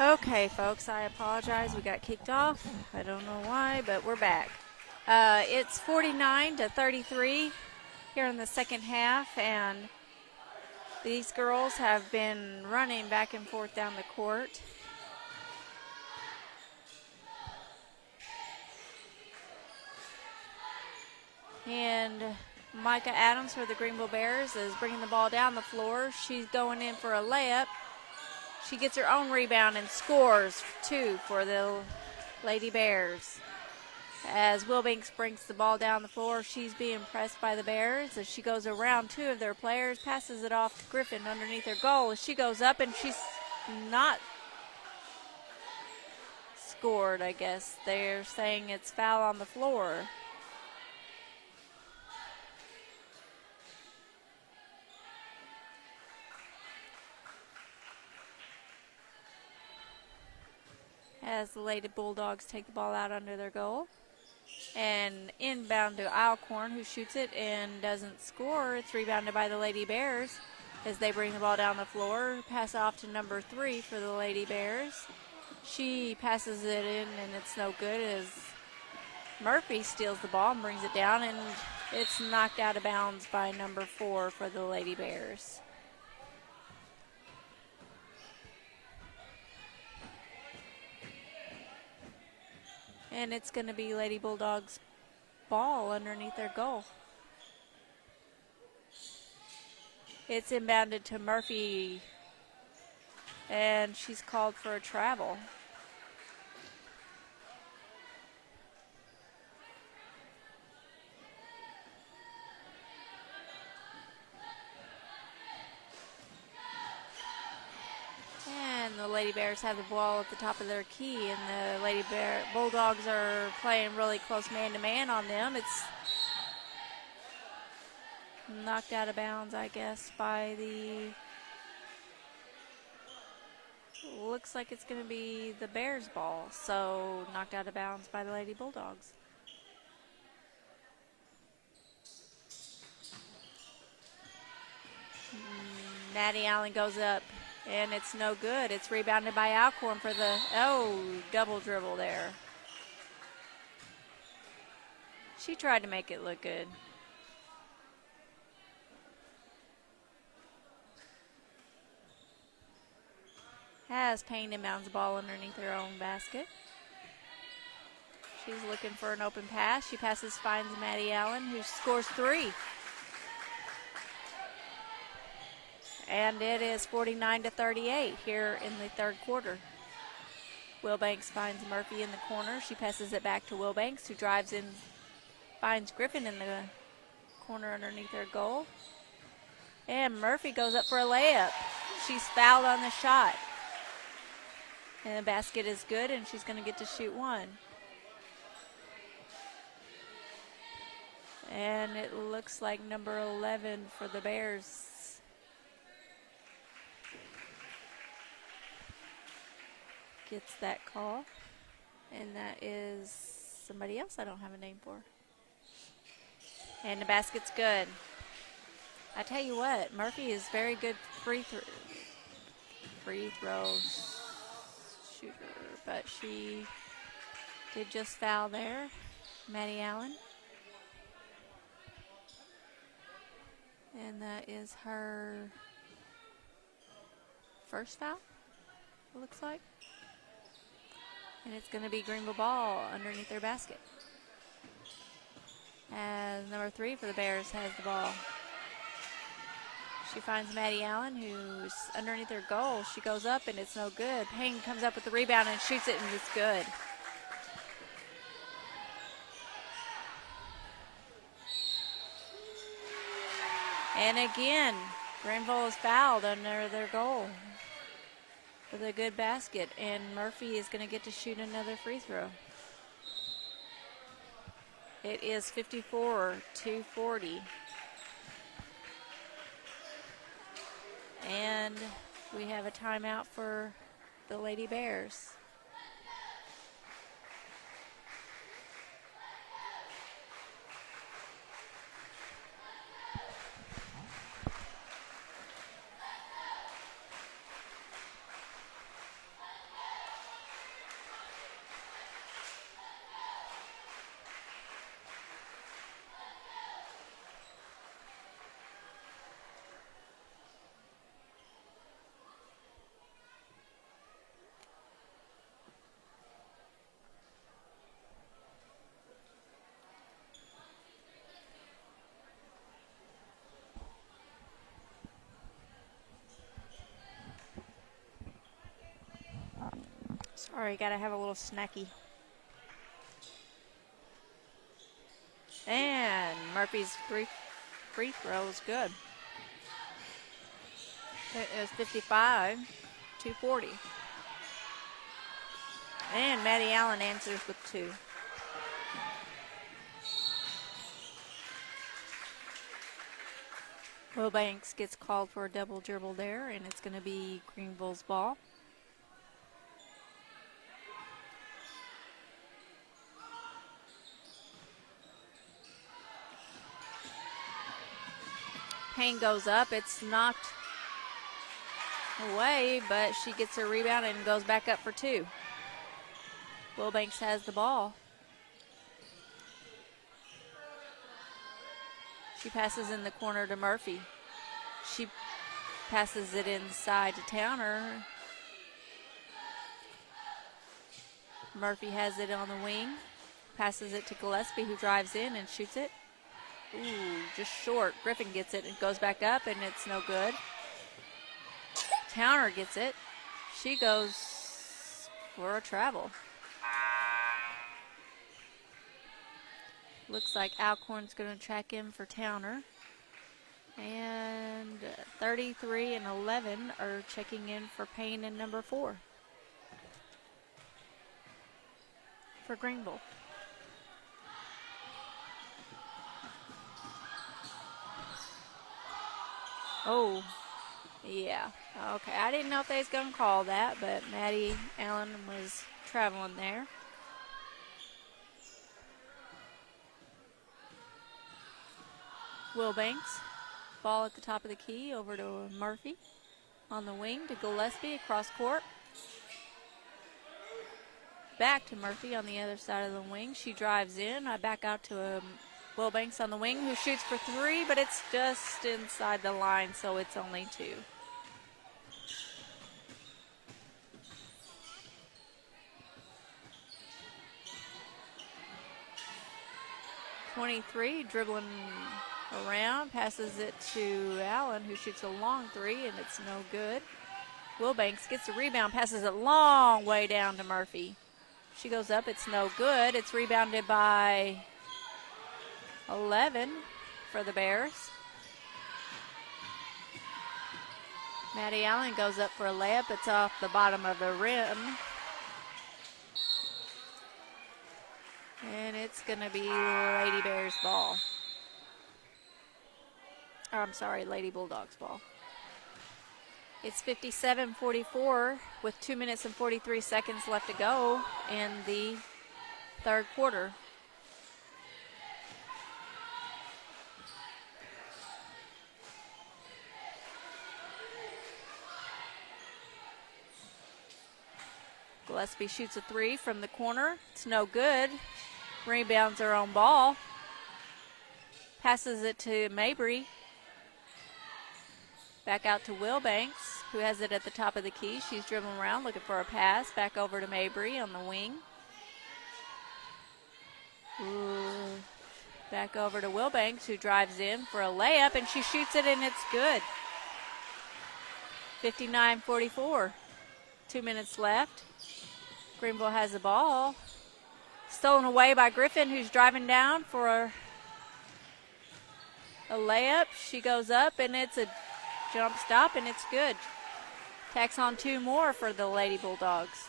Okay, folks, I apologize. We got kicked off. I don't know why, but we're back. It's 49-33 here in the second half, and these girls have been running back and forth down the court. And Micah Adams for the Greenville Bears is bringing the ball down the floor. She's going in for a layup. She gets her own rebound and scores two for the Lady Bears. As Wilbanks brings the ball down the floor, she's being pressed by the Bears. As she goes around two of their players, passes it off to Griffin underneath her goal. As she goes up and she's not scored, I guess. They're saying it's foul on the floor. As the Lady Bulldogs take the ball out under their goal. And inbound to Alcorn, who shoots it and doesn't score. It's rebounded by the Lady Bears as they bring the ball down the floor. Pass off to number 3 for the Lady Bears. She passes it in, and it's no good as Murphy steals the ball and brings it down, and it's knocked out of bounds by number 4 for the Lady Bears. And it's going to be Lady Bulldogs' ball underneath their goal. It's inbounded to Murphy, and she's called for a travel. And the Lady Bears have the ball at the top of their key, and the Lady Bulldogs are playing really close man-to-man on them. It's knocked out of bounds, I guess, by the... Looks like it's going to be the Bears' ball, so knocked out of bounds by the Lady Bulldogs. Maddie Allen goes up, and it's no good. It's rebounded by Alcorn for the, double dribble there. She tried to make it look good. Has Payne inbounds the ball underneath her own basket. She's looking for an open pass. She passes, finds Maddie Allen, who scores 3. And it is 49-38 here in the third quarter. Wilbanks finds Murphy in the corner. She passes it back to Wilbanks, who drives in, finds Griffin in the corner underneath her goal. And Murphy goes up for a layup. She's fouled on the shot. And the basket is good, and she's going to get to shoot one. And it looks like number 11 for the Bears gets that call. And that is somebody else I don't have a name for. And the basket's good. I tell you what, Murphy is very good free throws shooter, but she did just foul there, Maddie Allen. And that is her first foul, it looks like. And it's going to be Greenville ball underneath their basket. As number 3 for the Bears has the ball. She finds Maddie Allen, who's underneath her goal. She goes up, and it's no good. Payne comes up with the rebound and shoots it, and it's good. And again, Greenville is fouled under their goal with a good basket, and Murphy is going to get to shoot another free throw. It is 54-40. And we have a timeout for the Lady Bears. Sorry, gotta have a little snacky. And Murphy's free throw is good. It is 55-40. And Maddie Allen answers with 2. Wilbanks gets called for a double dribble there, and it's going to be Greenville's ball. Payne goes up. It's knocked away, but she gets her rebound and goes back up for 2. Wilbanks has the ball. She passes in the corner to Murphy. She passes it inside to Towner. Murphy has it on the wing. Passes it to Gillespie, who drives in and shoots it. Ooh, just short. Griffin gets it and goes back up, and it's no good. Towner gets it. She goes for a travel. Looks like Alcorn's going to check in for Towner. And 33 and 11 are checking in for Payne and number 4 for Greenville. Oh, yeah. Okay, I didn't know if they was going to call that, but Maddie Allen was traveling there. Wilbanks, ball at the top of the key over to Murphy. On the wing to Gillespie across court. Back to Murphy on the other side of the wing. She drives in. I back out to Wilbanks on the wing, who shoots for 3, but it's just inside the line, so it's only 2. Dribbling around, passes it to Allen, who shoots a long 3, and it's no good. Wilbanks gets a rebound, passes it long way down to Murphy. She goes up, it's no good. It's rebounded by 11 for the Bears. Maddie Allen goes up for a layup. It's off the bottom of the rim. And it's going to be Lady Bears ball. Or, I'm sorry, Lady Bulldogs ball. It's 57-44 with 2 minutes and 43 seconds left to go in the third quarter. Gillespie shoots a 3 from the corner. It's no good. Rebounds her own ball. Passes it to Mabry. Back out to Wilbanks, who has it at the top of the key. She's dribbling around looking for a pass. Back over to Mabry on the wing. Ooh. Back over to Wilbanks, who drives in for a layup, and she shoots it, and it's good. 59-44. 2 minutes left. Greenville has the ball. Stolen away by Griffin, who's driving down for a layup. She goes up, and it's a jump stop, and it's good. Tacks on 2 more for the Lady Bulldogs.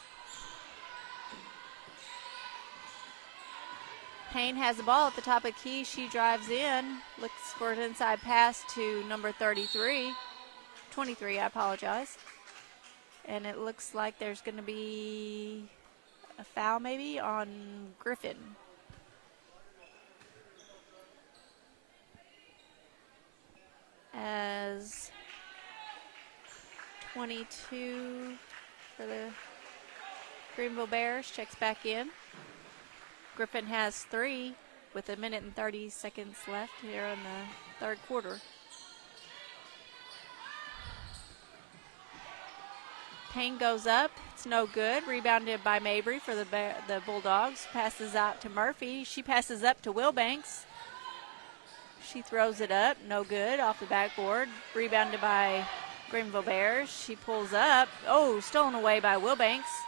Payne has the ball at the top of the key. She drives in, looks for an inside pass to number 23. 23, I apologize. And it looks like there's going to be a foul maybe on Griffin. As 22 for the Greenville Bears checks back in. Griffin has 3 with 1 minute and 30 seconds left here in the third quarter. Payne goes up. It's no good. Rebounded by Mabry for the Bulldogs. Passes out to Murphy. She passes up to Wilbanks. She throws it up. No good. Off the backboard. Rebounded by Greenville Bears. She pulls up. Oh, stolen away by Wilbanks.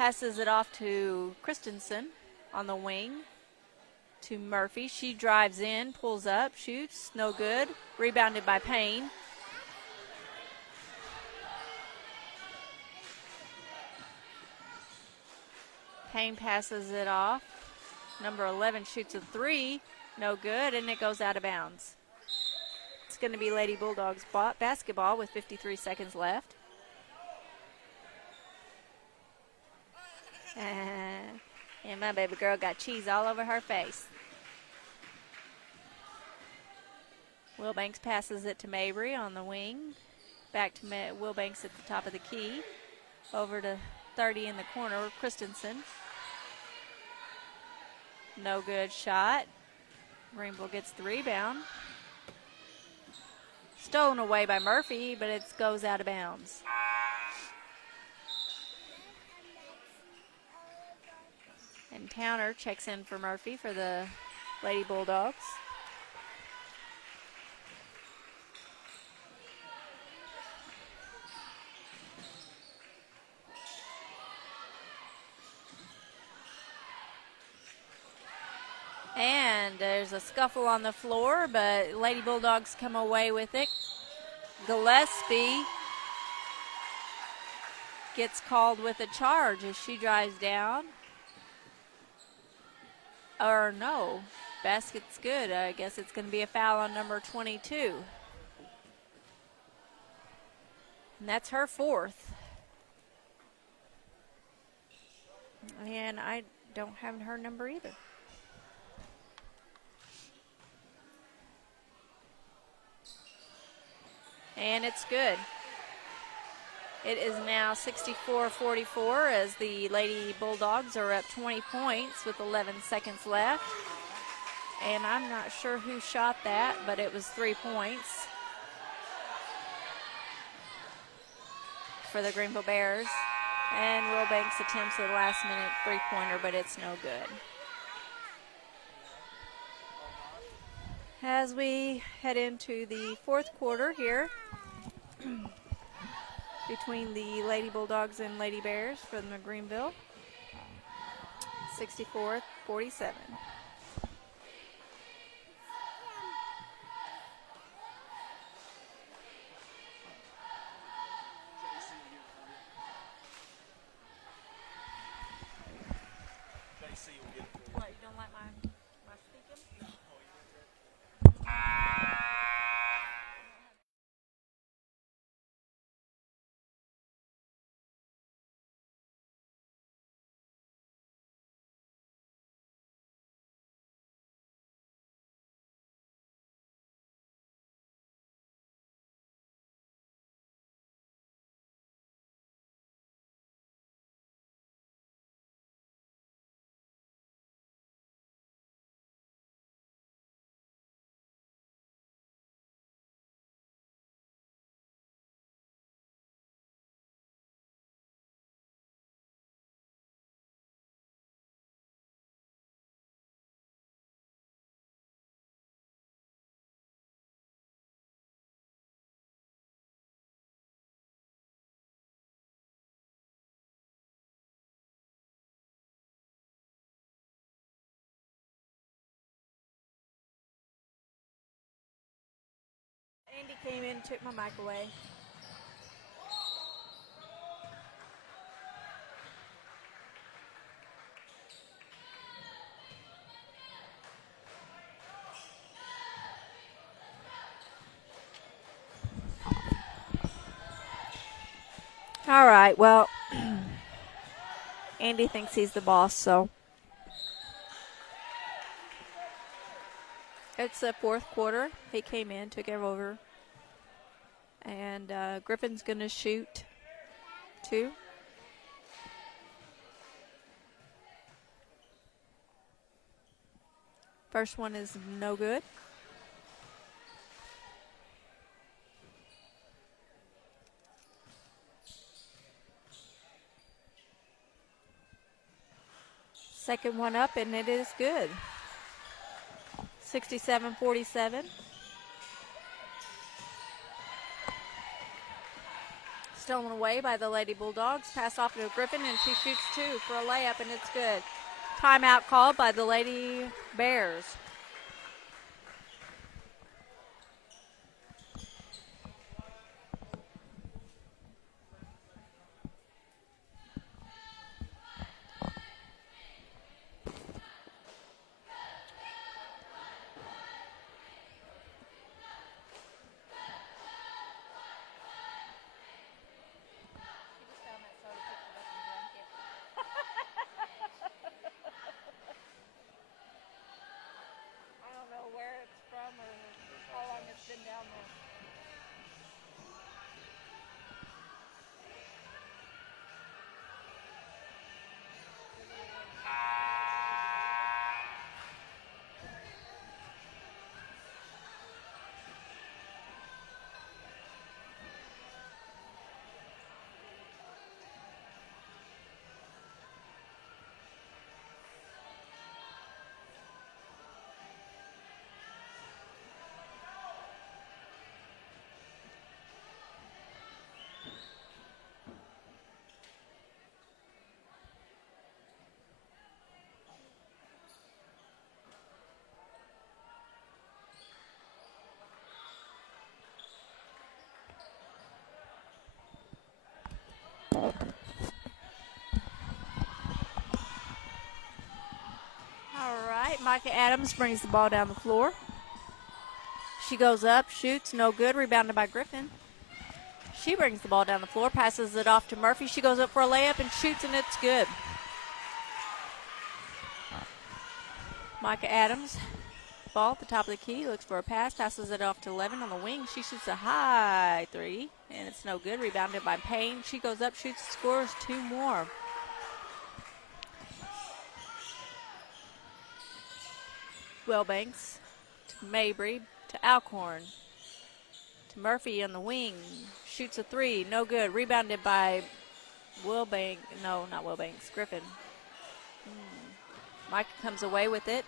Passes it off to Christensen on the wing to Murphy. She drives in, pulls up, shoots, no good. Rebounded by Payne. Payne passes it off. Number 11 shoots a three, no good, and it goes out of bounds. It's going to be Lady Bulldogs basketball with 53 seconds left. And my baby girl got cheese all over her face. Wilbanks passes it to Mabry on the wing. Back to Wilbanks at the top of the key. Over to 30 in the corner, Christensen. No good shot. Greenville gets the rebound. Stolen away by Murphy, but it goes out of bounds. And Towner checks in for Murphy for the Lady Bulldogs. And there's a scuffle on the floor, but Lady Bulldogs come away with it. Gillespie gets called with a charge as she drives down. Or no, basket's good. I guess it's going to be a foul on number 22. And that's her fourth. And I haven't her number either. And it's good. It is now 64-44 as the Lady Bulldogs are up 20 points with 11 seconds left. And I'm not sure who shot that, but it was 3 points for the Greenville Bears. And Wilbanks attempts a last-minute three-pointer, but it's no good. As we head into the fourth quarter here, between the Lady Bulldogs and Lady Bears from the Greenville, 64-47. What, you don't like my speaking? Andy came in and took my mic away. All right, well, Andy thinks he's the boss, so. It's the fourth quarter. He came in, took it over. And Griffin's going to shoot two. First one is no good. Second one up, and it is good. 67-47. stolen away by the Lady Bulldogs. Pass off to Griffin, and she shoots 2 for a layup, and it's good. Timeout called by the Lady Bears. All right, Micah Adams brings the ball down the floor. She goes up, shoots, no good, rebounded by Griffin. She brings the ball down the floor, passes it off to Murphy. She goes up for a layup and shoots, and it's good. Micah Adams, ball at the top of the key, looks for a pass, passes it off to Levin on the wing. She shoots a high 3, and it's no good, rebounded by Payne. She goes up, shoots, scores 2 more. Wellbanks to Mabry to Alcorn to Murphy on the wing, shoots a 3, no good, rebounded by Wilbanks, no, not Wilbanks, Griffin. Micah comes away with it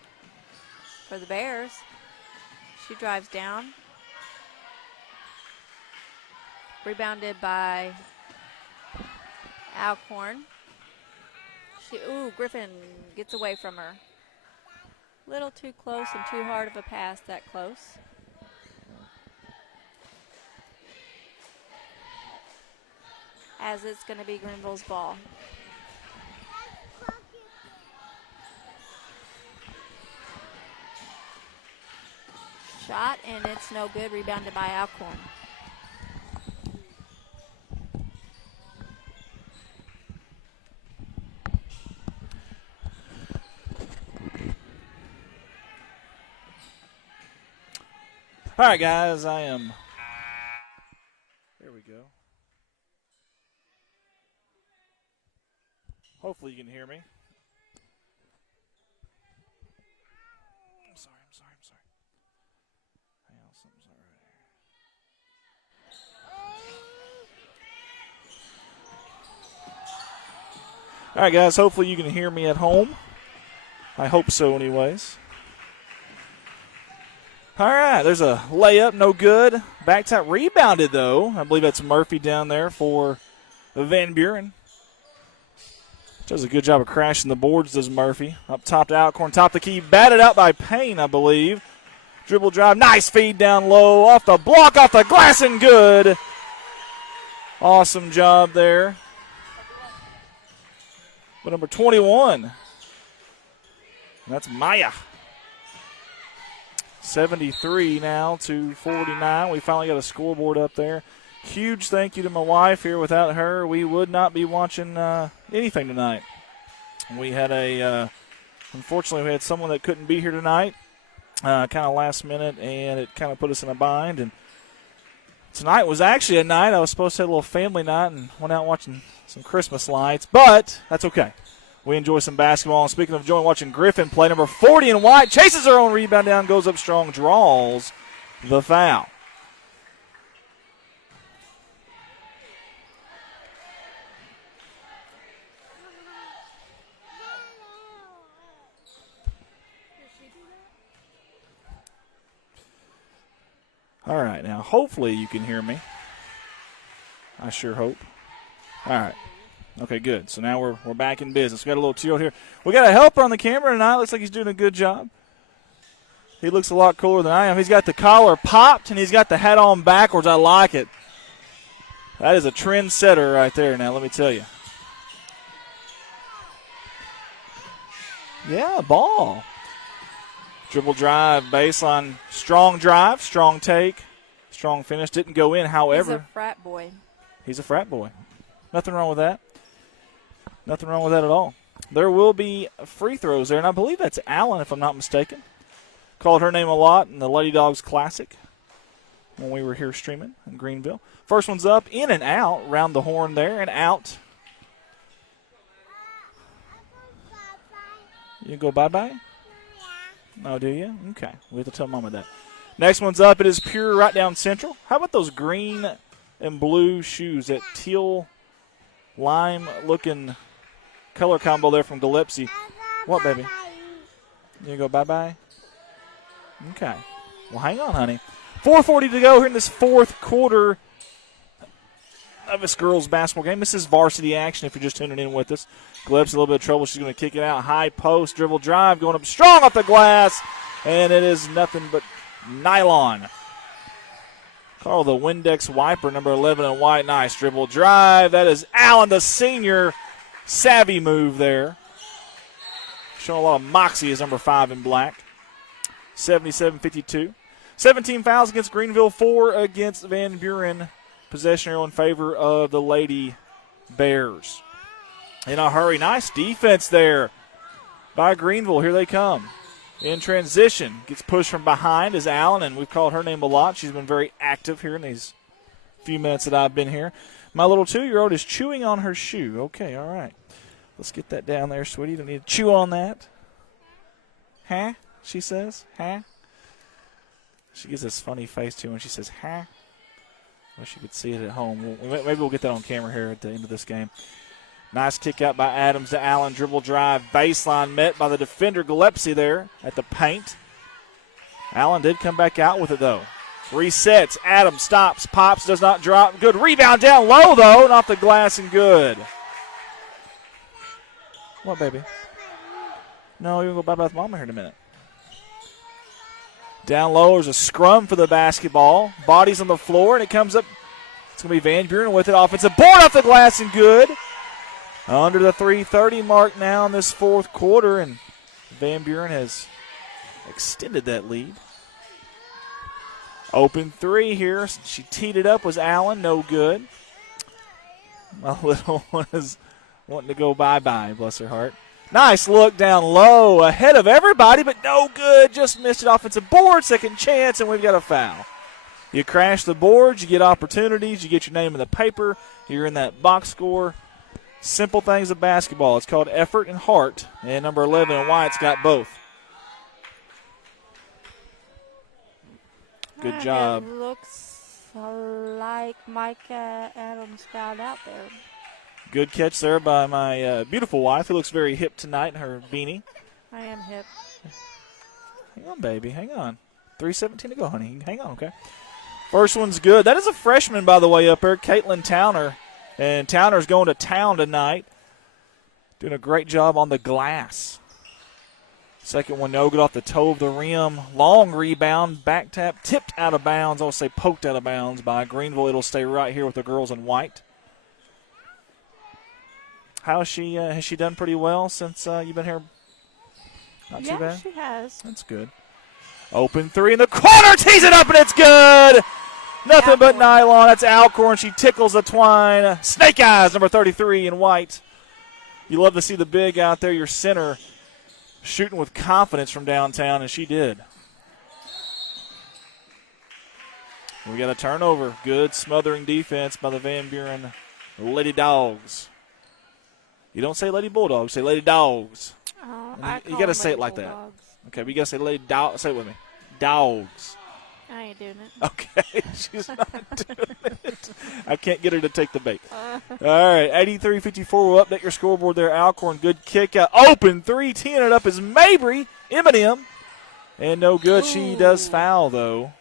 for the Bears. She drives down, rebounded by Alcorn. Griffin gets away from her. Little too close and too hard of a pass that close. As it's going to be Greenville's ball. Shot, and it's no good, rebounded by Alcorn. All right, guys, there we go. Hopefully you can hear me. I'm sorry. Hang on, something's not right here. All right, guys, hopefully you can hear me at home. I hope so anyways. All right, there's a layup, no good. Back top rebounded, though. I believe that's Murphy down there for Van Buren. Does a good job of crashing the boards, does Murphy. Up top to Alcorn, top of the key. Batted out by Payne, I believe. Dribble drive, nice feed down low. Off the block, off the glass, and good. Awesome job there. But number 21, and that's Maya. 73 now to 49. We finally got a scoreboard up there. Huge thank you to my wife here. Without her, we would not be watching anything tonight. We had unfortunately, we had someone that couldn't be here tonight, kind of last minute, and it kind of put us in a bind. And tonight was actually a night I was supposed to have a little family night and went out watching some Christmas lights, but that's okay. We enjoy some basketball. And speaking of enjoying watching Griffin play, number 40 in white chases her own rebound down, goes up strong, draws the foul. All right, now hopefully you can hear me. I sure hope. All right. Okay, good. So now we're back in business. We got a little 2-0 here. We got a helper on the camera tonight. Looks like he's doing a good job. He looks a lot cooler than I am. He's got the collar popped, and he's got the hat on backwards. I like it. That is a trendsetter right there now, let me tell you. Yeah, ball. Dribble drive, baseline, strong take, strong finish. Didn't go in, however. He's a frat boy. He's a frat boy. Nothing wrong with that. Nothing wrong with that at all. There will be free throws there, and I believe that's Allen, if I'm not mistaken. Called her name a lot in the Lady Dogs Classic when we were here streaming in Greenville. First one's up, in and out, round the horn there, and out. You go bye-bye? Oh, do you? Okay. We have to tell Mama that. Next one's up. It is pure right down central. How about those green and blue shoes, that teal lime-looking color combo there from Gillespie? What, baby? You go bye-bye? Okay. Well, hang on, honey. 4:40 to go here in this fourth quarter of this girls' basketball game. This is varsity action if you're just tuning in with us. Gillespie a little bit of trouble. She's going to kick it out. High post, dribble drive, going up strong off the glass, and it is nothing but nylon. Carl, the Windex wiper, number 11 in white. Nice dribble drive. That is Allen, the senior. Savvy move there. Showing a lot of moxie as number 5 in black. 77-52. 17 fouls against Greenville, 4 against Van Buren. Possession arrow in favor of the Lady Bears. In a hurry. Nice defense there by Greenville. Here they come. In transition. Gets pushed from behind is Allen, and we've called her name a lot. She's been very active here in these few minutes that I've been here. My little 2-year-old is chewing on her shoe. Okay, all right. Let's get that down there, sweetie. You don't need to chew on that. Huh? She says. Huh? She gives this funny face, too, when she says, huh? Wish you could see it at home. Maybe we'll get that on camera here at the end of this game. Nice kick out by Adams to Allen. Dribble drive. Baseline met by the defender Gillespie there at the paint. Allen did come back out with it, though. Resets. Adams stops. Pops. Does not drop. Good rebound down low, though. And off the glass and good. What, baby? No, you're going to go bye-bye with Mama here in a minute. Down low, there's a scrum for the basketball. Bodies on the floor, and it comes up. It's going to be Van Buren with it. Offensive board off the glass and good. Under the 3:30 mark now in this fourth quarter, and Van Buren has extended that lead. Open three here. She teed it up, was Allen. No good. My little one is wanting to go bye-bye, bless her heart. Nice look down low, ahead of everybody, but no good. Just missed it. Offensive board, second chance, and we've got a foul. You crash the boards, you get opportunities, you get your name in the paper, you're in that box score. Simple things of basketball. It's called effort and heart, and number 11 in white's got both. Good job. It looks like Micah Adams fouled out there. Good catch there by my beautiful wife, who looks very hip tonight in her beanie. I am hip. Hang on, baby. Hang on. 3:17 to go, honey. Hang on, okay? First one's good. That is a freshman, by the way, up there, Caitlin Towner. And Towner's going to town tonight. Doing a great job on the glass. Second one, no good off the toe of the rim. Long rebound, back tap, tipped out of bounds. I'll say poked out of bounds by Greenville. It'll stay right here with the girls in white. How is she? Has she done pretty well since you've been here? Not too bad? Yeah, she has. That's good. Open three in the corner. Tees it up, and it's good. Nothing but nylon. That's Alcorn. She tickles the twine. Snake eyes, number 33 in white. You love to see the big out there, your center, shooting with confidence from downtown, and she did. We got a turnover. Good smothering defense by the Van Buren Lady Dogs. You don't say Lady Bulldogs, say Lady Dogs. Oh, You got to say it like that. Okay, we got to say Lady Dogs. Say it with me. Dogs. I ain't doing it. Okay, she's not doing it. I can't get her to take the bait. All right, 83-54. We'll update your scoreboard there. Alcorn, good kick out. Open three, teeing it up is Mabry, Eminem. And no good. Ooh. She does foul, though.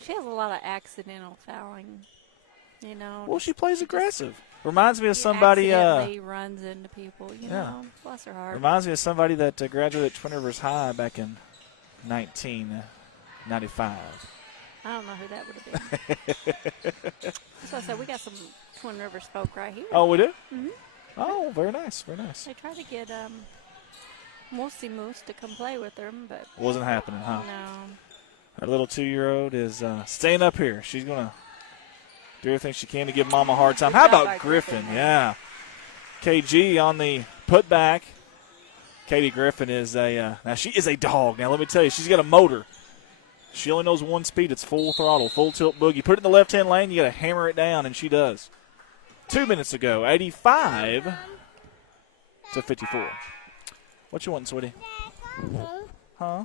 She has a lot of accidental fouling. You know. Well, she plays aggressive. Reminds me of She somebody. accidentally runs into people. You know, bless her heart. Reminds me of somebody that graduated Twin Rivers High back in 1995. I don't know who that would have been. That's why I said we got some Twin Rivers folk right here. Oh, we do? Mm-hmm. Oh, very nice, very nice. They tried to get Moosey Moose to come play with them, but wasn't happening, huh? no. Our little 2-year-old is staying up here. She's going to do everything she can to give Mom a hard time. Good How job about by Griffin? Griffin. Yeah. KG on the putback. Katie Griffin is now she is a dog. Now, let me tell you, she's got a motor. She only knows one speed. It's full throttle, full tilt boogie. Put it in the left-hand lane, you got to hammer it down, and she does. 2 minutes ago, 85-54. What you want, sweetie? Huh?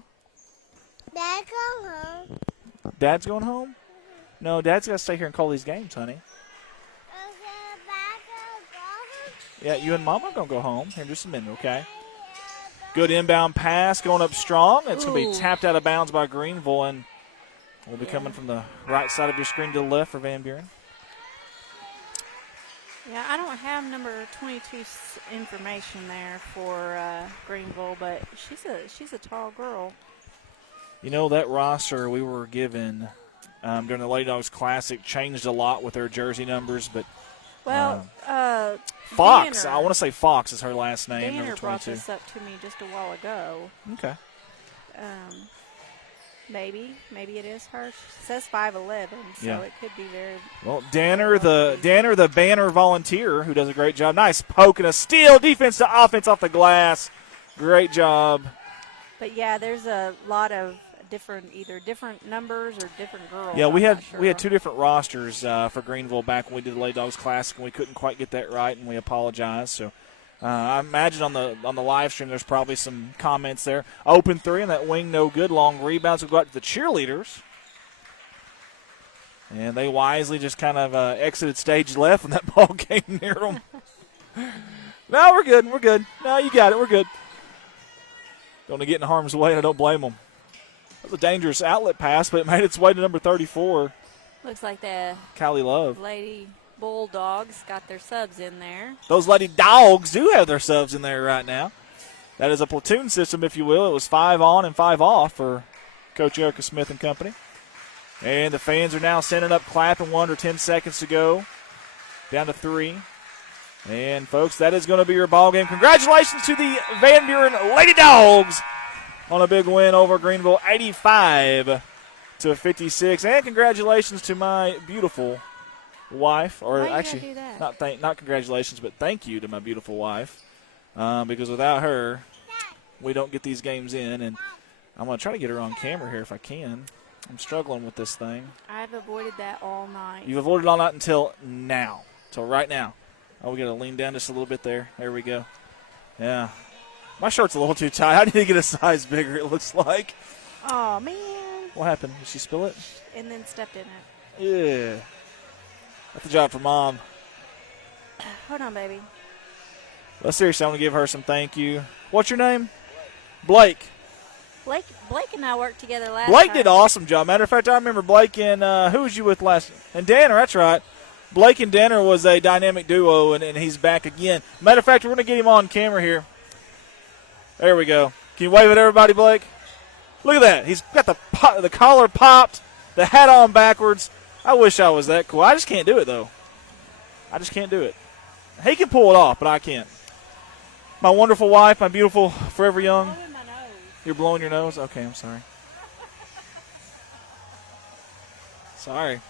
Dad, go home. Dad's going home? No, Dad's got to stay here and call these games, honey. Okay, Dad, go home. Yeah, you and Mama are going to go home here in just a minute, okay? Good inbound pass going up strong. It's going to be tapped out of bounds by Greenville, and will be coming from the right side of your screen to the left for Van Buren. Yeah, I don't have number 22's information there for Greenville, but she's a tall girl. You know, that roster we were given during the Lady Dogs Classic changed a lot with their jersey numbers, but Well, Fox, Danner, I want to say Fox is her last name, Danner number brought 22. this up to me just a while ago. Okay. Maybe it is her. She says 5'11", so Yeah. it could be very. Well, Danner, the banner volunteer, who does a great job. Nice poke and a steal. Defense to offense off the glass. Great job. But yeah, there's a lot of either different numbers or different girls. Yeah, we I'm had not sure. we had two different rosters for Greenville back when we did the Lady Dogs Classic, and we couldn't quite get that right, and we apologize. So I imagine on the live stream there's probably some comments there. Open three, and that wing no good. Long rebounds will go out to the cheerleaders. And they wisely just kind of exited stage left when that ball came near them. No, we're good. We're good. No, you got it. We're good. Don't want to get in harm's way, and I don't blame them. That was a dangerous outlet pass, but it made its way to number 34, Looks like the Callie Love. Lady Bulldogs got their subs in there. Those Lady Dogs do have their subs in there right now. That is a platoon system, if you will. It was 5 on and 5 off for Coach Erica Smith and company. And the fans are now sending up clapping 1 or 10 seconds to go. Down to 3. And, folks, that is going to be your ball game. Congratulations to the Van Buren Lady Dogs on a big win over Greenville, 85-56. And congratulations to my beautiful wife, or Why you actually, gotta do that? not congratulations, but thank you to my beautiful wife, because without her, we don't get these games in. And I'm going to try to get her on camera here if I can. I'm struggling with this thing. I've avoided that all night. You've avoided all night until now, until right now. Oh, we got to lean down just a little bit there. There we go. Yeah. My shirt's a little too tight. I need to get a size bigger, it looks like. Oh, man. What happened? Did she spill it? And then stepped in it. Yeah. That's the job for Mom. Hold on, baby. Well, seriously, I'm going to give her some thank you. What's your name? Blake. Blake and I worked together last Blake time. did an awesome job. Matter of fact, I remember Blake and who was you with last? And Danner, that's right. Blake and Danner was a dynamic duo, and he's back again. Matter of fact, we're going to get him on camera here. There we go. Can you wave at everybody, Blake? Look at that. He's got the collar popped, the hat on backwards. I wish I was that cool. I just can't do it, though. I just can't do it. He can pull it off, but I can't. My wonderful wife, my beautiful, forever young. Blowing my nose. You're blowing your nose? Okay, I'm sorry. Sorry.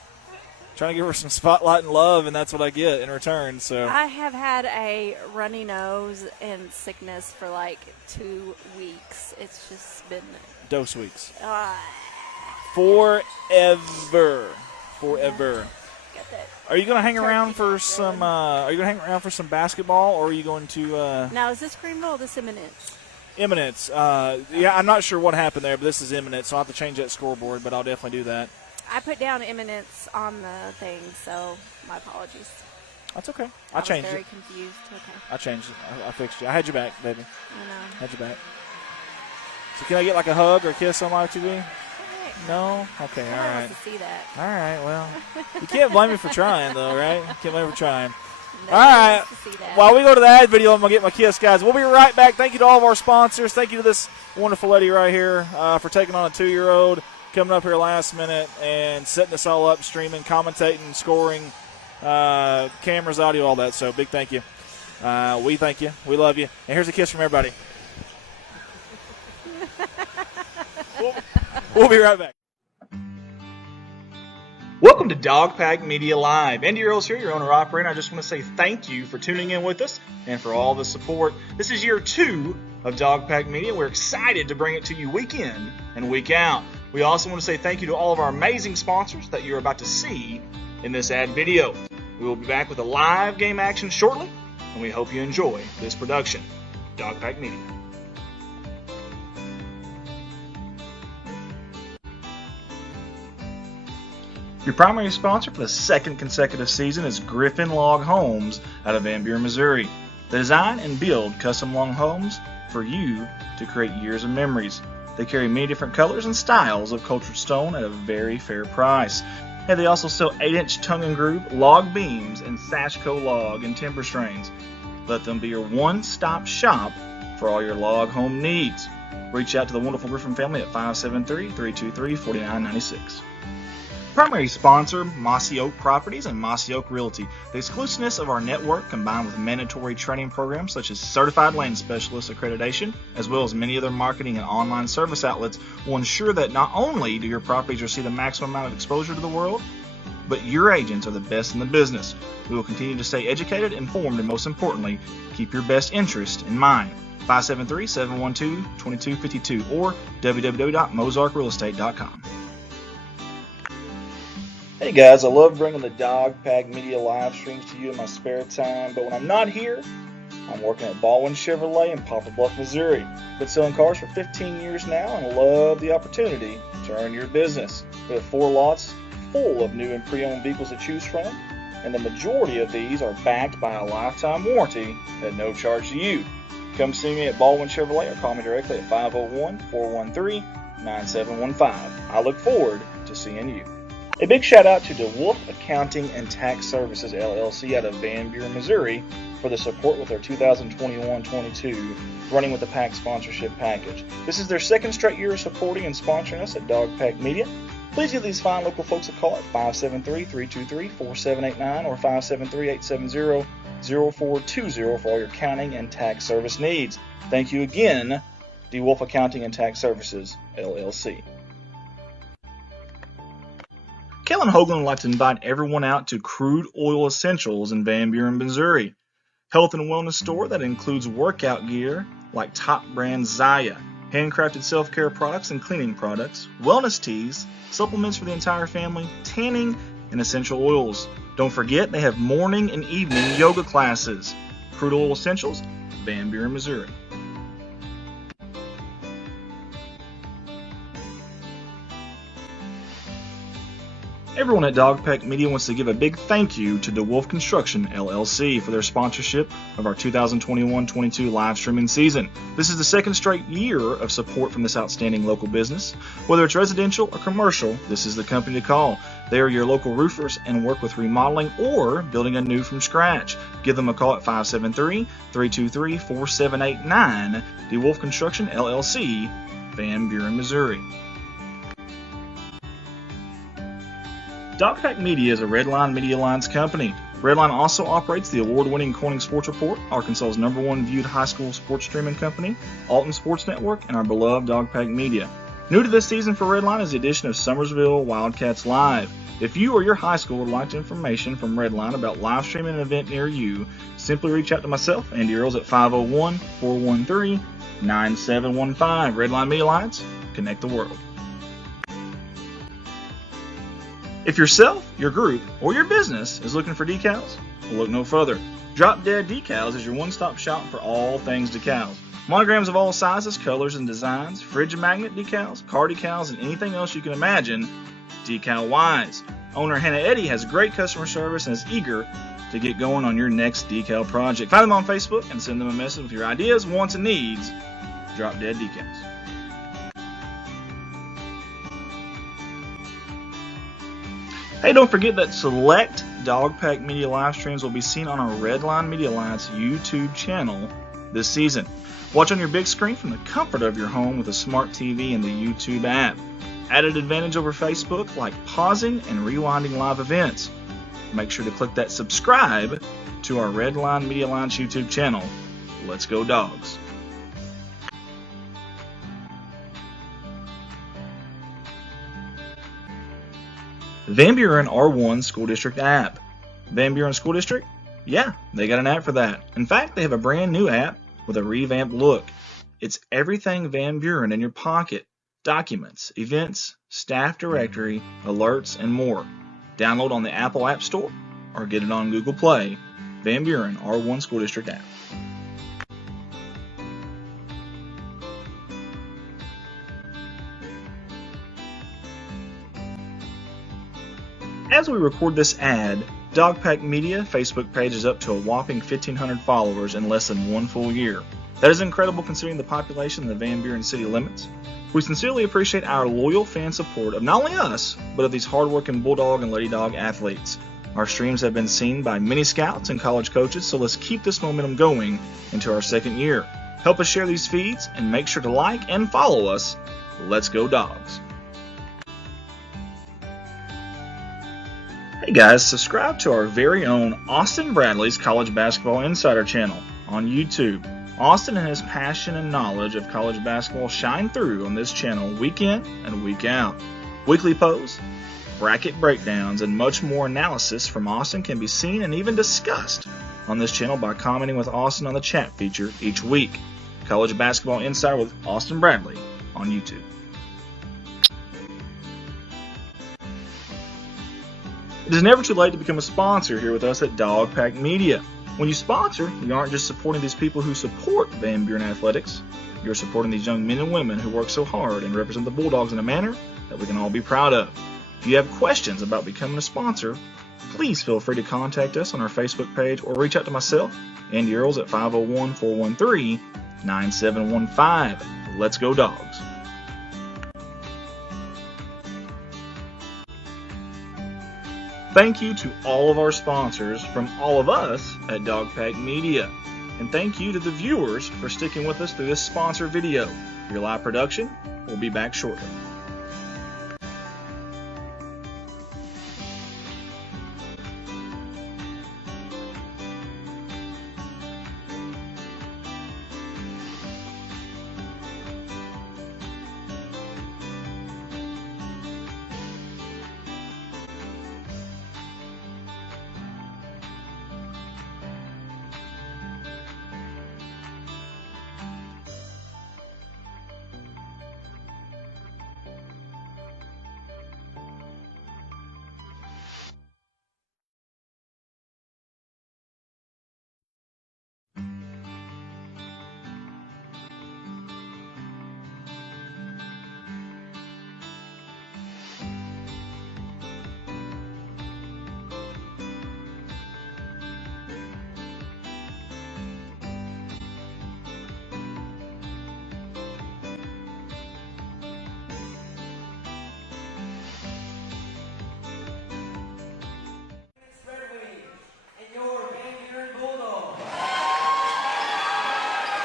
Trying to give her some spotlight and love, and that's what I get in return. So I have had a runny nose and sickness for like 2 weeks. It's just been dose weeks. Forever. Got that. Are you going to hang around Turkey for some? Are you going to hang around for some basketball, or are you going to? Now, is this Greenville or this Eminence? Eminence. Yeah, I'm not sure what happened there, but this is Eminence, so I'll have to change that scoreboard. But I'll definitely do that. I put down Eminence on the thing, so my apologies. That's okay. I I was changed very it. confused. Okay. I changed it. I fixed you. I had your back, baby. I know. Had your back. So can I get like a hug or a kiss on live TV? Hey, No? Okay, all Nobody right. wants to see that. All right, well, you can't blame me for trying, though, right? You can't blame me for trying. Nobody All right. wants to see that. While we go to the ad video, I'm going to get my kiss, guys. We'll be right back. Thank you to all of our sponsors. Thank you to this wonderful lady right here for taking on a 2-year-old, coming up here last minute and setting us all up, streaming, commentating, scoring, cameras, audio, all that. So big thank you. We thank you. We love you. And here's a kiss from everybody. We'll be right back. Welcome to Dogpack Media Live. Andy Earls here, your owner-operator. I just want to say thank you for tuning in with us and for all the support. This is year 2 of Dogpack Media. We're excited to bring it to you week in and week out. We also want to say thank you to all of our amazing sponsors that you're about to see in this ad video. We will be back with a live game action shortly, and we hope you enjoy this production. Dogpack Media. Your primary sponsor for the second consecutive season is Griffin Log Homes out of Van Buren, Missouri. They design and build custom log homes for you to create years of memories. They carry many different colors and styles of cultured stone at a very fair price. And they also sell 8-inch tongue and groove log beams and Sashco log and timber strains. Let them be your one-stop shop for all your log home needs. Reach out to the wonderful Griffin family at 573-323-4996. Primary sponsor, Mossy Oak Properties and Mossy Oak Realty. The exclusiveness of our network, combined with mandatory training programs such as Certified Land Specialist accreditation, as well as many other marketing and online service outlets, will ensure that not only do your properties receive the maximum amount of exposure to the world, but your agents are the best in the business. We will continue to stay educated, informed, and most importantly, keep your best interest in mind. 573-712-2252 or www.mozarkrealestate.com. Hey guys, I love bringing the Dogpack Media live streams to you in my spare time, but when I'm not here, I'm working at Baldwin Chevrolet in Poplar Bluff, Missouri. Been selling cars for 15 years now and love the opportunity to earn your business. We have 4 lots full of new and pre-owned vehicles to choose from, and the majority of these are backed by a lifetime warranty at no charge to you. Come see me at Baldwin Chevrolet or call me directly at 501-413-9715. I look forward to seeing you. A big shout out to DeWolf Accounting and Tax Services LLC out of Van Buren, Missouri for the support with their 2021-22 Running with the Pack sponsorship package. This is their second straight year of supporting and sponsoring us at Dogpack Media. Please give these fine local folks a call at 573-323-4789 or 573-870-0420 for all your accounting and tax service needs. Thank you again, DeWolf Accounting and Tax Services LLC. Kellen Hoagland would like to invite everyone out to Crude Oil Essentials in Van Buren, Missouri. Health and wellness store that includes workout gear like top brand Zaya, handcrafted self-care products and cleaning products, wellness teas, supplements for the entire family, tanning, and essential oils. Don't forget they have morning and evening yoga classes. Crude Oil Essentials, Van Buren, Missouri. Everyone at Dogpack Media wants to give a big thank you to DeWolf Construction LLC for their sponsorship of our 2021-22 live streaming season. This is the second straight year of support from this outstanding local business. Whether it's residential or commercial, this is the company to call. They are your local roofers and work with remodeling or building anew from scratch. Give them a call at 573-323-4789. DeWolf Construction LLC, Van Buren, Missouri. Dogpack Media is a Redline Media Lines company. Redline also operates the award-winning Corning Sports Report, Arkansas's #1 viewed high school sports streaming company, Alton Sports Network, and our beloved Dogpack Media. New to this season for Redline is the addition of Summersville Wildcats Live. If you or your high school would like information from Redline about live streaming an event near you, simply reach out to myself, Andy Earls, at 501-413-9715. Redline Media Lines, connect the world. If yourself, your group, or your business is looking for decals, well, look no further. Drop Dead Decals is your one-stop shop for all things decals. Monograms of all sizes, colors, and designs, fridge and magnet decals, car decals, and anything else you can imagine decal-wise. Owner Hannah Eddy has great customer service and is eager to get going on your next decal project. Find them on Facebook and send them a message with your ideas, wants, and needs. Drop Dead Decals. Hey, don't forget that select Dog Pack Media live streams will be seen on our Redline Media Alliance YouTube channel this season. Watch on your big screen from the comfort of your home with a smart TV and the YouTube app. Added advantage over Facebook like pausing and rewinding live events. Make sure to click that subscribe to our Redline Media Alliance YouTube channel. Let's go Dogs. Van Buren R1 School District app. Van Buren School District? Yeah, they got an app for that. In fact, they have a brand new app with a revamped look. It's everything Van Buren in your pocket. Documents, events, staff directory, alerts, and more. Download on the Apple App Store or get it on Google Play. Van Buren R1 School District app. As we record this ad, Dogpack Media Facebook page is up to a whopping 1,500 followers in less than one full year. That is incredible considering the population in the Van Buren city limits. We sincerely appreciate our loyal fan support of not only us, but of these hardworking Bulldog and Lady Dog athletes. Our streams have been seen by many scouts and college coaches, so let's keep this momentum going into our second year. Help us share these feeds and make sure to like and follow us. Let's go Dogs. Hey guys, subscribe to our very own Austin Bradley's College Basketball Insider channel on YouTube. Austin and his passion and knowledge of college basketball shine through on this channel week in and week out. Weekly posts, bracket breakdowns, and much more analysis from Austin can be seen and even discussed on this channel by commenting with Austin on the chat feature each week. College Basketball Insider with Austin Bradley on YouTube. It is never too late to become a sponsor here with us at Dogpack Media. When you sponsor, you aren't just supporting these people who support Van Buren Athletics. You're supporting these young men and women who work so hard and represent the Bulldogs in a manner that we can all be proud of. If you have questions about becoming a sponsor, please feel free to contact us on our Facebook page or reach out to myself, Andy Earls, at 501-413-9715. Let's go Dogs. Thank you to all of our sponsors from all of us at Dogpack Media. And thank you to the viewers for sticking with us through this sponsor video. Your live production will be back shortly.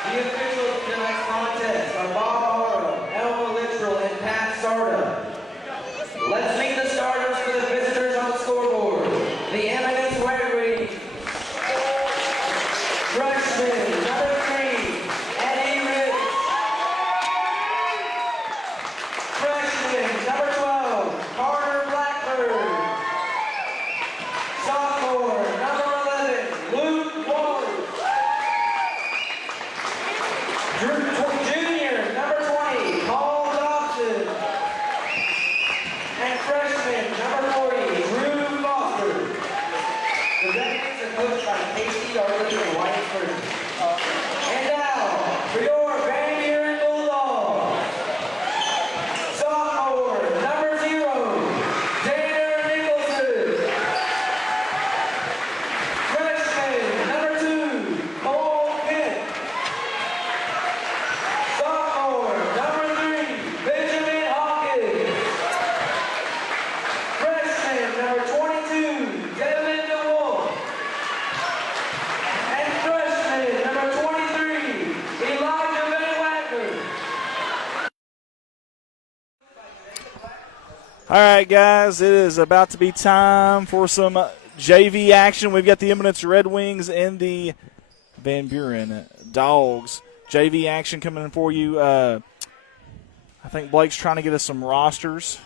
The officials of tonight's contest are Bob Harrow, Elma Littrell, and Pat Sarda. Let's meet the starters for the visitors on the scoreboard. The Eminence Red Wings. Freshman, number 3, Eddie Rich. Freshman, number 12, Carter Blackbird. Sophomore, number 11, Luke Ward. Junior, number 20, Paul Dobson. And freshman, number 40, Drew Foster. The Redskins are coached by Casey Darling and Wyatt First. And now, for your Van Buren Bulldogs, sophomore, number 0, Tanner Nicholson. Freshman, number 2, Cole Pitt. Sophomore, number 3, Benjamin Hawkins. Freshman, number All right, guys, it is about to be time for some JV action. We've got the Eminence Red Wings and the Van Buren Dogs. JV action coming in for you. I think Blake's trying to get us some rosters,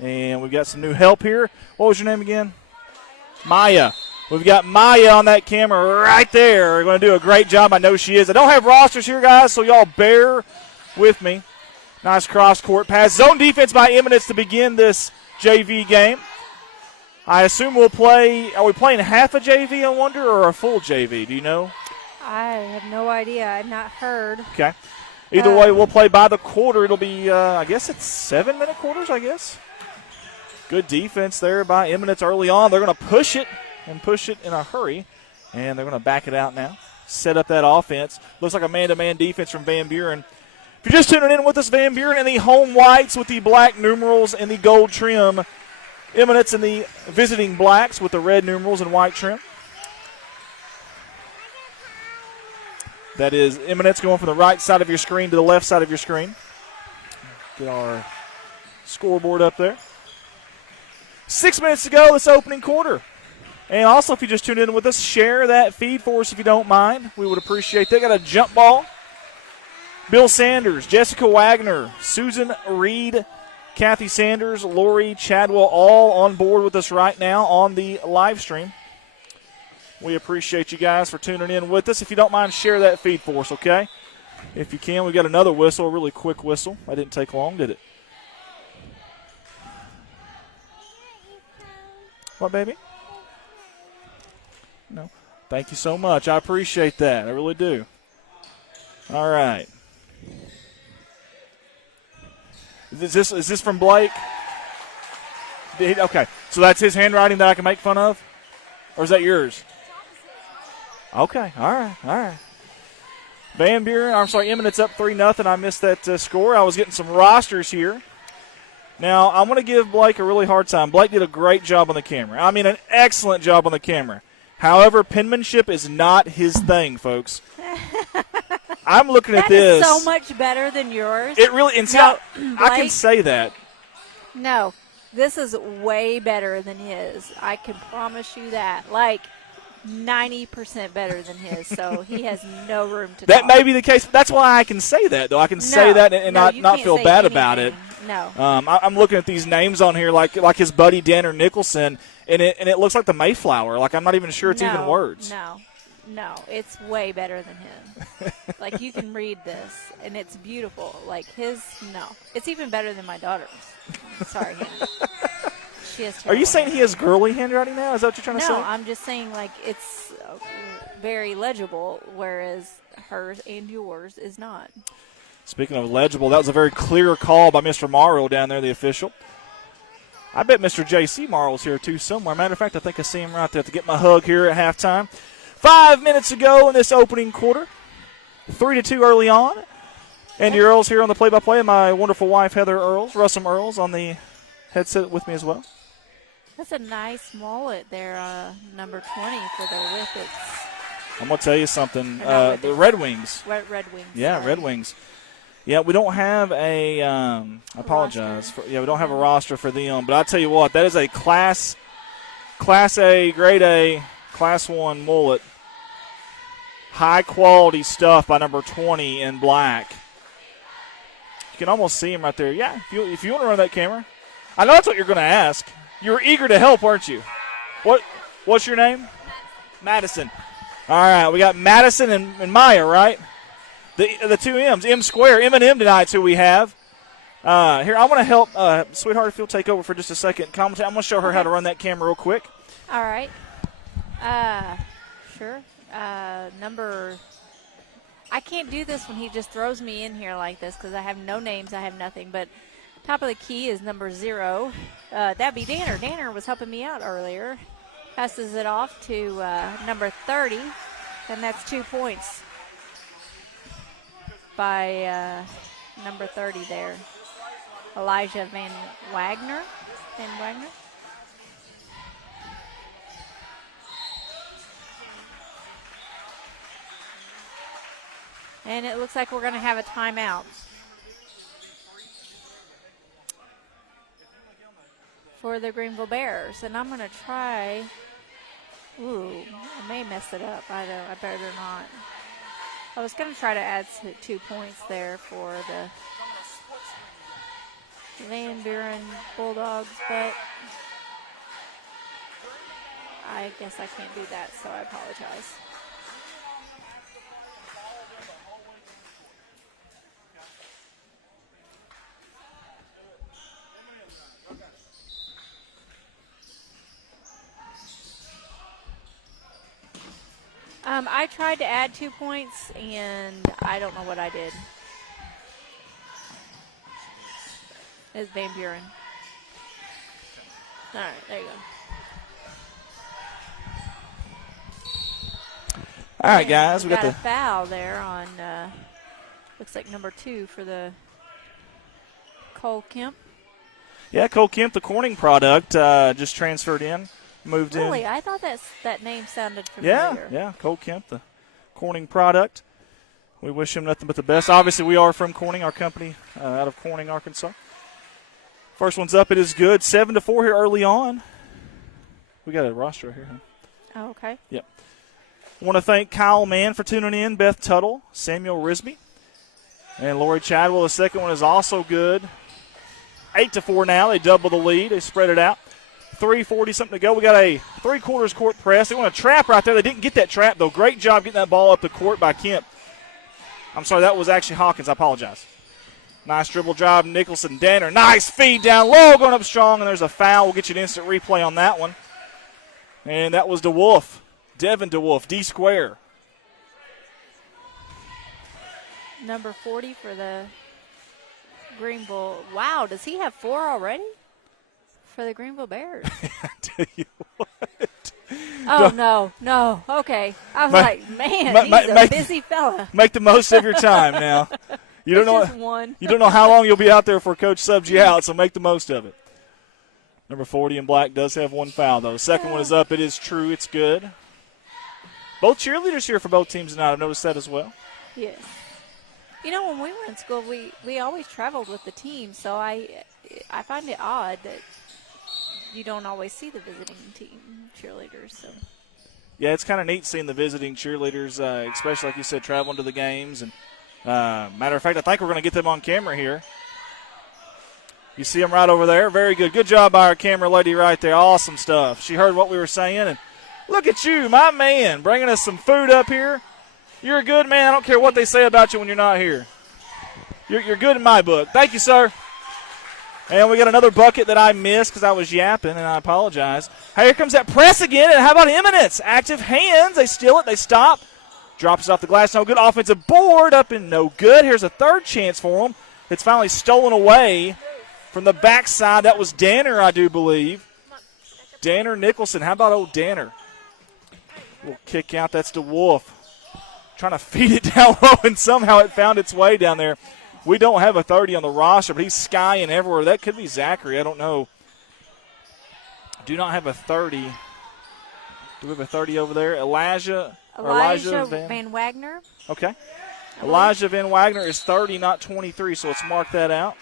and we've got some new help here. What was your name again? Maya. We've got Maya on that camera right there. We're going to do a great job. I know she is. I don't have rosters here, guys, so y'all bear with me. Nice cross-court pass. Zone defense by Eminence to begin this JV game. I assume we'll play – are we playing half a JV, I wonder, or a full JV? Do you know? I have no idea. I've not heard. Okay. Either way, we'll play by the quarter. It'll be, I guess it's 7-minute quarters, I guess. Good defense there by Eminence early on. They're going to push it and push it in a hurry, and they're going to back it out now. Set up that offense. Looks like a man-to-man defense from Van Buren. If you're just tuning in with us, Van Buren in the home whites with the black numerals and the gold trim. Eminence in the visiting blacks with the red numerals and white trim. That is Eminence going from the right side of your screen to the left side of your screen. Get our scoreboard up there. 6 minutes to go this opening quarter. And also, if you just tuned in with us, share that feed for us if you don't mind. We would appreciate that. Got a jump ball. Bill Sanders, Jessica Wagner, Susan Reed, Kathy Sanders, Lori Chadwell, all on board with us right now on the live stream. We appreciate you guys for tuning in with us. If you don't mind, share that feed for us, okay? If you can, we got another whistle, a really quick whistle. That didn't take long, did it? What, baby? No. Thank you so much. I appreciate that. I really do. All right. Is this from Blake? Okay, so that's his handwriting that I can make fun of? Or is that yours? Okay, all right. Van Buren, Eminence up 3-0. I missed that score. I was getting some rosters here. Now, I'm going to give Blake a really hard time. Blake did a great job on the camera. I mean, an excellent job on the camera. However, penmanship is not his thing, folks. I'm looking at this. That is so much better than yours. It really, and see, no, I can say that. No, this is way better than his. I can promise you that. Like 90% better than his, so he has no room to That talk. may be the case. That's why I can say that, though. I can say that and not feel bad about it. No. I'm looking at these names on here, like his buddy Danner Nicholson, and it looks like the Mayflower. Like I'm not even sure it's even words. No, it's way better than his. Like you can read this, and it's beautiful. Like his, no, it's even better than my daughter's. Sorry, Hannah. She has. Are you saying he has girly handwriting now? Is that what you're trying to say? No, I'm just saying like it's very legible, whereas hers and yours is not. Speaking of legible, that was a very clear call by Mr. Morrow down there, the official. I bet Mr. J.C. Morrow's here, too, somewhere. Matter of fact, I think I see him right there to get my hug here at halftime. 5 minutes ago in this opening quarter. 3-2 early on. Andy Earls here on the play-by-play, and my wonderful wife, Heather Earls, Russell Earls, on the headset with me as well. That's a nice mullet there, number 20 for the Whippets. I'm going to tell you something. The Red Wings. Red Wings. Yeah, sorry. Red Wings. Yeah, we don't have I apologize. We don't have a roster for them. But I'll tell you what, that is a Class A, Grade A, Class 1 mullet. High-quality stuff by number 20 in black. You can almost see him right there. Yeah, if you want to run that camera. I know that's what you're going to ask. You were eager to help, weren't you? What's your name? Madison. All right, we got Madison and Maya, right? The two M's, M square, M&M tonight's who we have. Here, I want to help Sweetheart, if you'll take over for just a second. Commentate. I'm going to show her how to run that camera real quick. All right. Sure. I can't do this when he just throws me in here like this because I have no names, I have nothing. But top of the key is number 0. That'd be Danner. Danner was helping me out earlier. Passes it off to number 30, and that's 2 points by number 30 there. Elijah Van Wagner. And it looks like we're going to have a timeout. for the Greenville Bears. And I'm going to try. Ooh, I may mess it up. I better not. I was going to try to add 2 points there for the Van Buren Bulldogs, but I guess I can't do that, so I apologize. I tried to add 2 points, and I don't know what I did. It's Van Buren. All right, there you go. All right, guys, we got a foul there on, looks like number 2 for the Cole Kemp. Yeah, Cole Kemp, the Corning product, just transferred in, moved in. Really? I thought that name sounded familiar. Yeah, Cole Kemp, the Corning product. We wish him nothing but the best. Obviously, we are from Corning, our company out of Corning, Arkansas. First one's up. It is good. 7-4 here early on. We got a roster here, huh? Oh, okay. Yep. I want to thank Kyle Mann for tuning in, Beth Tuttle, Samuel Risby, and Lori Chadwell. The second one is also good. 8-4 now. They double the lead. They spread it out. 3:40 something to go. We got a 3/4 court press. They want a trap right there. They didn't get that trap, though. Great job getting that ball up the court by Kemp. I'm sorry, that was actually Hawkins. I apologize. Nice dribble drive, Nicholson. Danner, nice feed down low, going up strong, and there's a foul. We'll get you an instant replay on that one. And that was DeWolf. Devin DeWolf, D-square. Number 40 for the Greenville. Wow, does he have 4 already? For the Greenville Bears. I tell you what. Oh, no. Okay. I was like, man, he's a busy fella. Make the most of your time now. You don't know. Just one. You don't know how long you'll be out there before Coach subs you out, so make the most of it. Number 40 in black does have 1 foul, though. Second one is up. It is true. It's good. Both cheerleaders here for both teams tonight. I've noticed that as well. Yes. You know, when we were in school, we always traveled with the team, so I find it odd that you don't always see the visiting team cheerleaders. So. Yeah, it's kind of neat seeing the visiting cheerleaders, especially like you said, traveling to the games. And matter of fact, I think we're going to get them on camera here. You see them right over there. Very good. Good job by our camera lady right there. Awesome stuff. She heard what we were saying, and look at you, my man, bringing us some food up here. You're a good man. I don't care what they say about you when you're not here. You're good in my book. Thank you, sir. And we got another bucket that I missed because I was yapping, and I apologize. Hey, here comes that press again, and how about Eminence? Active hands. They steal it. They stop. Drops it off the glass. No good. Offensive board up and no good. Here's a third chance for them. It's finally stolen away from the backside. That was Danner, I do believe. Danner Nicholson. How about old Danner? We'll kick out. That's DeWolf. Trying to feed it down low, and somehow it found its way down there. We don't have a 30 on the roster, but he's skying everywhere. That could be Zachary. I don't know. Do not have a 30. Do we have a 30 over there? Elijah Van Wagner. Okay. Elijah Van Wagner is 30, not 23, so let's mark that out.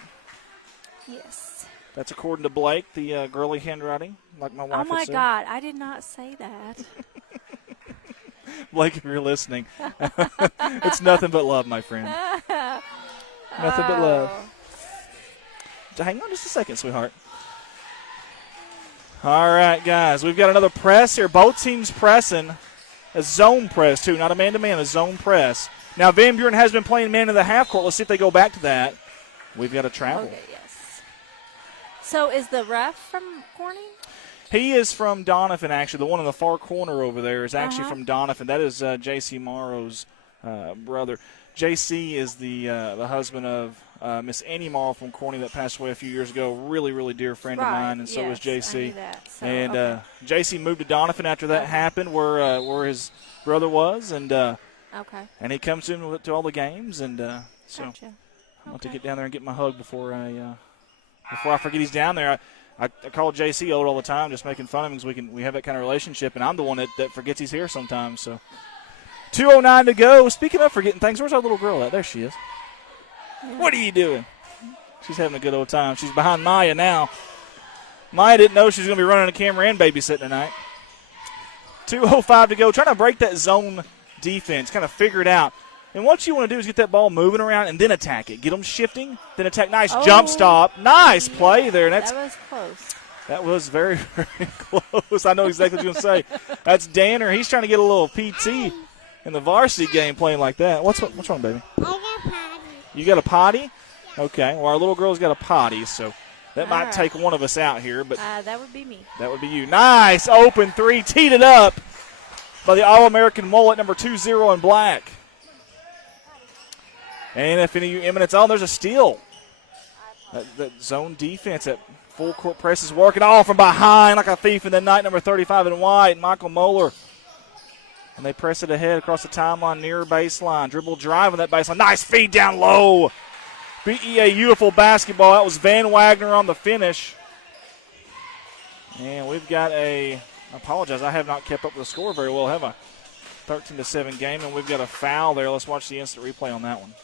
Yes. That's according to Blake, the girly handwriting, like my wife Oh, my would say. God. I did not say that. Blake, if you're listening, it's nothing but love, my friend. Nothing but love. So hang on just a second, sweetheart. All right, guys, we've got another press here. Both teams pressing. A zone press, too, not a man-to-man, a zone press. Now, Van Buren has been playing man in the half court. Let's see if they go back to that. We've got to travel. Okay, yes. So is the ref from Corning? He is from Donovan, actually. The one in the far corner over there is actually from Donovan. That is J.C. Morrow's brother. J.C. is the husband of Miss Annie Morrow from Corning that passed away a few years ago. Really, really dear friend of mine, and so was J.C. I knew that. So, and J.C. moved to Donovan after that happened, where his brother was, and and he comes in to all the games, and so gotcha. I want to get down there and get my hug before I forget he's down there. I call J.C. old all the time, just making fun of him because we have that kind of relationship, and I'm the one that forgets he's here sometimes. So 2:09 to go. Speaking of forgetting things, where's our little girl at? There she is. What are you doing? She's having a good old time. She's behind Maya now. Maya didn't know she was going to be running the camera and babysitting tonight. 2:05 to go. Trying to break that zone defense, kind of figure it out. And what you want to do is get that ball moving around and then attack it. Get them shifting, then attack. Nice jump stop. Nice play there. And that was close. That was very, very close. I know exactly what you're going to say. That's Danner. He's trying to get a little PT in the varsity game playing like that. What's wrong, baby? I got potty. You got a potty? Okay. Well, our little girl's got a potty, so that might right. take one of us out here. But That would be me. that would be you. Nice open three. Teed it up by the All-American mullet, number 20 in black. And if any of you Eminence, there's a steal. That zone defense, that full court press is working all from behind like a thief in the night, number 35 in white, Michael Moeller. And they press it ahead across the timeline, near baseline. Dribble drive on that baseline. Nice feed down low. BEA beautiful basketball. That was Van Wagner on the finish. And we've got I apologize, I have not kept up with the score very well, have I? 13-7 game, and we've got a foul there. Let's watch the instant replay on that one.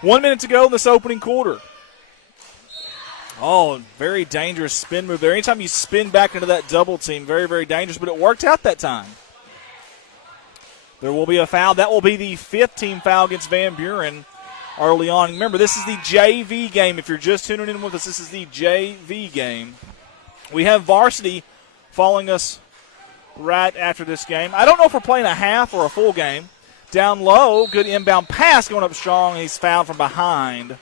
One minute to go in this opening quarter. Oh, very dangerous spin move there. Anytime you spin back into that double team, very, very dangerous, but it worked out that time. There will be a foul. That will be the 5th team foul against Van Buren early on. Remember, this is the JV game. If you're just tuning in with us, this is the JV game. We have varsity following us right after this game. I don't know if we're playing a half or a full game. Down low, good inbound pass going up strong. He's fouled from behind.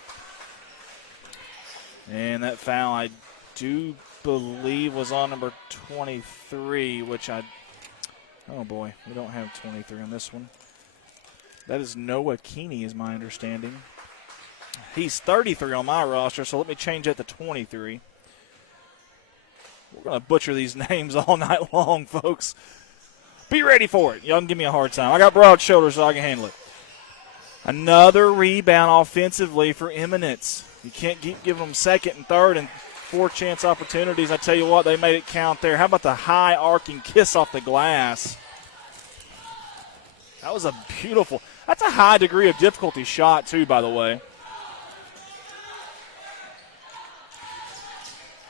And that foul, I do believe, was on number 23, which oh boy, we don't have 23 on this one. That is Noah Keeney, is my understanding. He's 33 on my roster, so let me change that to 23. We're going to butcher these names all night long, folks. Be ready for it. Y'all can give me a hard time. I got broad shoulders, so I can handle it. Another rebound offensively for Eminence. You can't keep giving them second and third and fourth chance opportunities. I tell you what, they made it count there. How about the high arcing kiss off the glass? That was that's a high degree of difficulty shot too, by the way.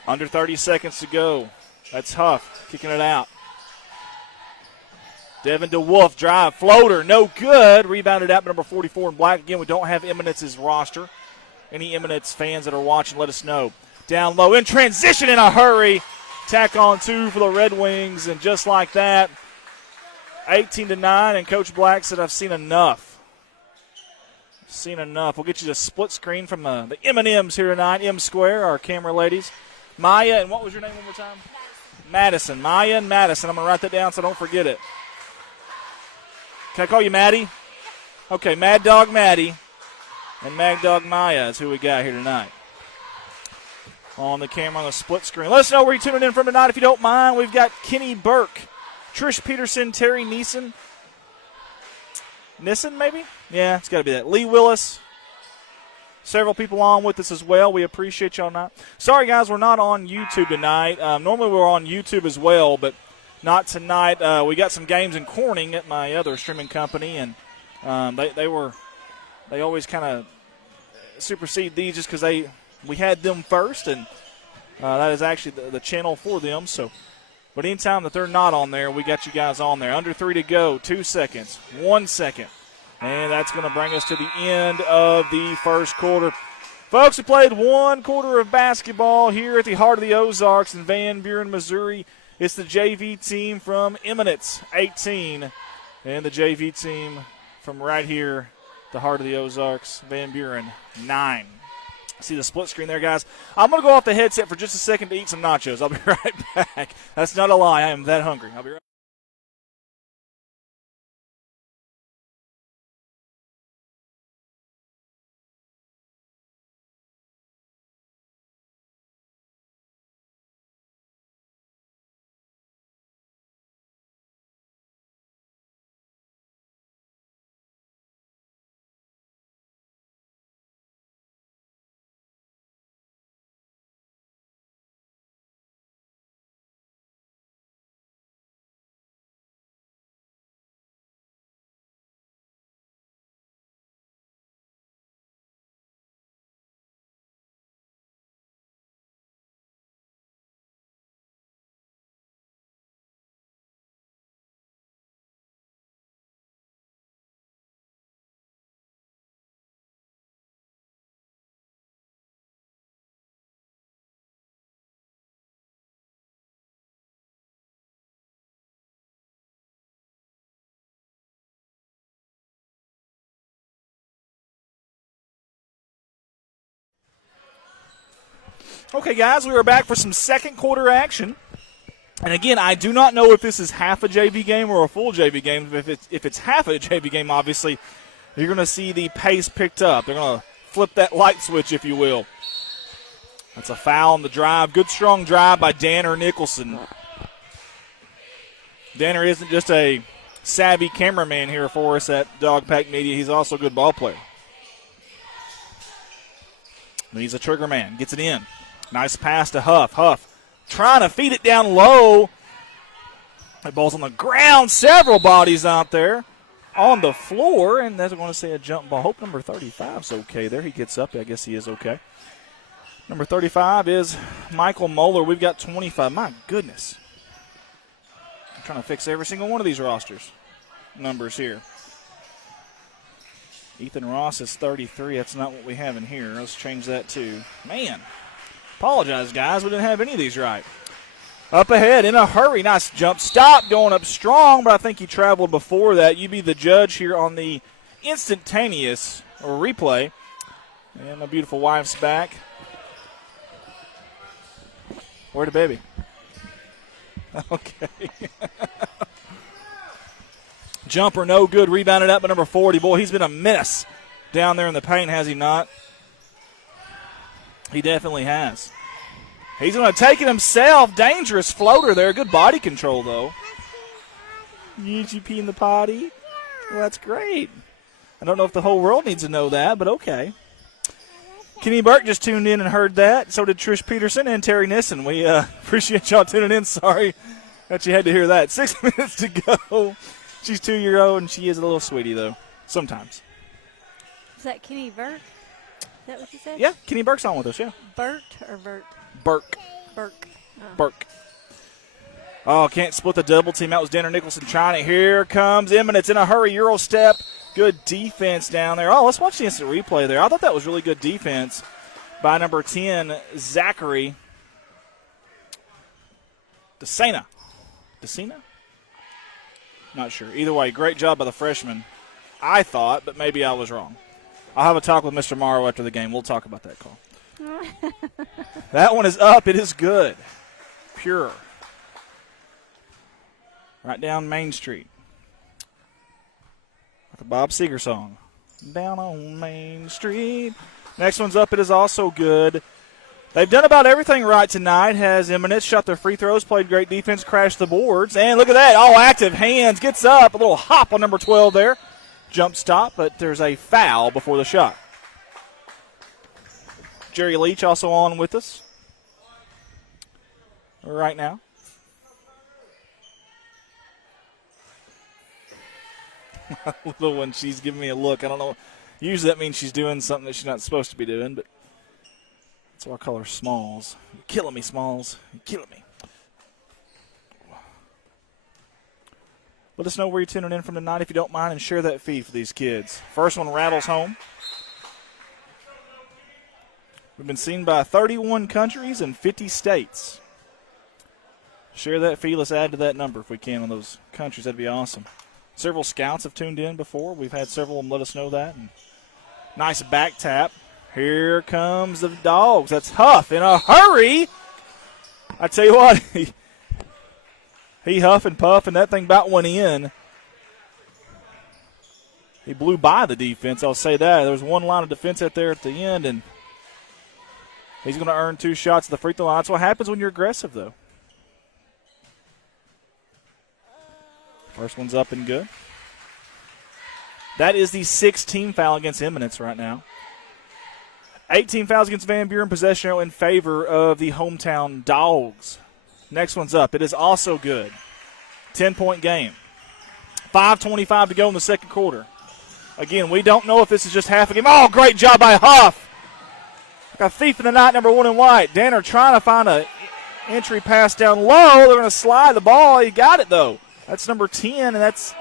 Under 30 seconds to go. That's Huff kicking it out. Devin DeWolf drive, floater, no good. Rebounded out by number 44 in black. Again, we don't have Eminence's roster. Any Eminence fans that are watching, let us know. Down low, in transition in a hurry. Tack on 2 for the Red Wings, and just like that, 18-9, and Coach Black said, I've seen enough. We'll get you the split screen from the M&Ms here tonight, M Square, our camera ladies. Maya, and what was your name one more time? Madison. Maya and Madison. I'm going to write that down so I don't forget it. Can I call you Maddie? Okay, Mad Dog Maddie and Mad Dog Maya is who we got here tonight. On the camera on the split screen. Let us know where you're tuning in from tonight if you don't mind. We've got Kenny Burke, Trish Peterson, Terry Nissen, maybe? Yeah, it's got to be that. Lee Willis. Several people on with us as well. We appreciate y'all not. Sorry, guys, we're not on YouTube tonight. Normally we're on YouTube as well, but not tonight. We got some games in Corning at my other streaming company, and they always kind of supersede these just because we had them first, and that is actually the channel for them. So, but anytime that they're not on there, we got you guys on there. Under 3 to go, 2 seconds, 1 second. And that's going to bring us to the end of the first quarter. Folks, we played 1 quarter of basketball here at the heart of the Ozarks in Van Buren, Missouri. It's the JV team from Eminence, 18, and the JV team from right here, the heart of the Ozarks, Van Buren, 9. See the split screen there, guys. I'm going to go off the headset for just a second to eat some nachos. I'll be right back. That's not a lie. I am that hungry. I'll be right back. Okay, guys, we are back for some second quarter action. And again, I do not know if this is half a JV game or a full JV game. If it's half a JV game, obviously, you're going to see the pace picked up. They're going to flip that light switch, if you will. That's a foul on the drive. Good, strong drive by Danner Nicholson. Danner isn't just a savvy cameraman here for us at Dog Pack Media. He's also a good ball player. And he's a trigger man. Gets it in. Nice pass to Huff. Huff trying to feed it down low. That ball's on the ground. Several bodies out there on the floor. And that's going to say a jump ball. Hope number 35's okay there. He gets up. I guess he is okay. Number 35 is Michael Moeller. We've got 25. My goodness. I'm trying to fix every single one of these rosters numbers here. Ethan Ross is 33. That's not what we have in here. Let's change that too. Man, apologize, guys. We didn't have any of these right. Up ahead in a hurry. Nice jump stop going up strong, but I think he traveled before that. You be the judge here on the instantaneous or replay. And my beautiful wife's back. Where the baby? Okay. Jumper no good. Rebounded up by number 40. Boy, he's been a mess down there in the paint, has he not? He definitely has. He's going to take it himself. Dangerous floater there. Good body control, though. Did you pee in the potty? Well, that's great. I don't know if the whole world needs to know that, but okay. Kenny Burke just tuned in and heard that. So did Trish Peterson and Terry Nissen. We appreciate y'all tuning in. Sorry that you had to hear that. 6 minutes to go. She's 2-year-old, and she is a little sweetie, though, sometimes. Is that Kenny Burke? Is that what you said? Yeah, Kenny Burke's on with us, yeah. Burt or Burt? Burke. Burke. Oh. Burke. Oh, can't split the double team. That was Danner Nicholson trying it. Here comes Eminence in a hurry. Euro step. Good defense down there. Oh, let's watch the instant replay there. I thought that was really good defense by number 10, Zachary DeSena. DeSena? Not sure. Either way, great job by the freshman, I thought, but maybe I was wrong. I'll have a talk with Mr. Morrow after the game. We'll talk about that call. That one is up. It is good. Pure. Right down Main Street. Like a Bob Seger song. Down on Main Street. Next one's up. It is also good. They've done about everything right tonight. Has Eminence shot their free throws, played great defense, crashed the boards. And look at that. All active hands. Gets up. A little hop on number 12 there. Jump stop, but there's a foul before the shot. Jerry Leach also on with us right now. Little one, she's giving me a look. I don't know. Usually that means she's doing something that she's not supposed to be doing, but that's why I call her Smalls. You're killing me, Smalls. You're killing me. Let us know where you're tuning in from tonight if you don't mind, and share that feed for these kids. First one rattles home. We've been seen by 31 countries and 50 states. Share that feed. Let's add to that number if we can on those countries. That'd be awesome. Several scouts have tuned in before. We've had several of them let us know that. And nice back tap. Here comes the Dogs. That's Huff in a hurry. I tell you what, he huff and puff, and that thing about went in. He blew by the defense, I'll say that. There was one line of defense out there at the end, and he's going to earn 2 shots at the free throw line. That's what happens when you're aggressive, though. First one's up and good. That is the 6th team foul against Eminence right now. 18 fouls against Van Buren. Possession arrow in favor of the hometown Dogs. Next one's up. It is also good. 10-point game. 5:25 to go in the second quarter. Again, we don't know if this is just half a game. Oh, great job by Huff. Like a thief in the night, number 1 in white. Danner trying to find an entry pass down low. They're going to slide the ball. He got it, though. That's number 10, and that's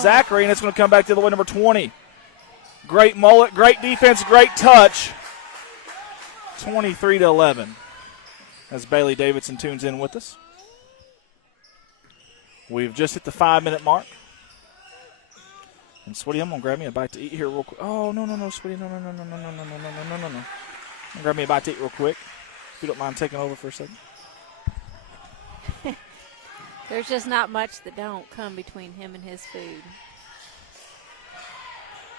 Zachary, and it's going to come back the other way, number 20. Great mullet, great defense, great touch. 23-11 as Bailey Davidson tunes in with us. We've just hit the 5-minute mark. And, Sweetie, I'm going to grab me a bite to eat here real quick. Oh, no, Sweetie. No. I'm going to grab me a bite to eat real quick. you don't mind taking over for a second. There's just not much that don't come between him and his food.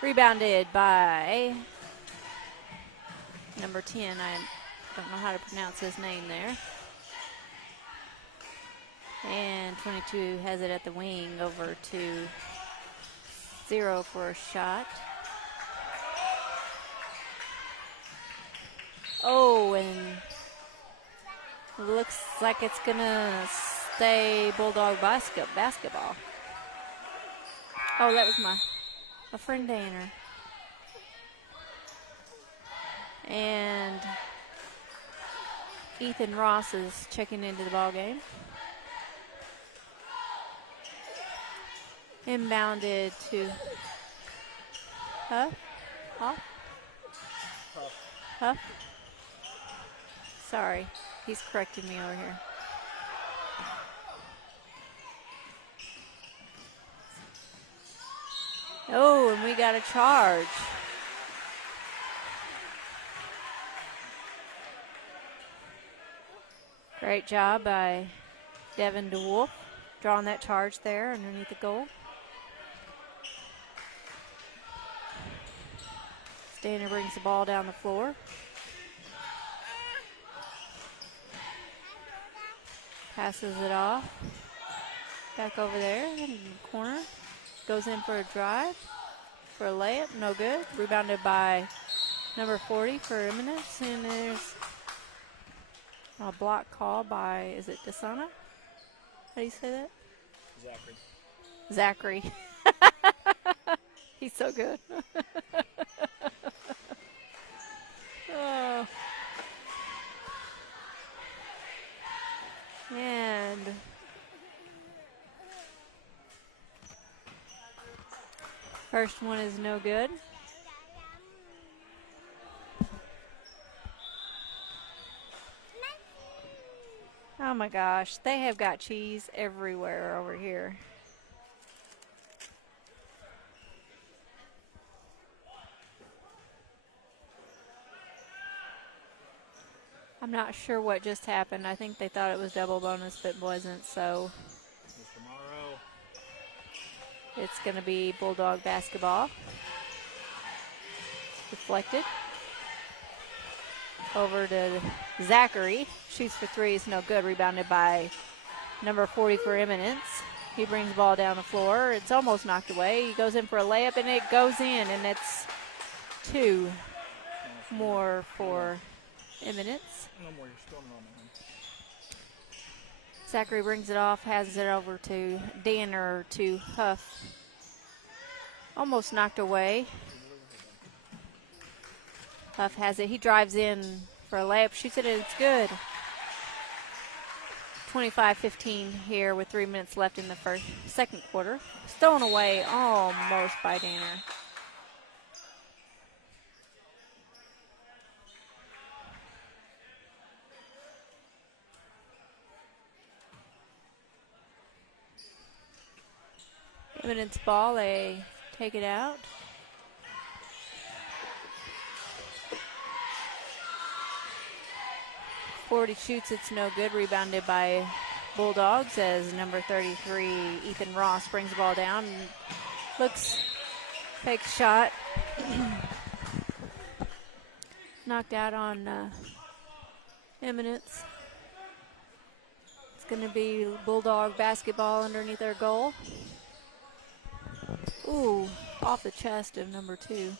Rebounded by number 10. I don't know how to pronounce his name there. And 22 has it at the wing over to 0 for a shot. Oh, and it looks like it's going to stay Bulldog basketball. Oh, that was my friend Danner. And Ethan Ross is checking into the ball game. Inbounded to Huff. Sorry, he's correcting me over here. Oh, and we got a charge. Great job by Devin DeWolf, drawing that charge there underneath the goal. Stainer brings the ball down the floor. Passes it off. Back over there in the corner. Goes in for a drive. For a layup. No good. Rebounded by number 40 for Eminence. And there's a block call by, is it Desana? How do you say that? Zachary. He's so good. Oh. And first one is no good. Oh my gosh, they have got cheese everywhere over here. I'm not sure what just happened. I think they thought it was double bonus, but wasn't, so it's going to be Bulldog basketball. Deflected. Over to Zachary. Shoots for three. It's no good. Rebounded by number 40 for Eminence. He brings the ball down the floor. It's almost knocked away. He goes in for a layup, and it goes in, and it's 2 more for Eminence. No more, you're still on that. Zachary brings it off, has it over to Danner to Huff. Almost knocked away. Huff has it. He drives in for a layup, shoots it, and it's good. 25-15 here with 3 minutes left in the second quarter. Stolen away almost by Danner. Eminence ball, they take it out. Forty shoots, it's no good. Rebounded by Bulldogs as number 33, Ethan Ross, brings the ball down. Looks fake shot. Knocked out on Eminence. It's going to be Bulldog basketball underneath their goal. Ooh, off the chest of number 2.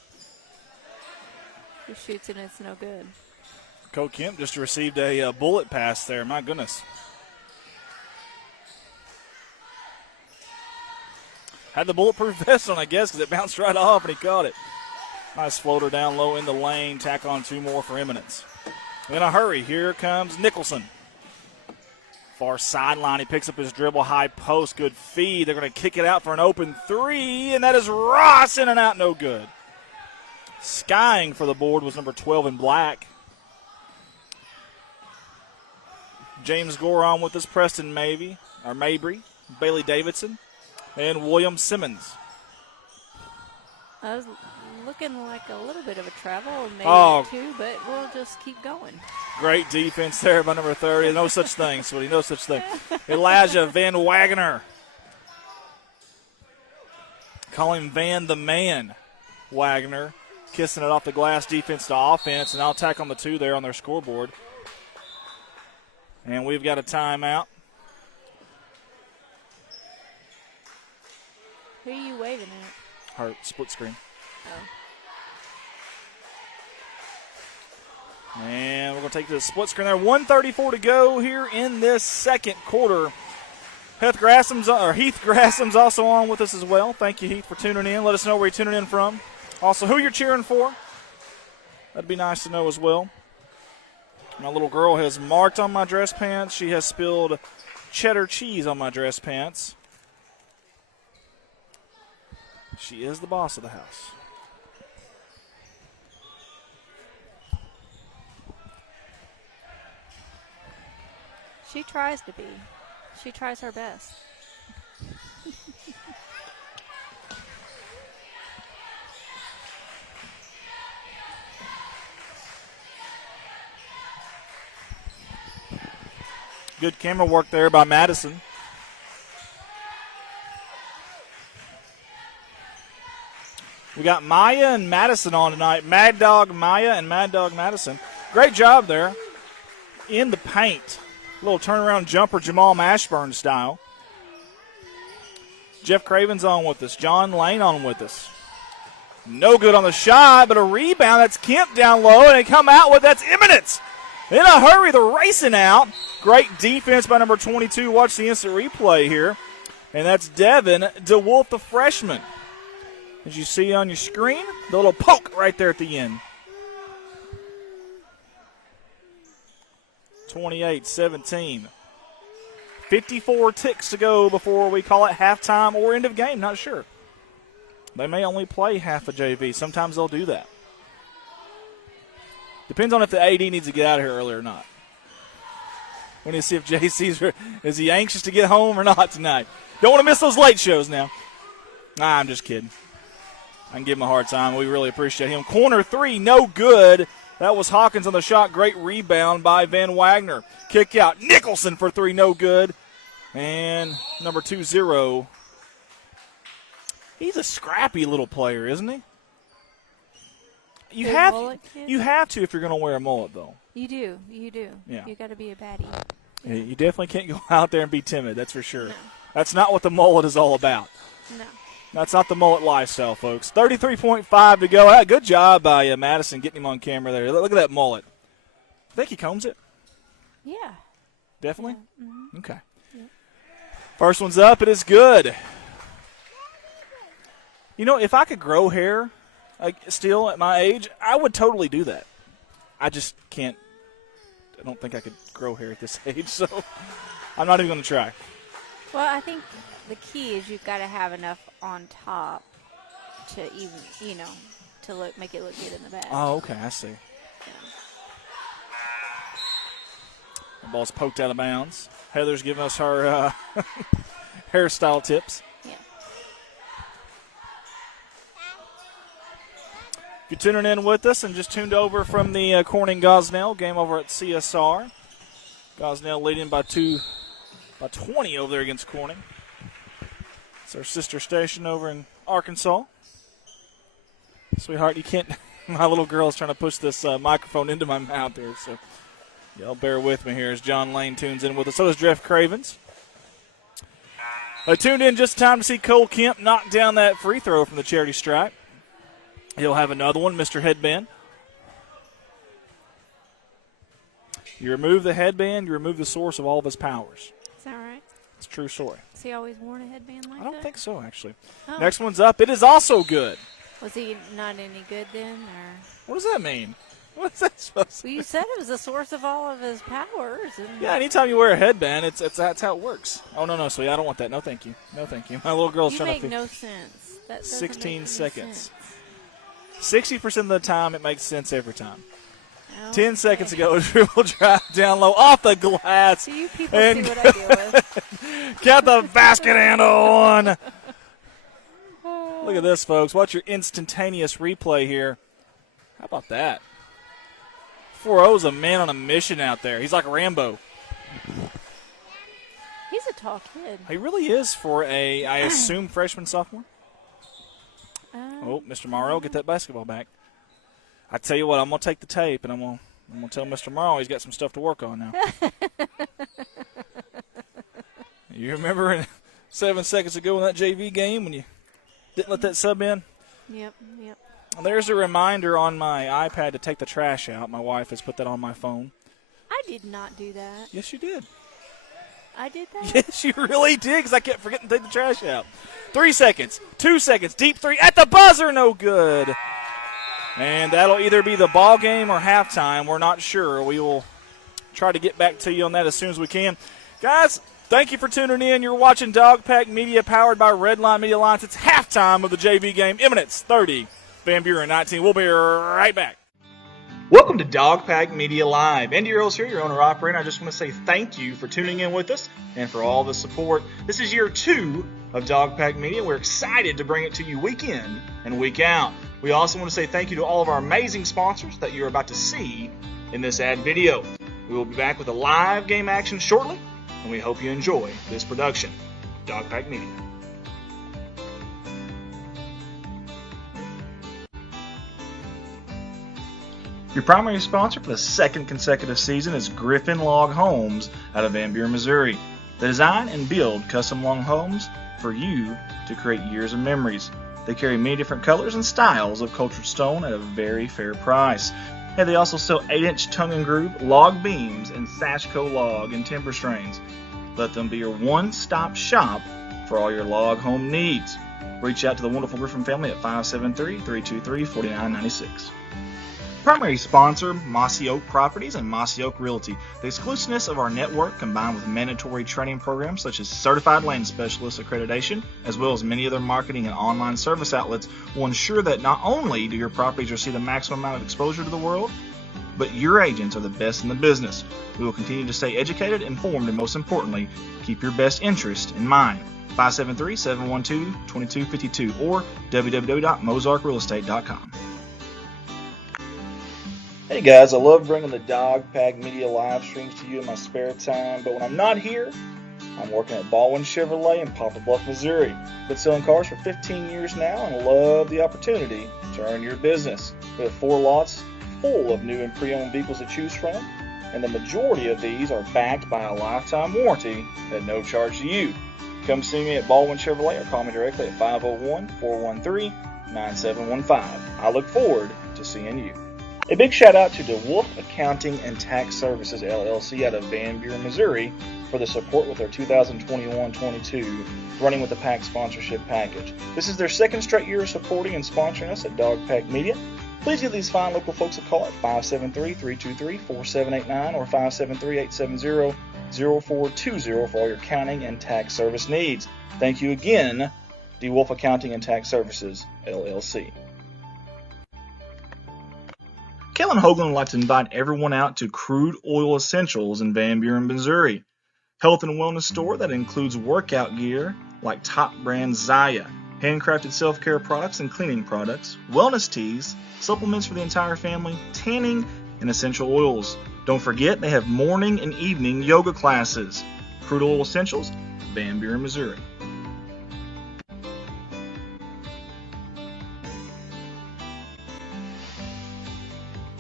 He shoots and it's no good. Coach Kemp just received a bullet pass there. My goodness. Had the bulletproof vest on, I guess, because it bounced right off and he caught it. Nice floater down low in the lane. Tack on 2 more for Eminence. In a hurry, here comes Nicholson. Far sideline, he picks up his dribble, high post, good feed. They're going to kick it out for an open 3, and that is Ross in and out, no good. Skying for the board was number 12 in black. James Goron with us, Preston Mabry, Bailey Davidson, and William Simmons. That was looking like a little bit of a travel, maybe Oh. 2, but we'll just keep going. Great defense there by number 30. No such thing, Sweetie. No such thing. Elijah Van Wagner. Call him Van the Man. Wagner kissing it off the glass, defense to offense, and I'll tack on the 2 there on their scoreboard. And we've got a timeout. Who are you waving at? Our split screen. Oh. And we're going to take the split screen there. 1:34 to go here in this second quarter. Heath Grassham's also on with us as well. Thank you, Heath, for tuning in. Let us know where you're tuning in from. Also, who you're cheering for. That'd be nice to know as well. My little girl has marked on my dress pants. She has spilled cheddar cheese on my dress pants. She is the boss of the house. She tries to be. She tries her best. Good camera work there by Madison. We got Maya and Madison on tonight. Mad Dog Maya and Mad Dog Madison. Great job there in the paint. Little turnaround jumper, Jamal Mashburn style. Jeff Craven's on with us. John Lane on with us. No good on the shot, but a rebound. That's Kemp down low, and they come out with that's Eminence. In a hurry, they're racing out. Great defense by number 22. Watch the instant replay here. And that's Devin DeWolf, the freshman. As you see on your screen, the little poke right there at the end. 28-17. 54 ticks to go before we call it halftime or end of game. Not sure. They may only play half a JV. Sometimes they'll do that. Depends on if the AD needs to get out of here early or not. We need to see if JC's is he anxious to get home or not tonight. Don't want to miss those late shows now. Nah, I'm just kidding. I can give him a hard time. We really appreciate him. Corner 3, no good. That was Hawkins on the shot. Great rebound by Van Wagner. Kick out. Nicholson for 3, no good. And number 2-0. He's a scrappy little player, isn't he? You Big have mullet kid? you have to if you're going to wear a mullet, though. You do. You do. Yeah. You got to be a baddie. Yeah, you definitely can't go out there and be timid, that's for sure. No. That's not what the mullet is all about. No. That's not the mullet lifestyle, folks. 33.5 to go. Ah, good job by Madison getting him on camera there. Look at that mullet. I think he combs it. Yeah. Definitely? Yeah. Mm-hmm. Okay. Yeah. First one's up. It is good. You know, if I could grow hair still at my age, I would totally do that. I just can't. I don't think I could grow hair at this age, so I'm not even going to try. Well, I think the key is you've got to have enough on top to even, to make it look good in the bag. Oh, okay. I see. Yeah. The ball's poked out of bounds. Heather's giving us her hairstyle tips. Yeah. If you're tuning in with us and just tuned over from the Corning Gosnell game over at CSR, Gosnell leading by 20 over there against Corning. It's our sister station over in Arkansas. Sweetheart, you can't. My little girl's trying to push this microphone into my mouth here, so y'all bear with me here as John Lane tunes in with us. So does Jeff Cravens. I tuned in just in time to see Cole Kemp knock down that free throw from the charity stripe. He'll have another one, Mr. Headband. You remove the headband, you remove the source of all of his powers. Is that right? It's a true story. Has he always worn a headband like that? I don't think so, actually. Oh. Next one's up. It is also good. Was he not any good then? Or? What does that mean? What's that supposed to Well, you said it was the source of all of his powers. And Yeah, anytime you wear a headband, that's how it works. Oh, no, sweetie, I don't want that. No, thank you. No, thank you. My little girl's you trying make to no sense. That doesn't 16 make any seconds. sense. 60% of the time, it makes sense every time. Okay. 10 seconds ago, a dribble drive down low off the glass. So you people And see what I deal with. got the basket handle on. Look at this, folks. Watch your instantaneous replay here. How about that? 4-0's a man on a mission out there. He's like Rambo. He's a tall kid. He really is for a, I assume, freshman, sophomore. Mr. Morrow, get that basketball back. I tell you what, I'm going to take the tape, and I'm going to tell Mr. Morrow he's got some stuff to work on now. You remember 7 seconds ago in that JV game when you didn't let that sub in? Yep. There's a reminder on my iPad to take the trash out. My wife has put that on my phone. I did not do that. Yes, you did. I did that? Yes, you really did, because I kept forgetting to take the trash out. 3 seconds, 2 seconds, deep three, at the buzzer, no good. And that'll either be the ball game or halftime. We're not sure. We will try to get back to you on that as soon as we can. Guys, thank you for tuning in. You're watching Dog Pack Media, powered by Redline Media Alliance. It's halftime of the JV game. Eminence 30, Van Buren 19. We'll be right back. Welcome to Dog Pack Media Live. Andy Earls here, your owner-operator. I just want to say thank you for tuning in with us and for all the support. This is year 2 of Dog Pack Media. We're excited to bring it to you week in and week out. We also want to say thank you to all of our amazing sponsors that you're about to see in this ad video. We will be back with a live game action shortly, and we hope you enjoy this production. Dog Pack Media. Your primary sponsor for the second consecutive season is Griffin Log Homes out of Van Buren, Missouri. They design and build custom log homes for you to create years of memories. They carry many different colors and styles of cultured stone at a very fair price. And they also sell 8-inch tongue and groove log beams and Sashco log and timber strains. Let them be your one-stop shop for all your log home needs. Reach out to the wonderful Griffin family at 573-323-4996. Primary sponsor, Mossy Oak Properties and Mossy Oak Realty. The exclusiveness of our network, combined with mandatory training programs such as Certified Land Specialist accreditation, as well as many other marketing and online service outlets, will ensure that not only do your properties receive the maximum amount of exposure to the world, but your agents are the best in the business. We will continue to stay educated, informed, and most importantly, keep your best interest in mind. 573-712-2252 or www.mozarkrealestate.com. Hey guys, I love bringing the Dog Pack Media live streams to you in my spare time, but when I'm not here, I'm working at Baldwin Chevrolet in Poplar Bluff, Missouri. Been selling cars for 15 years now and love the opportunity to earn your business. We have 4 lots full of new and pre-owned vehicles to choose from, and the majority of these are backed by a lifetime warranty at no charge to you. Come see me at Baldwin Chevrolet or call me directly at 501-413-9715. I look forward to seeing you. A big shout out to DeWolf Accounting and Tax Services LLC out of Van Buren, Missouri for the support with their 2021-22 Running with the Pack sponsorship package. This is their second straight year of supporting and sponsoring us at Dog Pack Media. Please give these fine local folks a call at 573-323-4789 or 573-870-0420 for all your accounting and tax service needs. Thank you again, DeWolf Accounting and Tax Services LLC. Kellen Hoagland would like to invite everyone out to Crude Oil Essentials in Van Buren, Missouri. Health and wellness store that includes workout gear like top brand Zaya, handcrafted self-care products and cleaning products, wellness teas, supplements for the entire family, tanning, and essential oils. Don't forget, they have morning and evening yoga classes. Crude Oil Essentials, Van Buren, Missouri.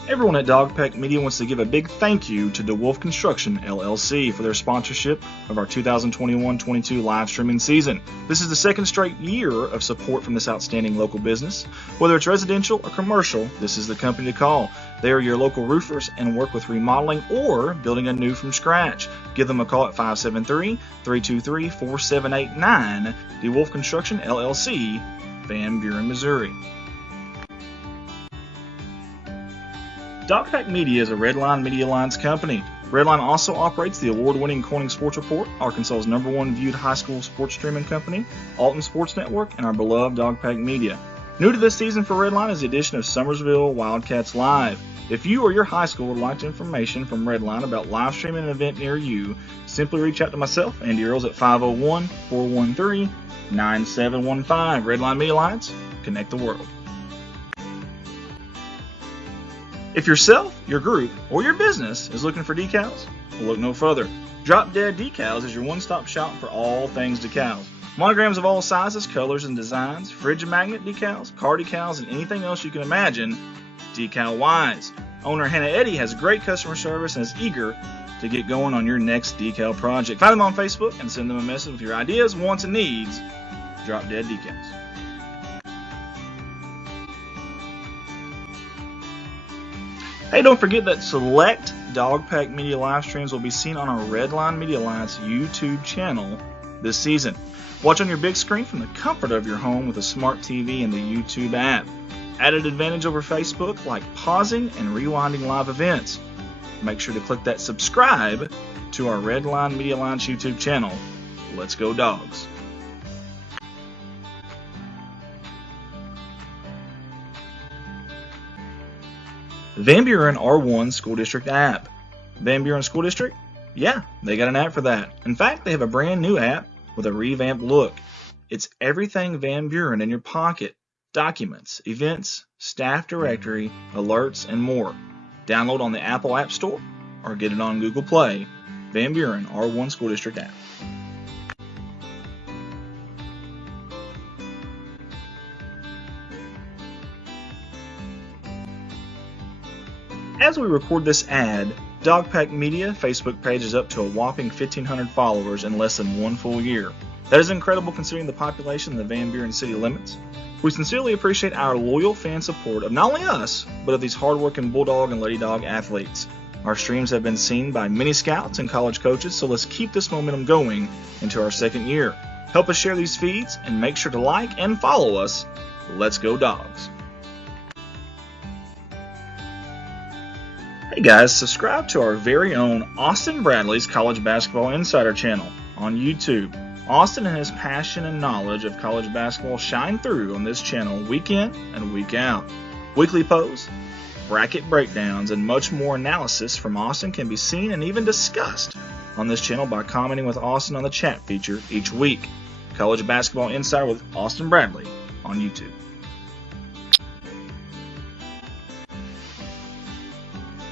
Everyone at Dog Pack Media wants to give a big thank you to DeWolf Construction LLC for their sponsorship of our 2021-22 live streaming season. This is the second straight year of support from this outstanding local business. Whether it's residential or commercial, this is the company to call. They are your local roofers and work with remodeling or building anew from scratch. Give them a call at 573-323-4789. DeWolf Construction LLC, Van Buren, Missouri. Dog Pack Media is a Redline Media Alliance company. Redline also operates the award-winning Corning Sports Report, Arkansas's #1 viewed high school sports streaming company, Alton Sports Network, and our beloved Dog Pack Media. New to this season for Redline is the addition of Summersville Wildcats Live. If you or your high school would like information from Redline about live streaming an event near you, simply reach out to myself, Andy Earls, at 501-413-9715. 9715. Redline Media Lights, connect the world. If yourself, your group, or your business is looking for decals, well, look no further. Drop Dead Decals is your one-stop shop for all things decals. Monograms of all sizes, colors, and designs, fridge magnet decals, car decals, and anything else you can imagine, decal-wise. Owner Hannah Eddy has great customer service and is eager to get going on your next decal project. Find them on Facebook and send them a message with your ideas, wants, and needs. Drop Dead Decals. Hey, don't forget that select Dog Pack Media live streams will be seen on our Redline Media Alliance YouTube channel this season. Watch on your big screen from the comfort of your home with a smart TV and the YouTube app. Added advantage over Facebook like pausing and rewinding live events. Make sure to click that subscribe to our Redline Media Alliance YouTube channel. Let's go Dogs. Van Buren R1 School District app. Van Buren School District? Yeah, they got an app for that. In fact, they have a brand new app with a revamped look. It's everything Van Buren in your pocket. Documents, events, staff directory, alerts, and more. Download on the Apple App Store or get it on Google Play. Van Buren R1 School District app. As we record this ad, Dogpack Media Facebook page is up to a whopping 1,500 followers in less than one full year. That is incredible considering the population in the Van Buren city limits. We sincerely appreciate our loyal fan support of not only us, but of these hardworking Bulldog and Lady Dog athletes. Our streams have been seen by many scouts and college coaches, so let's keep this momentum going into our second year. Help us share these feeds and make sure to like and follow us. Let's go Dogs. Hey guys, subscribe to our very own Austin Bradley's College Basketball Insider channel on YouTube. Austin and his passion and knowledge of college basketball shine through on this channel week in and week out. Weekly posts, bracket breakdowns, and much more analysis from Austin can be seen and even discussed on this channel by commenting with Austin on the chat feature each week. College Basketball Insider with Austin Bradley on YouTube.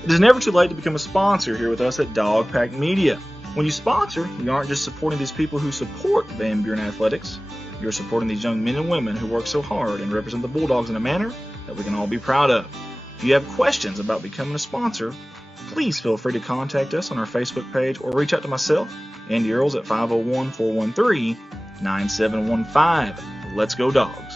It is never too late to become a sponsor here with us at Dogpack Media. When you sponsor, you aren't just supporting these people who support Van Buren Athletics. You're supporting these young men and women who work so hard and represent the Bulldogs in a manner that we can all be proud of. If you have questions about becoming a sponsor, please feel free to contact us on our Facebook page or reach out to myself, Andy Earls, at 501-413-9715. Let's go Dogs.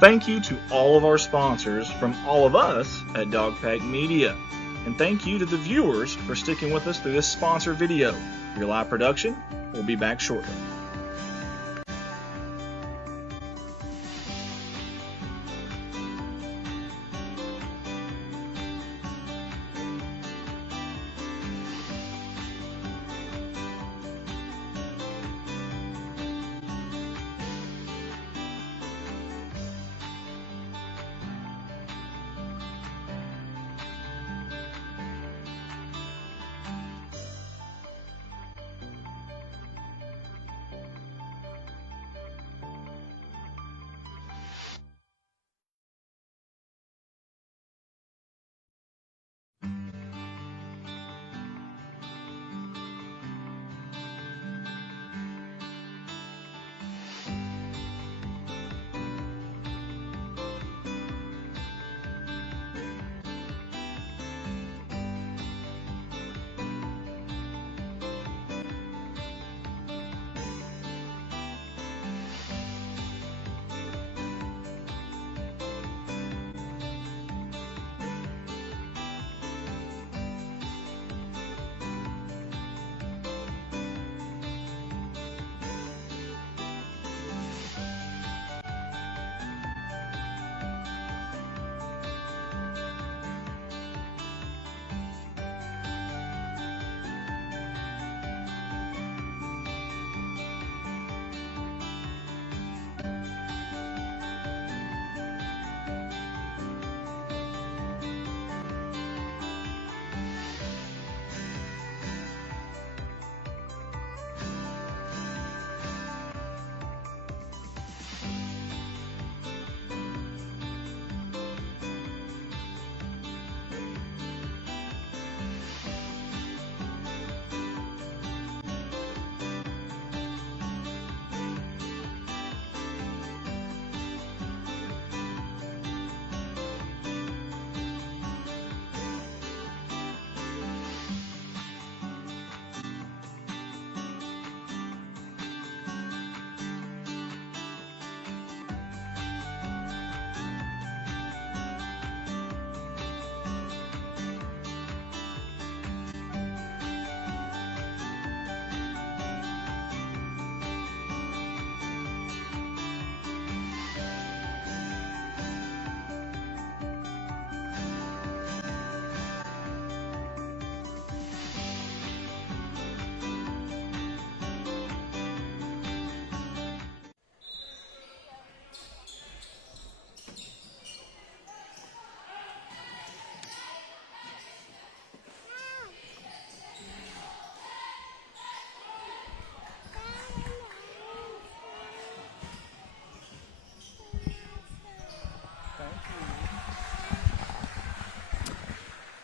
Thank you to all of our sponsors from all of us at Dogpack Media. And thank you to the viewers for sticking with us through this sponsor video. Your live production will be back shortly.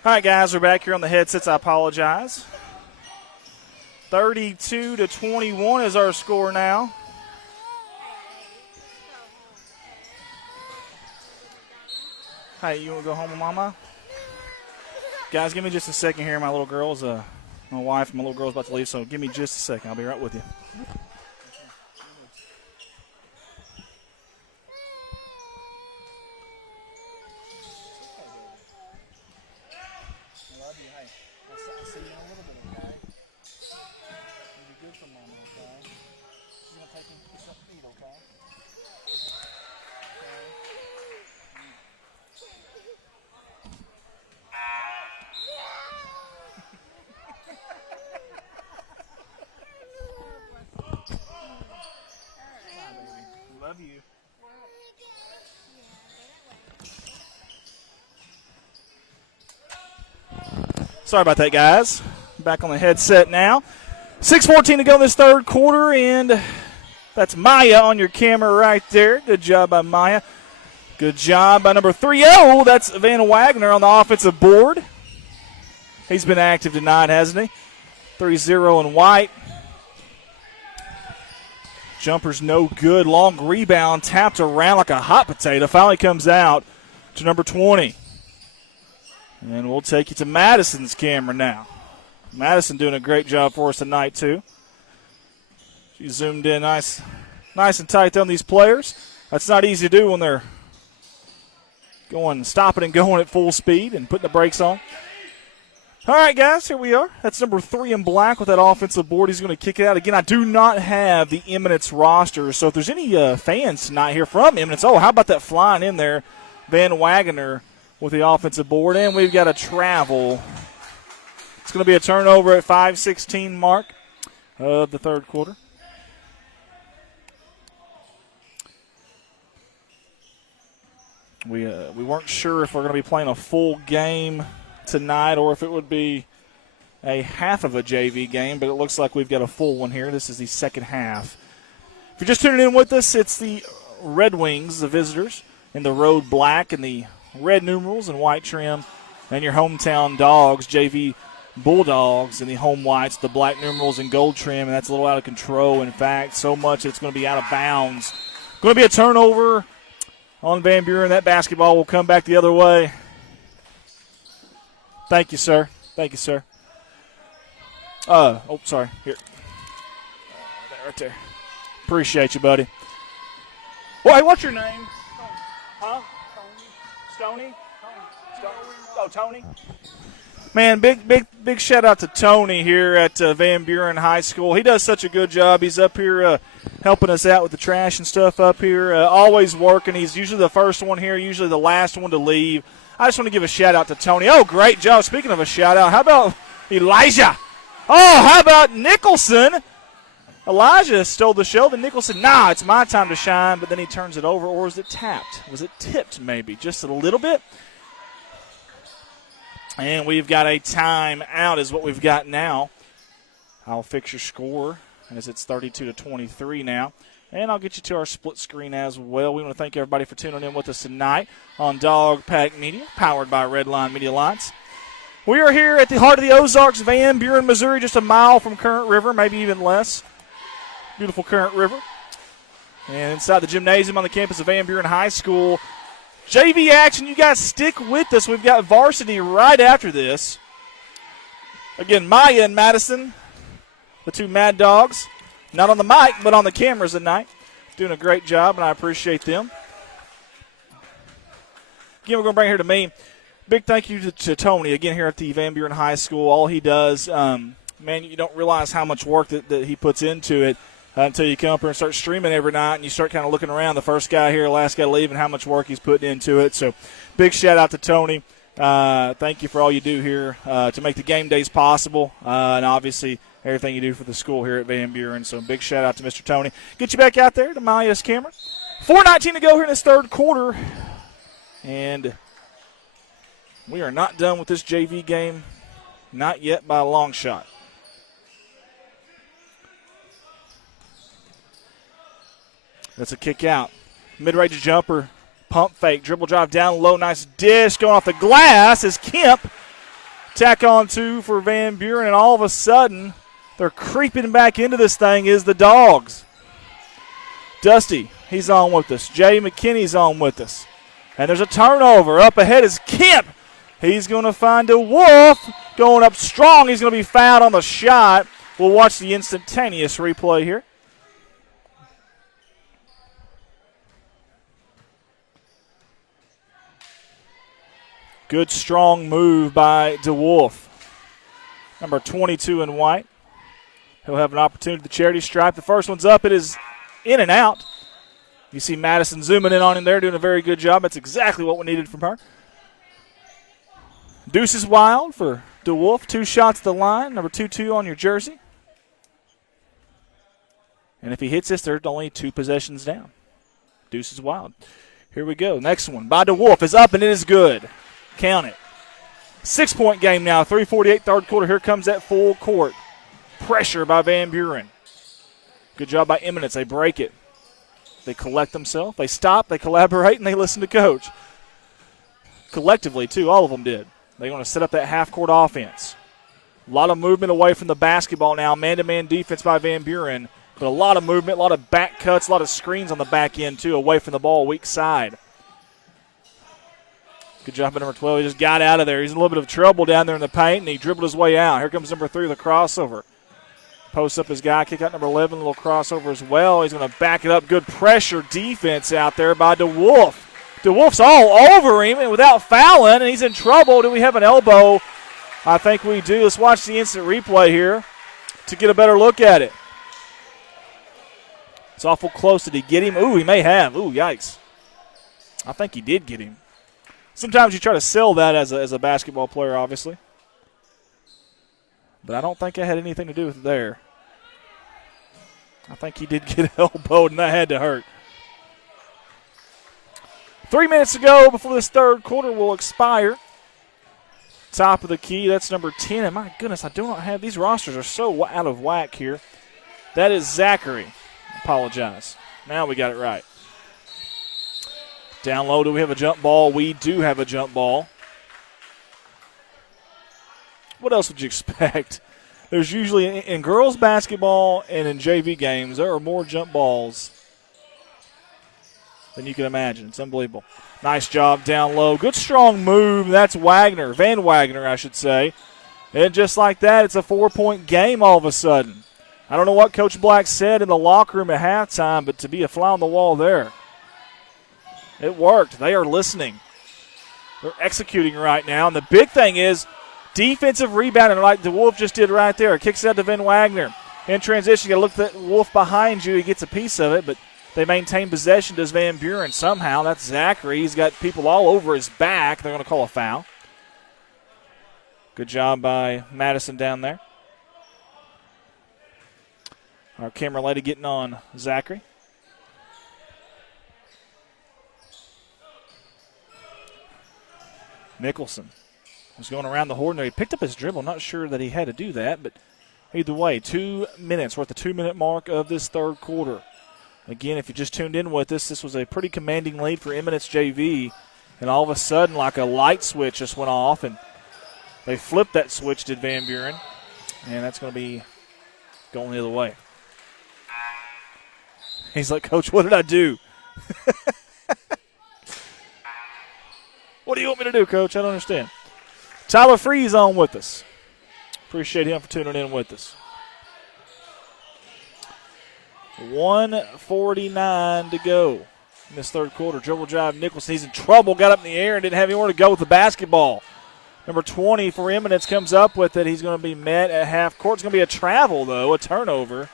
All right, guys, we're back here on the headsets. I apologize. 32-21 is our score now. Hey, you want to go home with Mama? Guys, give me just a second here. My little girl's, my wife and my little girl's about to leave, so give me just a second. I'll be right with you. Love you. Sorry about that, guys. Back on the headset now. 6:14 to go in this third quarter, and that's Maya on your camera right there. Good job by Maya. Good job by number 3-0. That's Van Wagner on the offensive board. He's been active tonight, hasn't he? 3-0 in white. Jumper's no good. Long rebound, tapped around like a hot potato. Finally comes out to number 20. And we'll take you to Madison's camera now. Madison doing a great job for us tonight, too. She zoomed in nice and tight on these players. That's not easy to do when they're stopping and going at full speed and putting the brakes on. All right, guys, here we are. That's number 3 in black with that offensive board. He's going to kick it out. Again, I do not have the Eminence roster, so if there's any fans tonight here from Eminence, how about that flying in there, Van Wagner with the offensive board, and we've got a travel. It's going to be a turnover at 5:16 mark of the third quarter. We weren't sure if we're going to be playing a full game tonight or if it would be a half of a JV game, but it looks like we've got a full one here. This is the second half. If you're just tuning in with us, it's the Red Wings, the visitors, in the road black and the red numerals and white trim, and your hometown Dogs, JV Bulldogs, in the home whites, the black numerals and gold trim, and that's a little out of control. In fact, so much it's going to be out of bounds. Going to be a turnover on Van Buren. That basketball will come back the other way. Thank you, sir. Thank you, sir. Sorry. Here. Right there. Appreciate you, buddy. Well, hey, what's your name? Huh? Stoney? Oh, Tony. Man, big shout out to Tony here at Van Buren High School. He does such a good job. He's up here helping us out with the trash and stuff up here. Always working. He's usually the first one here, usually the last one to leave. I just want to give a shout out to Tony. Oh, great job. Speaking of a shout out, how about Elijah? Oh, how about Nicholson? Elijah stole the show. Then Nicholson, it's my time to shine, but then he turns it over. Or was it tapped? Was it tipped maybe? Just a little bit? And we've got a timeout is what we've got now. I'll fix your score as it's 32-23 now. And I'll get you to our split screen as well. We want to thank everybody for tuning in with us tonight on Dog Pack Media, powered by Redline Media Lights. We are here at the heart of the Ozarks, Van Buren, Missouri, just a mile from Current River, maybe even less. Beautiful Current River. And inside the gymnasium on the campus of Van Buren High School, JV action. You guys stick with us. We've got varsity right after this. Again, Maya and Madison, the two Mad Dogs, not on the mic, but on the cameras tonight, doing a great job, and I appreciate them. Again, we're going to bring it here to me. Big thank you to Tony, again, here at the Van Buren High School. All he does, man, you don't realize how much work that he puts into it until you come up here and start streaming every night and you start kind of looking around, the first guy here, last guy to leave, and how much work he's putting into it. So big shout out to Tony. Thank you for all you do here to make the game days possible, and obviously everything you do for the school here at Van Buren. So big shout out to Mr. Tony. Get you back out there to Maya's camera. 4:19 to go here in this third quarter. And we are not done with this JV game. Not yet by a long shot. That's a kick out. Mid-range jumper, pump fake, dribble drive down low, nice dish going off the glass as Kemp Tack on 2 for Van Buren, and all of a sudden, they're creeping back into this thing is the Dogs. Dusty, he's on with us. Jay McKinney's on with us. And there's a turnover. Up ahead is Kemp. He's going to find a Wolf. Going up strong. He's going to be fouled on the shot. We'll watch the instantaneous replay here. Good, strong move by DeWolf. Number 22 in white. He'll have an opportunity at the charity stripe. The first one's up. It is in and out. You see Madison zooming in on him there, doing a very good job. That's exactly what we needed from her. Deuce is wild for DeWolf. 2 shots at the line. Number 2-2 on your jersey. And if he hits this, they're only 2 possessions down. Deuce is wild. Here we go. Next one by DeWolf is up, and it is good. Count it. 6-point game now. 3:48 third quarter. Here comes that full court. Pressure by Van Buren. Good job by Eminence. They break it. They collect themselves. They stop. They collaborate, and they listen to coach. Collectively, too. All of them did. They're going to set up that half-court offense. A lot of movement away from the basketball now. Man-to-man defense by Van Buren. But a lot of movement, a lot of back cuts, a lot of screens on the back end, too, away from the ball, weak side. Good job by number 12. He just got out of there. He's in a little bit of trouble down there in the paint, and he dribbled his way out. Here comes number 3 with a crossover. Posts up his guy, kick out number 11, a little crossover as well. He's going to back it up. Good pressure defense out there by DeWolf. DeWolf's all over him and without fouling, and he's in trouble. Do we have an elbow? I think we do. Let's watch the instant replay here to get a better look at it. It's awful close. Did he get him? Ooh, he may have. Ooh, yikes. I think he did get him. Sometimes you try to sell that as a basketball player, obviously. But I don't think it had anything to do with it there. I think he did get elbowed, and that had to hurt. 3 minutes to go before this third quarter will expire. Top of the key, that's number 10. And my goodness, I do not have – these rosters are so out of whack here. That is Zachary. Apologize. Now we got it right. Down low, do we have a jump ball? We do have a jump ball. What else would you expect? There's usually, in girls basketball and in JV games, there are more jump balls than you can imagine. It's unbelievable. Nice job down low. Good, strong move. That's Wagner, Van Wagner, I should say. And just like that, it's a 4-point game all of a sudden. I don't know what Coach Black said in the locker room at halftime, but to be a fly on the wall there. It worked. They are listening. They're executing right now. And the big thing is defensive rebounding like the Wolf just did right there. Kicks it out to Van Wagner. In transition, you got to look at that Wolf behind you. He gets a piece of it, but they maintain possession, does Van Buren. Somehow, that's Zachary. He's got people all over his back. They're going to call a foul. Good job by Madison down there. Our camera lady getting on Zachary. Nicholson was going around the horn there. He picked up his dribble. Not sure that he had to do that, but either way, 2 minutes. We're at the 2-minute mark of this third quarter. Again, if you just tuned in with us, this was a pretty commanding lead for Eminence JV, and all of a sudden, like a light switch just went off, and they flipped that switch, did Van Buren, and that's going to be going the other way. He's like, Coach, what did I do? What do you want me to do, Coach? I don't understand. Tyler Free's on with us. Appreciate him for tuning in with us. 1:49 to go in this third quarter. Dribble drive, Nicholson. He's in trouble. Got up in the air and didn't have anywhere to go with the basketball. Number 20 for Eminence comes up with it. He's going to be met at half court. It's going to be a travel, though, a turnover.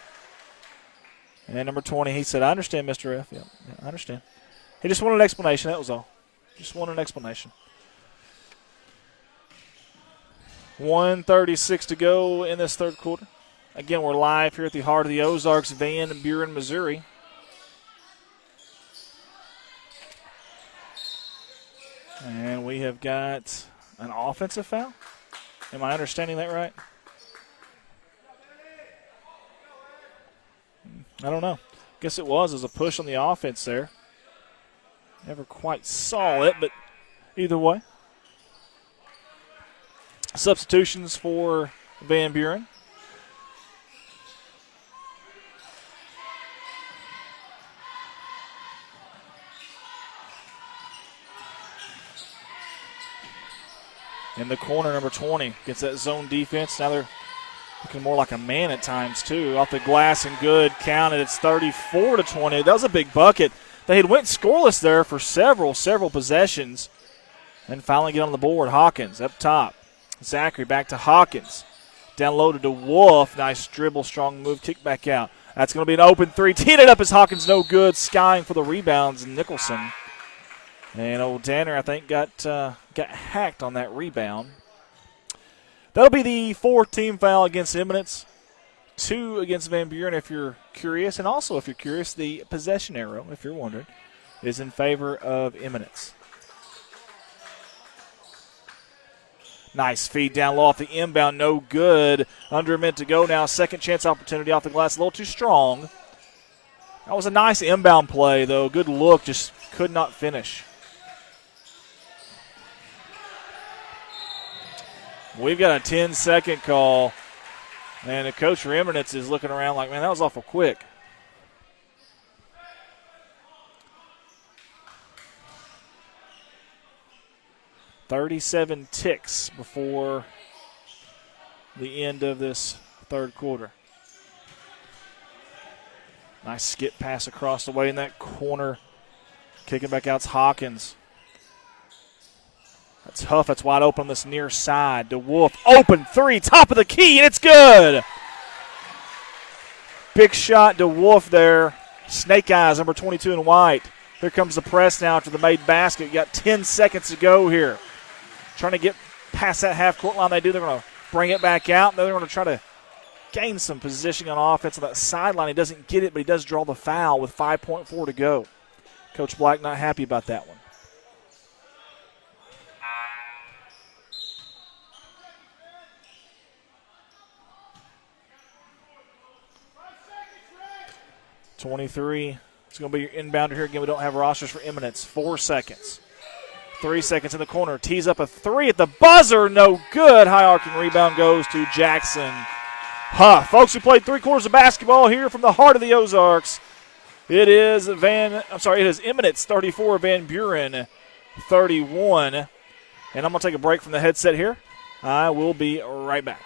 And then number 20, he said, I understand, Mr. F. Yeah, I understand. He just wanted an explanation. That was all. Just wanted an explanation. 1:36 to go in this third quarter. Again, we're live here at the heart of the Ozarks, Van Buren, Missouri. And we have got an offensive foul. Am I understanding that right? I don't know. Guess it was as a push on the offense there. Never quite saw it, but either way. substitutions for Van Buren. In the corner, number 20 gets that zone defense. Now they're looking more like a man at times, too. Off the glass and good. Counted. It's 34-20. That was a big bucket. They had went scoreless there for several possessions. And finally get on the board. Hawkins up top. Zachary back to Hawkins. Down low to DeWolf. Nice dribble, strong move, kick back out. That's going to be an open three. Teed it up as Hawkins no good. Skying for the rebounds, Nicholson. And old Danner, I think, got hacked on that rebound. That'll be the fourth team foul against Eminence. 2 against Van Buren, if you're curious. And also, if you're curious, the possession arrow, if you're wondering, is in favor of Eminence. Nice feed down low off the inbound. No good. Under a minute to go now. Second chance opportunity off the glass. A little too strong. That was a nice inbound play, though. Good look. Just could not finish. We've got a 10-second call. And the coach for Eminence is looking around like, man, that was awful quick. "37 ticks before the end of this third quarter. Nice skip pass across the way in that corner. Kicking back out, it's Hawkins. That's Huff. That's wide open on this near side. DeWolf, open three, top of the key, and it's good. Big shot, DeWolf there. Snake eyes, number 22 in white. Here comes the press now after the made basket. You got 10 seconds to go here. Trying to get past that half-court line. They do. They're going to bring it back out. Then they're going to try to gain some positioning on offense on that sideline. He doesn't get it, but he does draw the foul with 5.4 to go. Coach Black not happy about that one. .23. It's going to be your inbounder here. Again, we don't have rosters for Eminence. 4 seconds. 3 seconds in the corner. Tees up a three at the buzzer. No good. High arcing rebound goes to Jackson Huff. Folks, we played 3 quarters of basketball here from the heart of the Ozarks. It is Eminence 34, Van Buren 31. And I'm going to take a break from the headset here. I will be right back.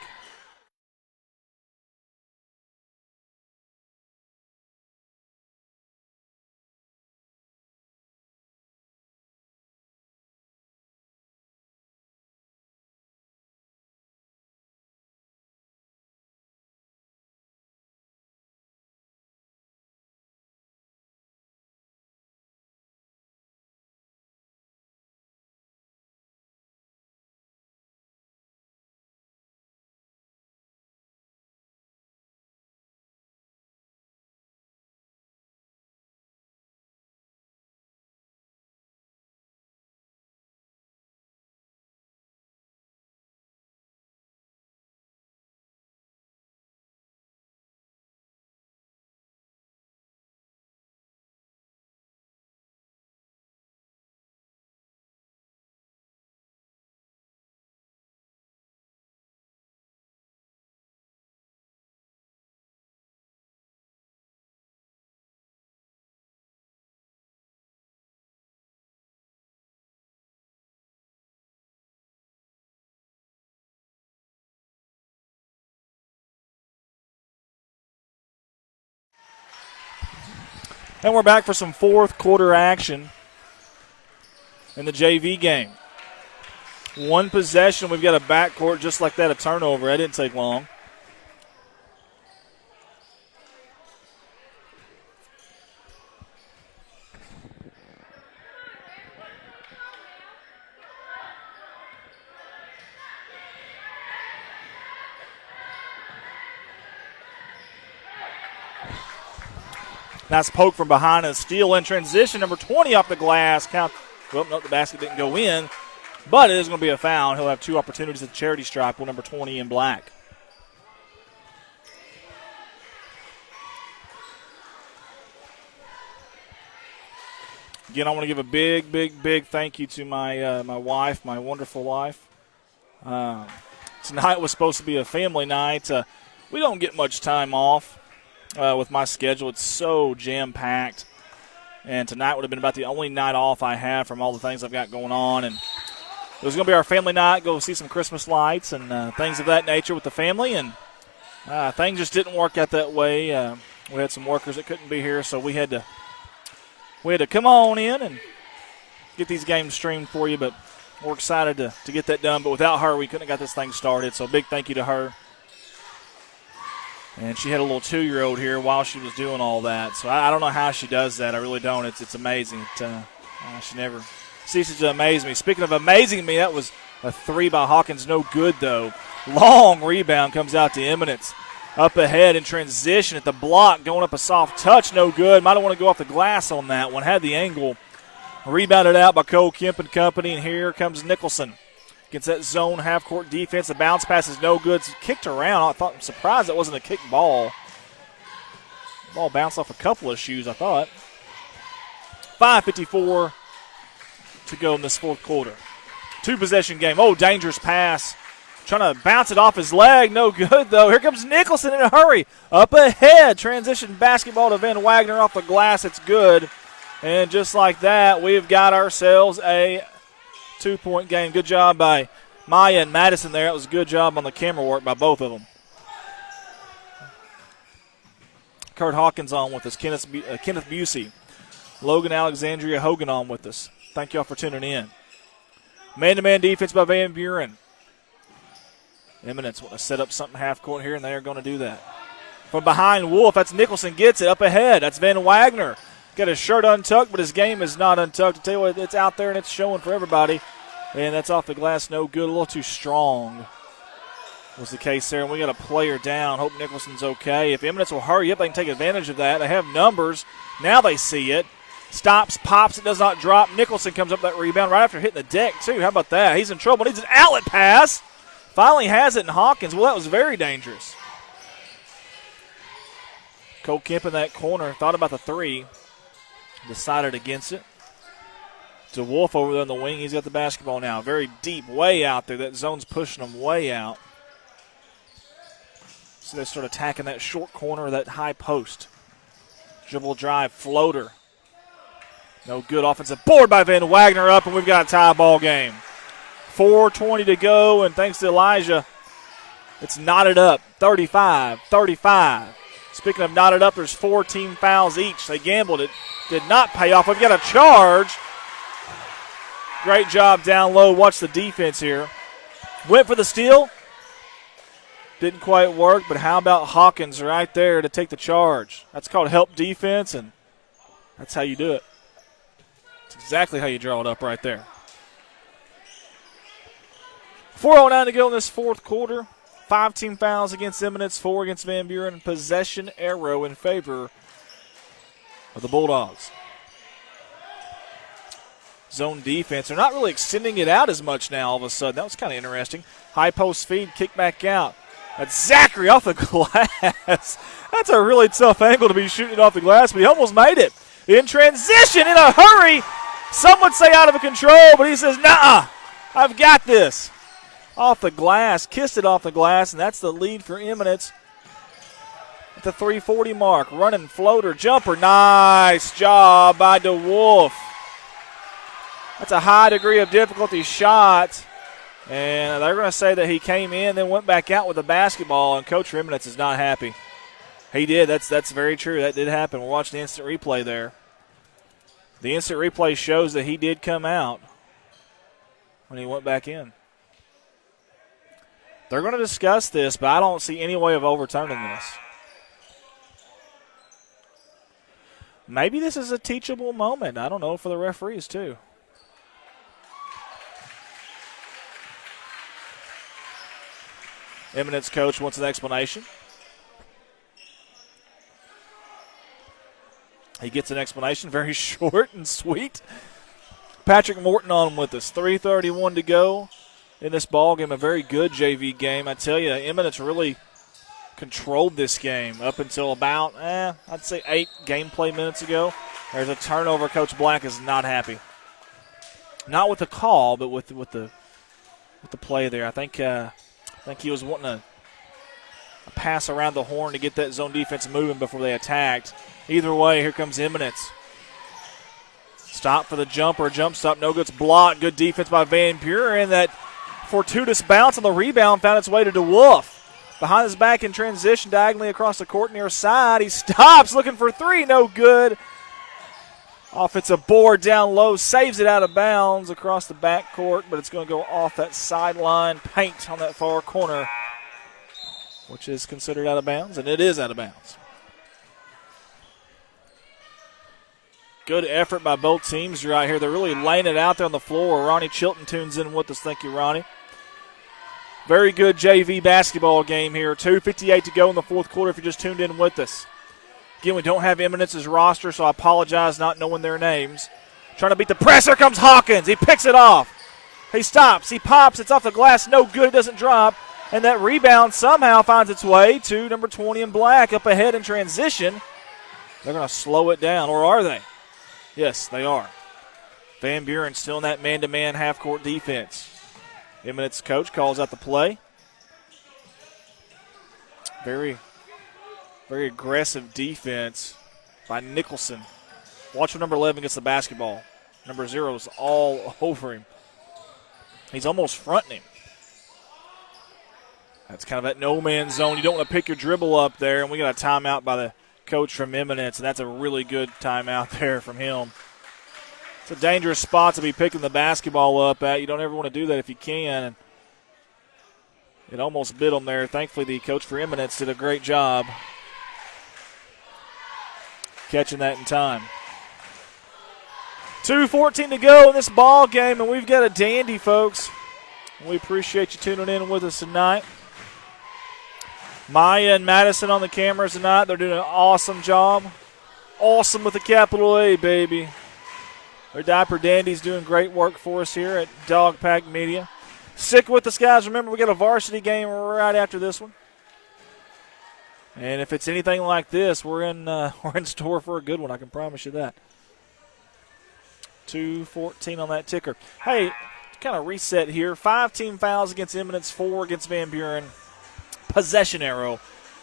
And we're back for some fourth quarter action in the JV game. One possession, we've got a backcourt just like that, a turnover. That didn't take long. Nice poke from behind and a steal in transition. Number 20 off the glass. Count. Well, no, the basket didn't go in, but it is going to be a foul. He'll have 2 opportunities at the charity stripe with number 20 in black. Again, I want to give a big thank you to my my wife, my wonderful wife. Tonight was supposed to be a family night. We don't get much time off with my schedule. It's so jam-packed. And tonight would have been about the only night off I have from all the things I've got going on. And it was going to be our family night, go see some Christmas lights and things of that nature with the family. And things just didn't work out that way. We had some workers that couldn't be here, so we had to come on in and get these games streamed for you. But we're excited to get that done. But without her, we couldn't have got this thing started. So big thank you to her. And she had a little 2-year-old here while she was doing all that. So I don't know how she does that. I really don't. It's amazing. She never ceases to amaze me. Speaking of amazing me, that was a 3 by Hawkins. No good, though. Long rebound comes out to Eminence. Up ahead in transition at the block, going up a soft touch. No good. Might have want to go off the glass on that one. Had the angle. Rebounded out by Cole Kemp and company. And here comes Nicholson. Against that zone half-court defense. The bounce pass is no good. It's kicked around. I'm surprised that wasn't a kick ball. Ball bounced off a couple of shoes, I thought. 5:54 to go in this fourth quarter. 2-possession game. Oh, dangerous pass. Trying to bounce it off his leg. No good, though. Here comes Nicholson in a hurry. Up ahead. Transition basketball to Van Wagner off the glass. It's good. And just like that, we've got ourselves a 2-point game. Good job by Maya and Madison there. That was a good job on the camera work by both of them. Kurt Hawkins on with us. Kenneth Busey. Logan Alexandria Hogan on with us. Thank y'all for tuning in. Man-to-man defense by Van Buren. Eminence want to set up something half-court here, and they are going to do that. From behind Wolf, that's Nicholson gets it up ahead. That's Van Wagner. Got his shirt untucked, but his game is not untucked. I tell you what, it's out there and it's showing for everybody. And that's off the glass, no good. A little too strong was the case there. And we got a player down. Hope Nicholson's okay. If Eminence will hurry up, they can take advantage of that. They have numbers. Now they see it. Stops, pops, it does not drop. Nicholson comes up that rebound right after hitting the deck, too. How about that? He's in trouble. Needs an outlet pass. Finally has it in Hawkins. Well, that was very dangerous. Cole Kemp in that corner. Thought about the 3. Decided against it. To Wolf over there on the wing. He's got the basketball now. Very deep, way out there. That zone's pushing him way out. So they start attacking that short corner, that high post. Dribble drive, floater. No good. Offensive board by Van Wagner up, and we've got a tie ball game. 4:20 to go, and thanks to Elijah, it's knotted up. 35-35. Speaking of knotted up, there's 4 team fouls each. They gambled it. Did not pay off. We've got a charge. Great job down low. Watch the defense here. Went for the steal. Didn't quite work, but how about Hawkins right there to take the charge? That's called help defense, and that's how you do it. That's exactly how you draw it up right there. 4:09 to go in this fourth quarter. 5 team fouls against Eminence, 4 against Van Buren. Possession arrow in favor of the Bulldogs. Zone defense. They're not really extending it out as much now all of a sudden. That was kind of interesting. High post feed, kick back out. That's Zachary off the glass. That's a really tough angle to be shooting it off the glass, but he almost made it. In transition, in a hurry. Some would say out of control, but he says, nah, I've got this. Off the glass, kissed it off the glass, and that's the lead for Eminence at the 3:40 mark. Running floater, jumper, nice job by DeWolf. That's a high degree of difficulty shot, and they're going to say that he came in, then went back out with the basketball, and Coach Eminence is not happy. He did. That's very true. That did happen. We're watching the instant replay there. The instant replay shows that he did come out when he went back in. They're going to discuss this, but I don't see any way of overturning this. Maybe this is a teachable moment. I don't know, for the referees too. Eminence coach wants an explanation. He gets an explanation, very short and sweet. Patrick Morton on with us. 3:31 to go in this ball game. A very good JV game. I tell you, Eminence really controlled this game up until about, I'd say 8 gameplay minutes ago. There's a turnover. Coach Black is not happy. Not with the call, but with the play there. I think think he was wanting a pass around the horn to get that zone defense moving before they attacked. Either way, here comes Eminence. Stop for the jumper, jump stop, no good. It's blocked. Good defense by Van Buren. That fortuitous bounce on the rebound found its way to DeWolf. Behind his back in transition, diagonally across the court near side. He stops, looking for three, no good. Offensive board down low, saves it out of bounds across the backcourt, but it's going to go off that sideline paint on that far corner, which is considered out of bounds, and it is out of bounds. Good effort by both teams right here. They're really laying it out there on the floor. Ronnie Chilton tunes in with us. Thank you, Ronnie. Very good JV basketball game here. 2:58 to go in the fourth quarter if you just tuned in with us. Again, we don't have Eminence's roster, so I apologize not knowing their names. Trying to beat the press. Here comes Hawkins. He picks it off. He stops. He pops. It's off the glass. No good. It doesn't drop. And that rebound somehow finds its way to number 20 in black up ahead in transition. They're going to slow it down, or are they? Yes, they are. Van Buren still in that man-to-man half-court defense. Eminence coach calls out the play. Very, very aggressive defense by Nicholson. Watch when number 11 gets the basketball. Number 0 is all over him. He's almost fronting him. That's kind of that no-man's zone. You don't want to pick your dribble up there, and we got a timeout by the coach from Eminence, and that's a really good timeout there from him. It's a dangerous spot to be picking the basketball up at. You don't ever want to do that if you can. And it almost bit him there. Thankfully, the coach for Eminence did a great job catching that in time. 2:14 to go in this ball game, and we've got a dandy, folks. We appreciate you tuning in with us tonight. Maya and Madison on the cameras tonight. They're doing an awesome job. Awesome with a capital A, baby. Their diaper dandies doing great work for us here at Dog Pack Media. Stick with us, guys. Remember, we got a varsity game right after this one. And if it's anything like this, we're in store for a good one. I can promise you that. 2:14 on that ticker. Hey, kind of reset here. 5 team fouls against Eminence, 4 against Van Buren. Possession arrow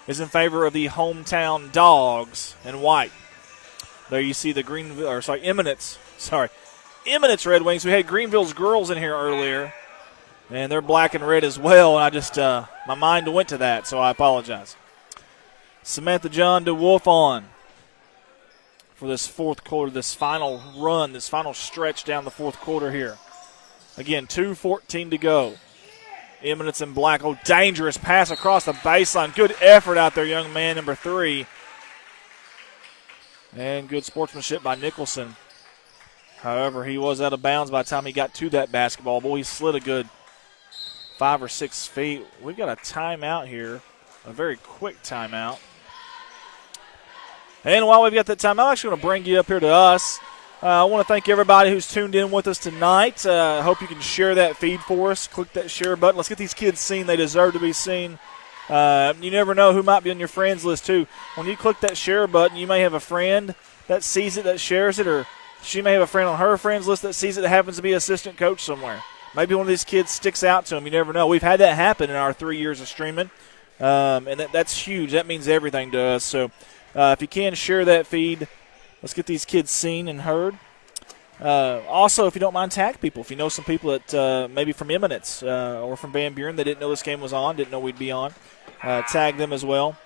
is in favor of the hometown Dogs in white. There you see the Eminence Red Wings. We had Greenville's girls in here earlier, and they're black and red as well, and I just, my mind went to that, so I apologize. Samantha John DeWolf on for this fourth quarter, this final run, this final stretch down the fourth quarter here. Again, 2:14 to go. Eminence in black. Oh, dangerous pass across the baseline. Good effort out there, young man, number 3. And good sportsmanship by Nicholson. However, he was out of bounds by the time he got to that basketball. Boy, he slid a good 5 or 6 feet. We've got a timeout here, a very quick timeout. And while we've got that timeout, I'm actually going to bring you up here to us. I want to thank everybody who's tuned in with us tonight. I hope you can share that feed for us. Click that share button. Let's get these kids seen. They deserve to be seen. You never know who might be on your friends list, too. When you click that share button, you may have a friend that sees it, that shares it, or she may have a friend on her friends list that sees it that happens to be an assistant coach somewhere. Maybe one of these kids sticks out to them. You never know. We've had that happen in our 3 years of streaming, and that's huge. That means everything to us. So if you can, share that feed. Let's get these kids seen and heard. Also, if you don't mind, tag people. If you know some people that maybe from Eminence or from Van Buren that didn't know this game was on, didn't know we'd be on, tag them as well.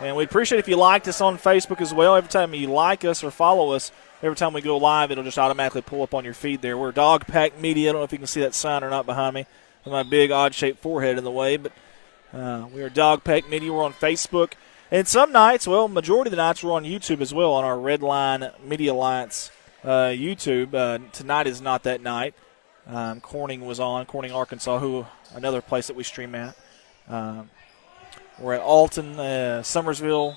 And we'd appreciate if you liked us on Facebook as well. Every time you like us or follow us, every time we go live, it'll just automatically pull up on your feed there. We're Dog Pack Media. I don't know if you can see that sign or not behind me with my big odd-shaped forehead in the way, but we are Dog Pack Media. We're on Facebook. And some nights, well, majority of the nights, we're on YouTube as well on our Red Line Media Alliance YouTube. Tonight is not that night. Corning was on, Corning, Arkansas, another place that we stream at. We're at Alton, Summersville,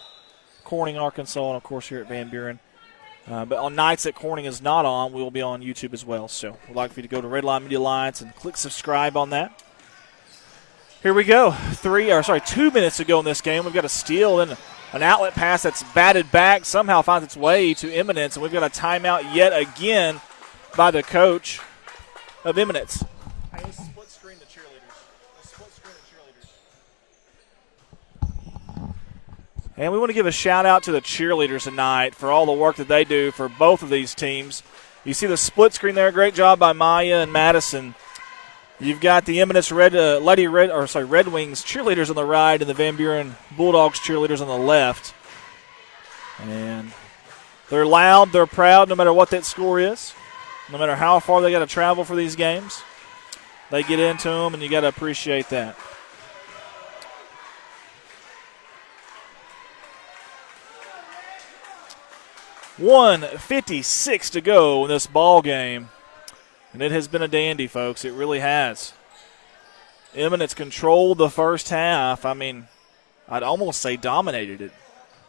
Corning, Arkansas, and, of course, here at Van Buren. But on nights that Corning is not on, we'll be on YouTube as well. So we'd like for you to go to Red Line Media Alliance and click subscribe on that. Here we go. 2 minutes to go in this game. We've got a steal and an outlet pass that's batted back, somehow finds its way to Eminence, and we've got a timeout yet again by the coach of Eminence. Hey, let's split screen the cheerleaders. And we want to give a shout-out to the cheerleaders tonight for all the work that they do for both of these teams. You see the split screen there. Great job by Maya and Madison. You've got the Eminence Red Wings cheerleaders on the right and the Van Buren Bulldogs cheerleaders on the left. And they're loud, they're proud, no matter what that score is, no matter how far they got to travel for these games. They get into them, and you got to appreciate that. .156 to go in this ball game, and it has been a dandy, folks. It really has. Eminence controlled the first half. I mean, I'd almost say dominated it.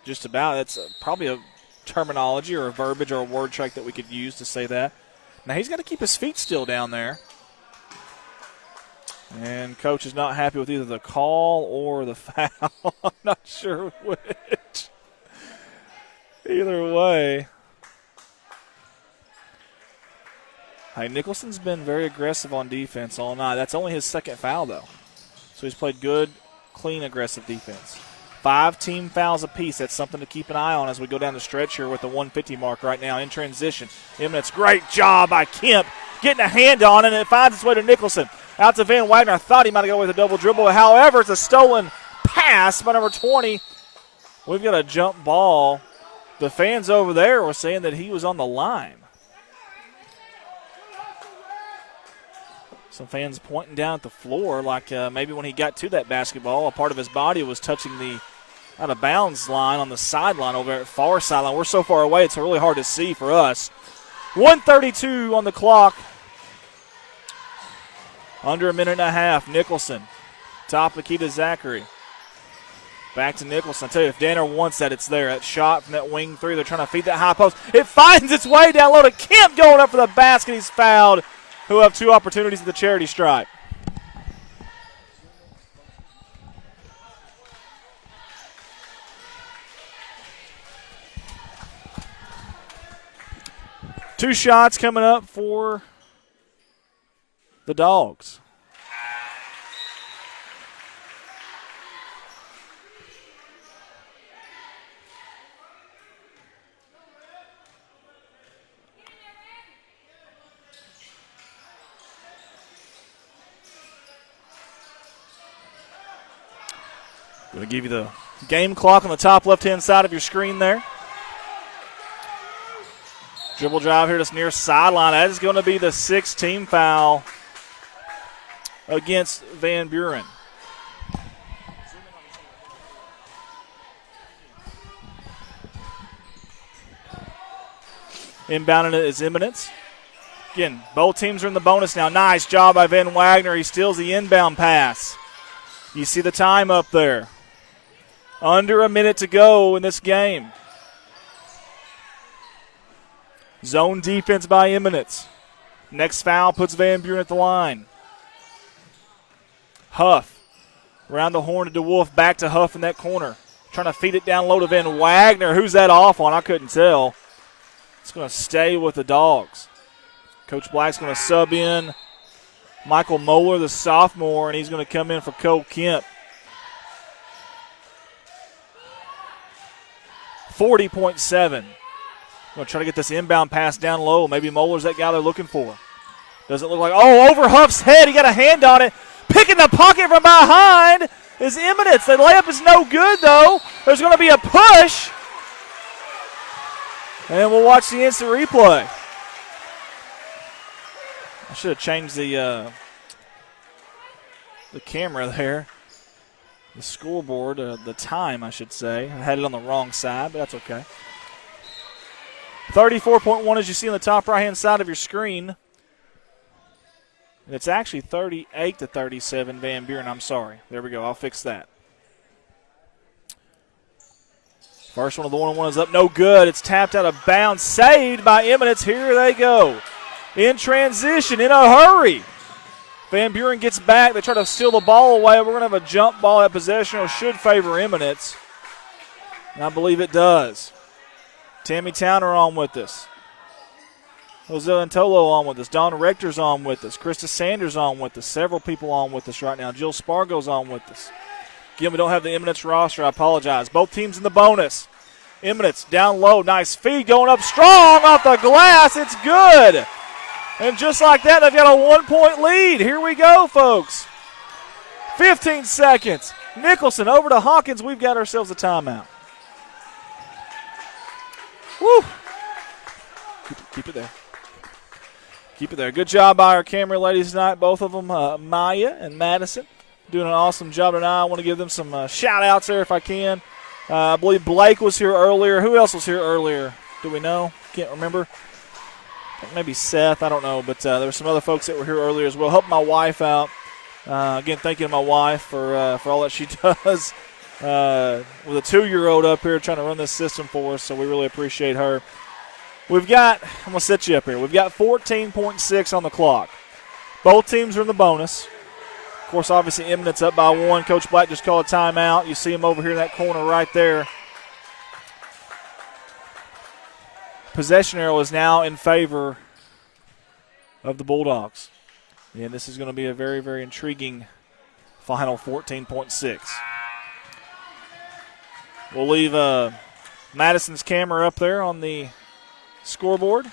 Just about. That's probably a terminology or a verbiage or a word track that we could use to say that. Now he's got to keep his feet still down there. And coach is not happy with either the call or the foul. I'm not sure which. Either way. Hey, Nicholson's been very aggressive on defense all night. That's only his second foul, though. So he's played good, clean, aggressive defense. 5 team fouls apiece. That's something to keep an eye on as we go down the stretch here with the 150 mark right now in transition. Eminence, great job by Kemp getting a hand on it, and it finds its way to Nicholson. Out to Van Wagner. I thought he might have gone with a double dribble. However, it's a stolen pass by number 20. We've got a jump ball. The fans over there were saying that he was on the line. Some fans pointing down at the floor like maybe when he got to that basketball, a part of his body was touching the out-of-bounds line on the sideline over at far sideline. We're so far away, it's really hard to see for us. 1:32 on the clock. Under a minute and a half. Nicholson. Top of the key to Zachary. Back to Nicholson. I tell you, if Danner wants that, it's there. That shot from that wing three. They're trying to feed that high post. It finds its way down low to Kemp going up for the basket. He's fouled. Who have 2 opportunities at the charity stripe. Two shots coming up for the Dogs. Going to give you the game clock on the top left-hand side of your screen there. Dribble drive here to near sideline. That is going to be the 6th team foul against Van Buren. Inbounding it is Eminence. Again, both teams are in the bonus now. Nice job by Van Wagner. He steals the inbound pass. You see the time up there. Under a minute to go in this game. Zone defense by Eminence. Next foul puts Van Buren at the line. Huff. Around the horn to DeWolf. Back to Huff in that corner. Trying to feed it down low to Van Wagner. Who's that off on? I couldn't tell. It's going to stay with the Dogs. Coach Black's going to sub in Michael Moeller, the sophomore, and he's going to come in for Cole Kemp. 40.7. Going to try to get this inbound pass down low. Maybe Moeller's that guy they're looking for. Doesn't look like, over Huff's head. He got a hand on it. Picking the pocket from behind is Eminence. The layup is no good, though. There's going to be a push. And we'll watch the instant replay. I should have changed the camera there. The scoreboard, the time, I should say. I had it on the wrong side, but that's okay. 34.1 as you see on the top right-hand side of your screen. And it's actually 38-37 Van Buren. I'm sorry. There we go. I'll fix that. First one of the 1-on-1 is up. No good. It's tapped out of bounds. Saved by Eminence. Here they go. In transition, in a hurry. Van Buren gets back. They try to steal the ball away. We're going to have a jump ball at possession. It should favor Eminence. And I believe it does. Tammy Towner on with us. Jose Antolo on with us. Don Rector's on with us. Krista Sanders on with us. Several people on with us right now. Jill Spargo's on with us. Again, we don't have the Eminence roster. I apologize. Both teams in the bonus. Eminence down low. Nice feed going up strong off the glass. It's good. And just like that, they've got a 1-point lead. Here we go, folks. 15 seconds. Nicholson over to Hawkins. We've got ourselves a timeout. Woo. Keep it there. Keep it there. Good job by our camera ladies tonight, both of them, Maya and Madison. Doing an awesome job tonight. I want to give them some shout-outs there if I can. I believe Blake was here earlier. Who else was here earlier? Do we know? Can't remember. Maybe Seth. I don't know. But there were some other folks that were here earlier as well. Helping my wife out. Again, thank you to my wife for all that she does with a 2-year-old up here trying to run this system for us. So we really appreciate her. We've got, I'm going to set you up here. We've got 14.6 on the clock. Both teams are in the bonus. Of course, obviously, Eminence up by 1. Coach Black just called a timeout. You see him over here in that corner right there. Possession arrow is now in favor of the Bulldogs. And this is going to be a very, very intriguing final 14.6. We'll leave Madison's camera up there on the scoreboard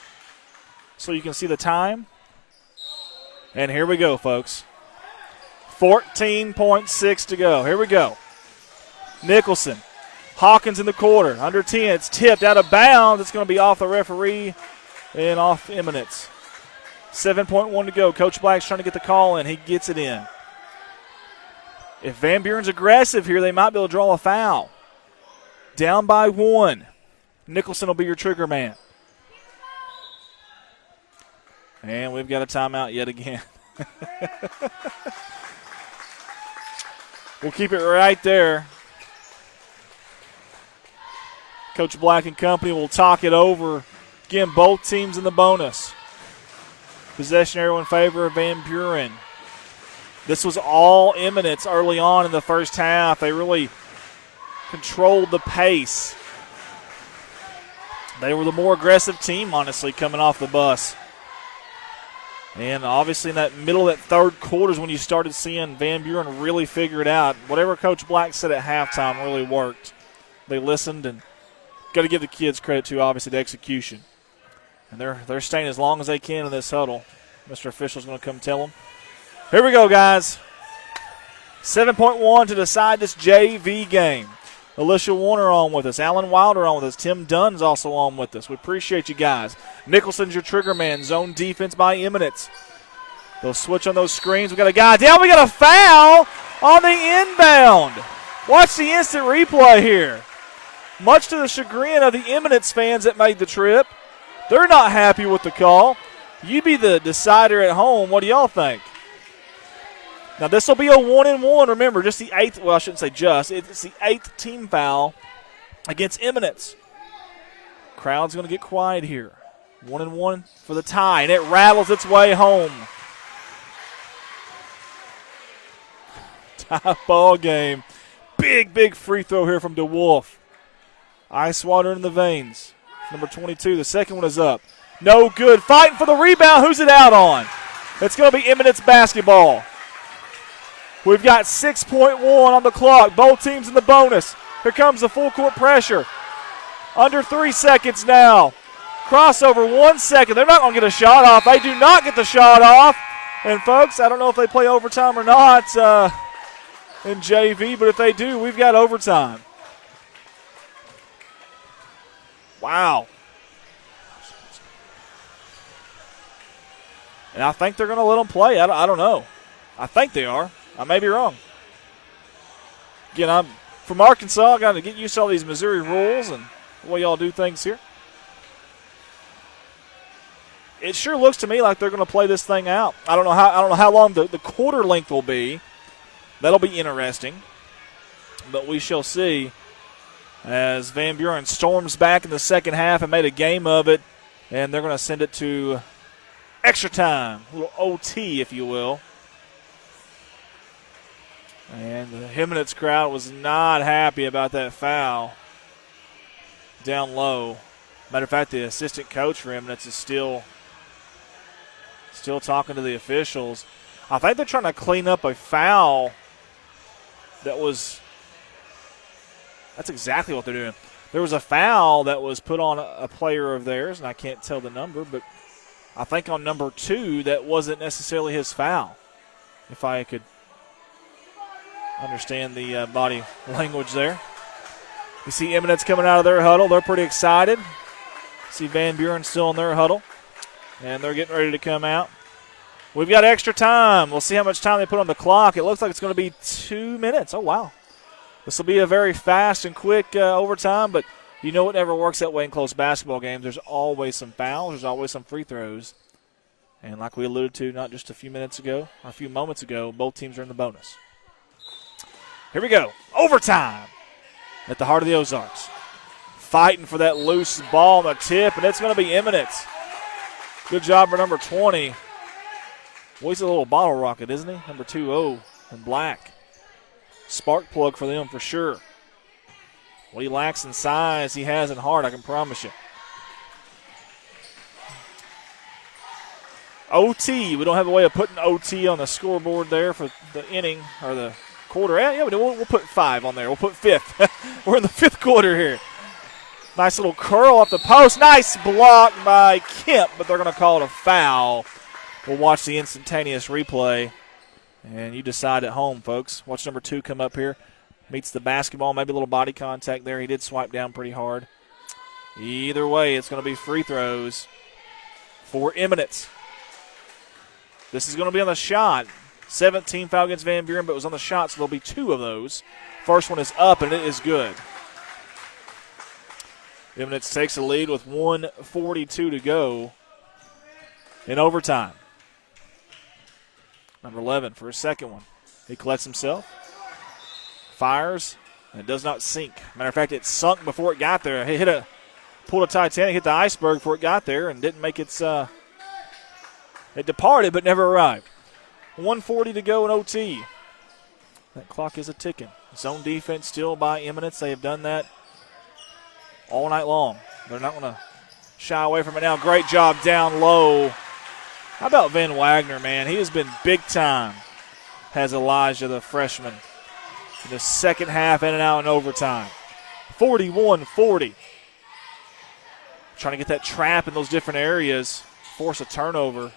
so you can see the time. And here we go, folks. 14.6 to go. Here we go. Nicholson. Hawkins in the quarter. Under 10. It's tipped out of bounds. It's going to be off the referee and off Eminence. 7.1 to go. Coach Black's trying to get the call in. He gets it in. If Van Buren's aggressive here, they might be able to draw a foul. Down by 1. Nicholson will be your trigger man. And we've got a timeout yet again. We'll keep it right there. Coach Black and company will talk it over. Again, both teams in the bonus. Possession arrow in favor of Van Buren. This was all Eminence early on in the first half. They really controlled the pace. They were the more aggressive team, honestly, coming off the bus. And obviously in that middle of that third quarter is when you started seeing Van Buren really figure it out. Whatever Coach Black said at halftime really worked. They listened, and got to give the kids credit too, obviously, the execution. And they're staying as long as they can in this huddle. Mr. Official's going to come tell them. Here we go, guys. 7.1 to decide this JV game. Alicia Warner on with us. Alan Wilder on with us. Tim Dunn's also on with us. We appreciate you guys. Nicholson's your trigger man. Zone defense by Eminence. They'll switch on those screens. We got a guy down. We got a foul on the inbound. Watch the instant replay here. Much to the chagrin of the Eminence fans that made the trip. They're not happy with the call. You be the decider at home. What do y'all think? Now, this will be a 1-and-1. Remember, just the 8th. Well, I shouldn't say just. It's the 8th team foul against Eminence. Crowd's going to get quiet here. 1-and-1 for the tie, and it rattles its way home. Tie ball game. Big, big free throw here from DeWolf. Ice water in the veins. Number 22. The second one is up. No good. Fighting for the rebound. Who's it out on? It's going to be Eminence basketball. We've got 6.1 on the clock. Both teams in the bonus. Here comes the full court pressure. Under 3 seconds now. Crossover, 1 second. They're not going to get a shot off. They do not get the shot off. And, folks, I don't know if they play overtime or not in JV, but if they do, we've got overtime. Wow. And I think they're going to let them play. I don't know. I think they are. I may be wrong. Again, I'm from Arkansas. I got to get used to all these Missouri rules and the way y'all do things here. It sure looks to me like they're going to play this thing out. I don't know how long the quarter length will be. That'll be interesting. But we shall see as Van Buren storms back in the second half and made a game of it. And they're going to send it to extra time, a little OT, if you will. And the Eminence crowd was not happy about that foul down low. Matter of fact, the assistant coach for Eminence is still talking to the officials. I think they're trying to clean up a foul that was That's exactly what they're doing. There was a foul that was put on a player of theirs, and I can't tell the number, but I think on number 2 that wasn't necessarily his foul, if I could understand the body language there. You see Eminence coming out of their huddle. They're pretty excited. See Van Buren still in their huddle, and they're getting ready to come out. We've got extra time. We'll see how much time they put on the clock. It looks like it's going to be 2 minutes. Oh, wow. This will be a very fast and quick overtime, but you know it never works that way in close basketball games. There's always some fouls. There's always some free throws. And like we alluded to not just a few minutes ago, or a few moments ago, both teams are in the bonus. Here we go. Overtime at the heart of the Ozarks. Fighting for that loose ball on the tip, and it's going to be Eminence. Good job for number 20. Well, he's a little bottle rocket, isn't he? Number 2-0 in black. Spark plug for them for sure. What he lacks in size, he has in heart, I can promise you. OT. We don't have a way of putting OT on the scoreboard there for the inning or the quarter. Yeah, we'll put 5 on there. We'll put 5th. We're in the 5th quarter here. Nice little curl off the post. Nice block by Kemp, but they're going to call it a foul. We'll watch the instantaneous replay. And you decide at home, folks. Watch number 2 come up here. Meets the basketball, maybe a little body contact there. He did swipe down pretty hard. Either way, it's going to be free throws for Eminence. This is going to be on the shot. 17 foul against Van Buren, but it was on the shot, so there'll be 2 of those. First one is up, and it is good. Eminence takes the lead with 1:42 to go in overtime. Number 11 for his second one. He collects himself, fires, and it does not sink. Matter of fact, it sunk before it got there. He pulled a Titanic, hit the iceberg before it got there, and didn't make its. It departed, but never arrived. 1:40 to go in OT. That clock is a ticking. Zone defense still by Eminence. They have done that all night long. They're not going to shy away from it now. Great job down low. How about Van Wagner, man? He has been big time, has Elijah, the freshman, in the second half, in and out in overtime. 41-40. Trying to get that trap in those different areas, force a turnover.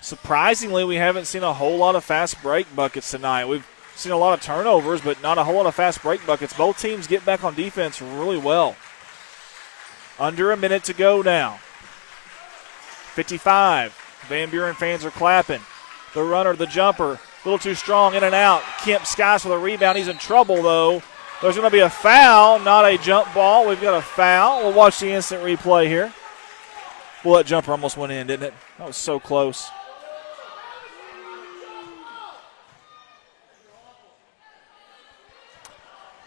Surprisingly, we haven't seen a whole lot of fast break buckets tonight. We've seen a lot of turnovers, but not a whole lot of fast break buckets. Both teams get back on defense really well. Under a minute to go now. 55. Van Buren fans are clapping. The runner, the jumper, a little too strong, in and out. Kemp Skies with a rebound. He's in trouble, though. There's going to be a foul, not a jump ball. We've got a foul. We'll watch the instant replay here. Well, that jumper almost went in, didn't it? That was so close.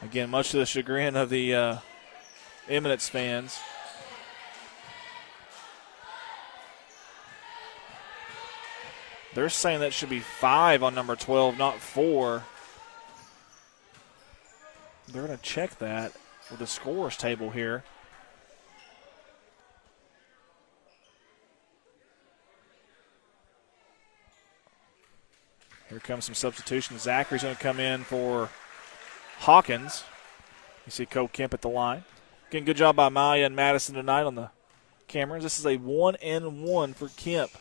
Again, much to the chagrin of the Eminence fans. They're saying that should be 5 on number 12, not 4. They're going to check that with the scorer's table here. Here comes some substitution. Zachary's going to come in for Hawkins. You see Cole Kemp at the line. Again, good job by Maya and Madison tonight on the cameras. This is a 1-and-1 for Kemp.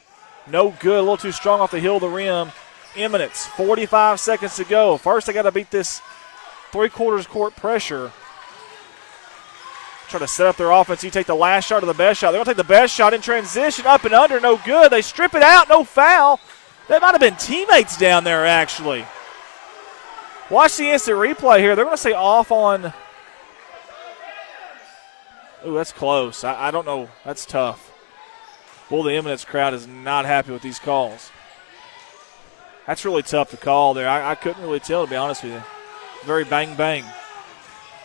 No good, a little too strong off the heel of the rim. Eminence, 45 seconds to go. First, they got to beat this three-quarters court pressure. Try to set up their offense. You take the last shot or the best shot. They're going to take the best shot in transition, up and under, no good. They strip it out, no foul. That might have been teammates down there, actually. Watch the instant replay here. They're going to say off on. Ooh, that's close. I don't know. That's tough. Well, the Eminence crowd is not happy with these calls. That's really tough to call there. I couldn't really tell, to be honest with you. Very bang-bang.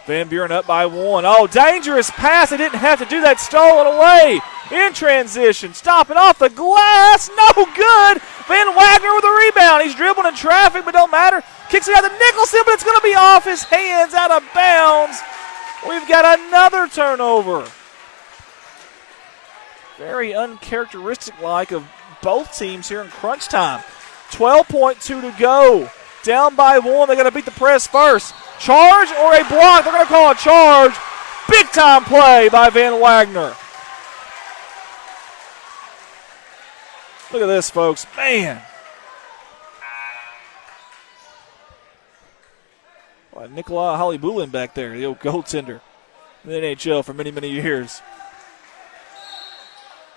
Van Buren up by 1. Oh, dangerous pass. They didn't have to do that. Stolen away in transition. Stopping off the glass. No good. Van Wagner with a rebound. He's dribbling in traffic, but don't matter. Kicks it out to Nicholson, but it's going to be off his hands, out of bounds. We've got another turnover. Very uncharacteristic-like of both teams here in crunch time. 12.2 to go. Down by one. They got to beat the press first. Charge or a block. They're going to call a charge. Big time play by Van Wagner. Look at this, folks. Man. Nikolai Holly-Bulin back there, the old goaltender in the NHL for many, many years.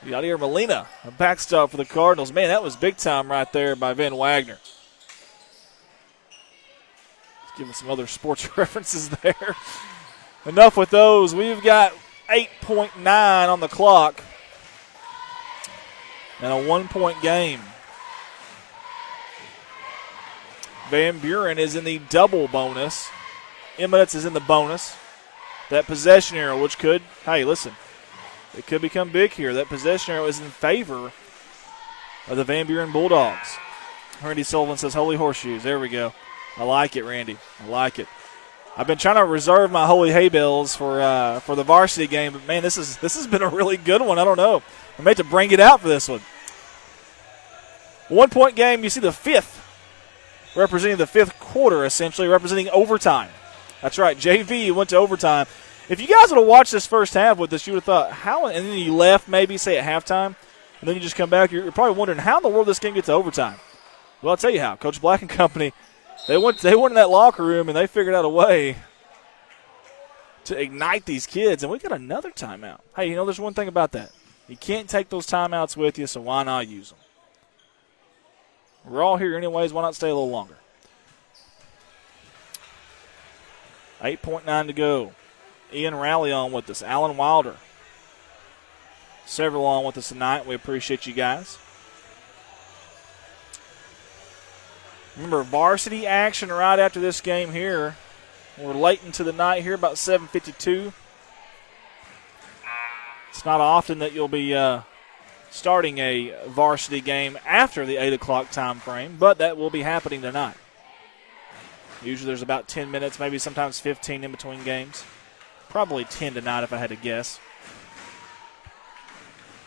Yadier Molina, a backstop for the Cardinals. Man, that was big time right there by Van Wagner. Let's give him some other sports references there. Enough with those. We've got 8.9 on the clock and a 1-point game. Van Buren is in the double bonus. Eminence is in the bonus. That possession arrow, which could, hey, listen, it could become big here. That possession arrow is in favor of the Van Buren Bulldogs. Randy Sullivan says Holy Horseshoes. There we go. I like it, Randy. I like it. I've been trying to reserve my Holy Hay Bells for the varsity game, but man, this has been a really good one. I don't know. I meant to bring it out for this one. 1-point game. You see the fifth, representing the fifth quarter, essentially representing overtime. That's right. JV went to overtime. If you guys would have watched this first half with us, you would have thought, how, and then you left maybe, say at halftime, and then you just come back, you're probably wondering how in the world this game gets to overtime. Well, I'll tell you how. Coach Black and company, they went in that locker room and they figured out a way to ignite these kids, and we got another timeout. Hey, you know, there's one thing about that. You can't take those timeouts with you, so why not use them? We're all here anyways. Why not stay a little longer? 8.9 to go. Ian Rowley on with us. Alan Wilder. Several on with us tonight. We appreciate you guys. Remember, varsity action right after this game here. We're late into the night here, about 7:52. It's not often that you'll be starting a varsity game after the 8 o'clock time frame, but that will be happening tonight. Usually there's about 10 minutes, maybe sometimes 15 in between games. Probably 10 tonight if I had to guess.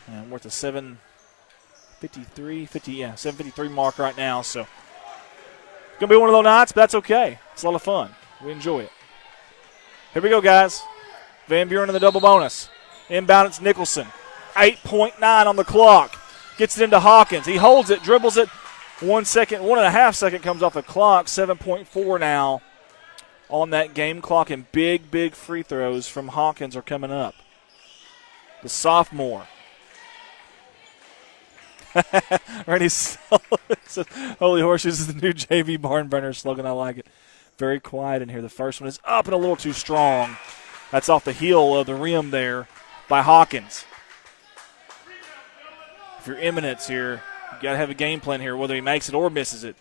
And we're at the 7:53 mark right now, so it's going to be one of those nights, but that's okay. It's a lot of fun. We enjoy it. Here we go, guys. Van Buren in the double bonus. Inbound, it's Nicholson. 8.9 on the clock. Gets it into Hawkins. He holds it, dribbles it. 1 second, 1.5 second comes off the clock. 7.4 now on that game clock, and big, big free throws from Hawkins are coming up. The sophomore. Randy Sullivan says, Holy Horseshoes is the new JV Barn Burner slogan. I like it. Very quiet in here. The first one is up and a little too strong. That's off the heel of the rim there by Hawkins. If you're Eminence here, you got to have a game plan here, whether he makes it or misses it.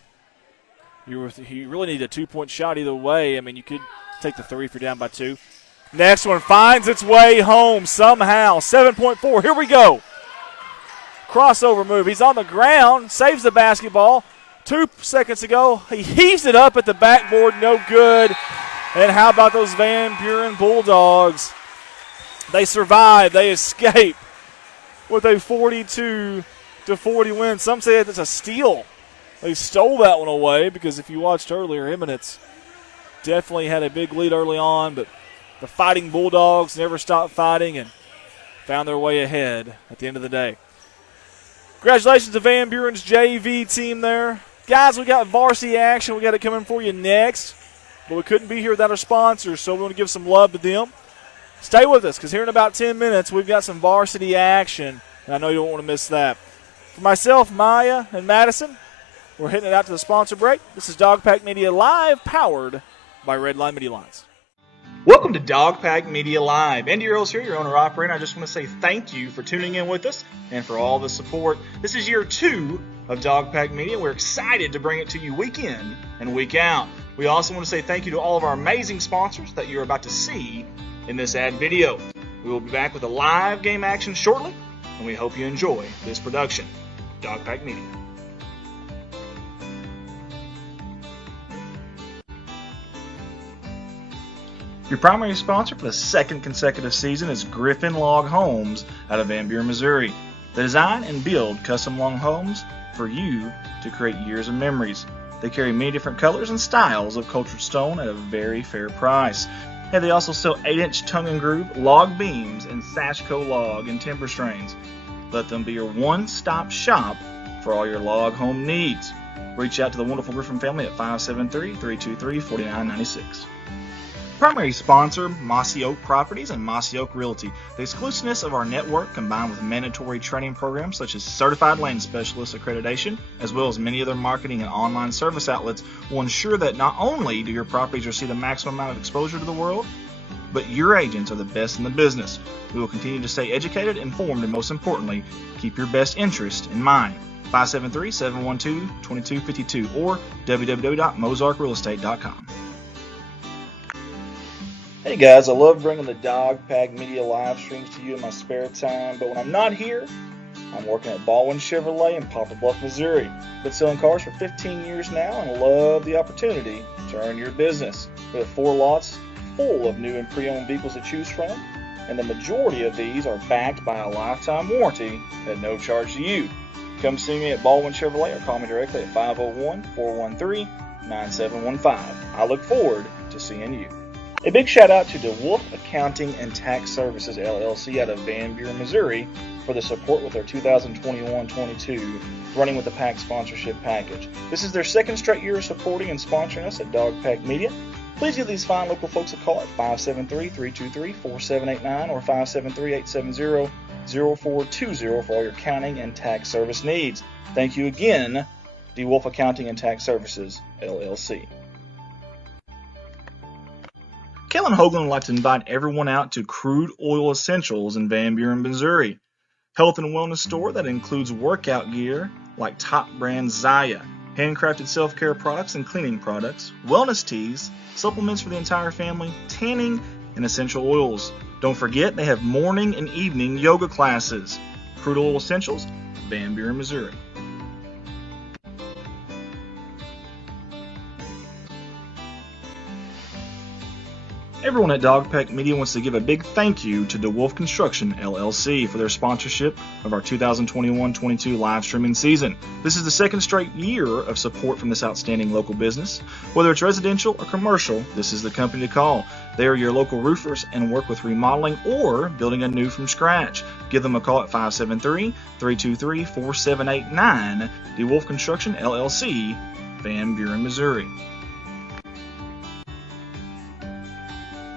You really need a 2-point shot either way. I mean, you could take the three if you're down by 2. Next one finds its way home somehow. 7.4. Here we go. Crossover move. He's on the ground, saves the basketball. 2 seconds ago, he heaves it up at the backboard. No good. And how about those Van Buren Bulldogs? They survive. They escape with a 42-40 win. Some say it's a steal. They stole that one away because if you watched earlier, Eminence definitely had a big lead early on, but the Fighting Bulldogs never stopped fighting and found their way ahead at the end of the day. Congratulations to Van Buren's JV team there. Guys, we got varsity action. We got it coming for you next, but we couldn't be here without our sponsors, so we want to give some love to them. Stay with us because here in about 10 minutes, we've got some varsity action, and I know you don't want to miss that. For myself, Maya, and Madison, we're hitting it out to the sponsor break. This is Dog Pack Media Live, powered by Red Line Media Lines. Welcome to Dog Pack Media Live. Andy Earls here, your owner-operator. I just want to say thank you for tuning in with us and for all the support. This is year 2 of Dog Pack Media. We're excited to bring it to you week in and week out. We also want to say thank you to all of our amazing sponsors that you're about to see in this ad video. We will be back with a live game action shortly, and we hope you enjoy this production. Dog Pack Media. Your primary sponsor for the second consecutive season is Griffin Log Homes out of Van Buren, Missouri. They design and build custom log homes for you to create years of memories. They carry many different colors and styles of cultured stone at a very fair price. And they also sell 8-inch tongue and groove log beams and Sashco log and timber strains. Let them be your one-stop shop for all your log home needs. Reach out to the wonderful Griffin family at 573-323-4996. Primary sponsor, Mossy Oak Properties and Mossy Oak Realty. The exclusiveness of our network, combined with mandatory training programs such as Certified Land Specialist accreditation, as well as many other marketing and online service outlets, will ensure that not only do your properties receive the maximum amount of exposure to the world, but your agents are the best in the business. We will continue to stay educated, informed, and most importantly, keep your best interest in mind. 573-712-2252 or www.mozarkrealestate.com. Hey guys, I love bringing the Dog Pack Media live streams to you in my spare time, but when I'm not here, I'm working at Baldwin Chevrolet in Poplar Bluff, Missouri. Been selling cars for 15 years now and love the opportunity to earn your business. We have 4 lots full of new and pre-owned vehicles to choose from, and the majority of these are backed by a lifetime warranty at no charge to you. Come see me at Baldwin Chevrolet or call me directly at 501-413-9715. I look forward to seeing you. A big shout out to DeWolf Accounting and Tax Services LLC out of Van Buren, Missouri for the support with their 2021-22 Running with the Pack sponsorship package. This is their second straight year of supporting and sponsoring us at Dog Pack Media. Please give these fine local folks a call at 573-323-4789 or 573-870-0420 for all your accounting and tax service needs. Thank you again, DeWolf Accounting and Tax Services LLC. Kellen Hoagland would like to invite everyone out to Crude Oil Essentials in Van Buren, Missouri. Health and wellness store that includes workout gear like top brand Zaya, handcrafted self-care products and cleaning products, wellness teas, supplements for the entire family, tanning, and essential oils. Don't forget they have morning and evening yoga classes. Crude Oil Essentials, Van Buren, Missouri. Everyone at Dog Pack Media wants to give a big thank you to DeWolf Construction LLC for their sponsorship of our 2021-22 live streaming season. This is the second straight year of support from this outstanding local business. Whether it's residential or commercial, this is the company to call. They are your local roofers and work with remodeling or building anew from scratch. Give them a call at 573-323-4789. DeWolf Construction LLC, Van Buren, Missouri.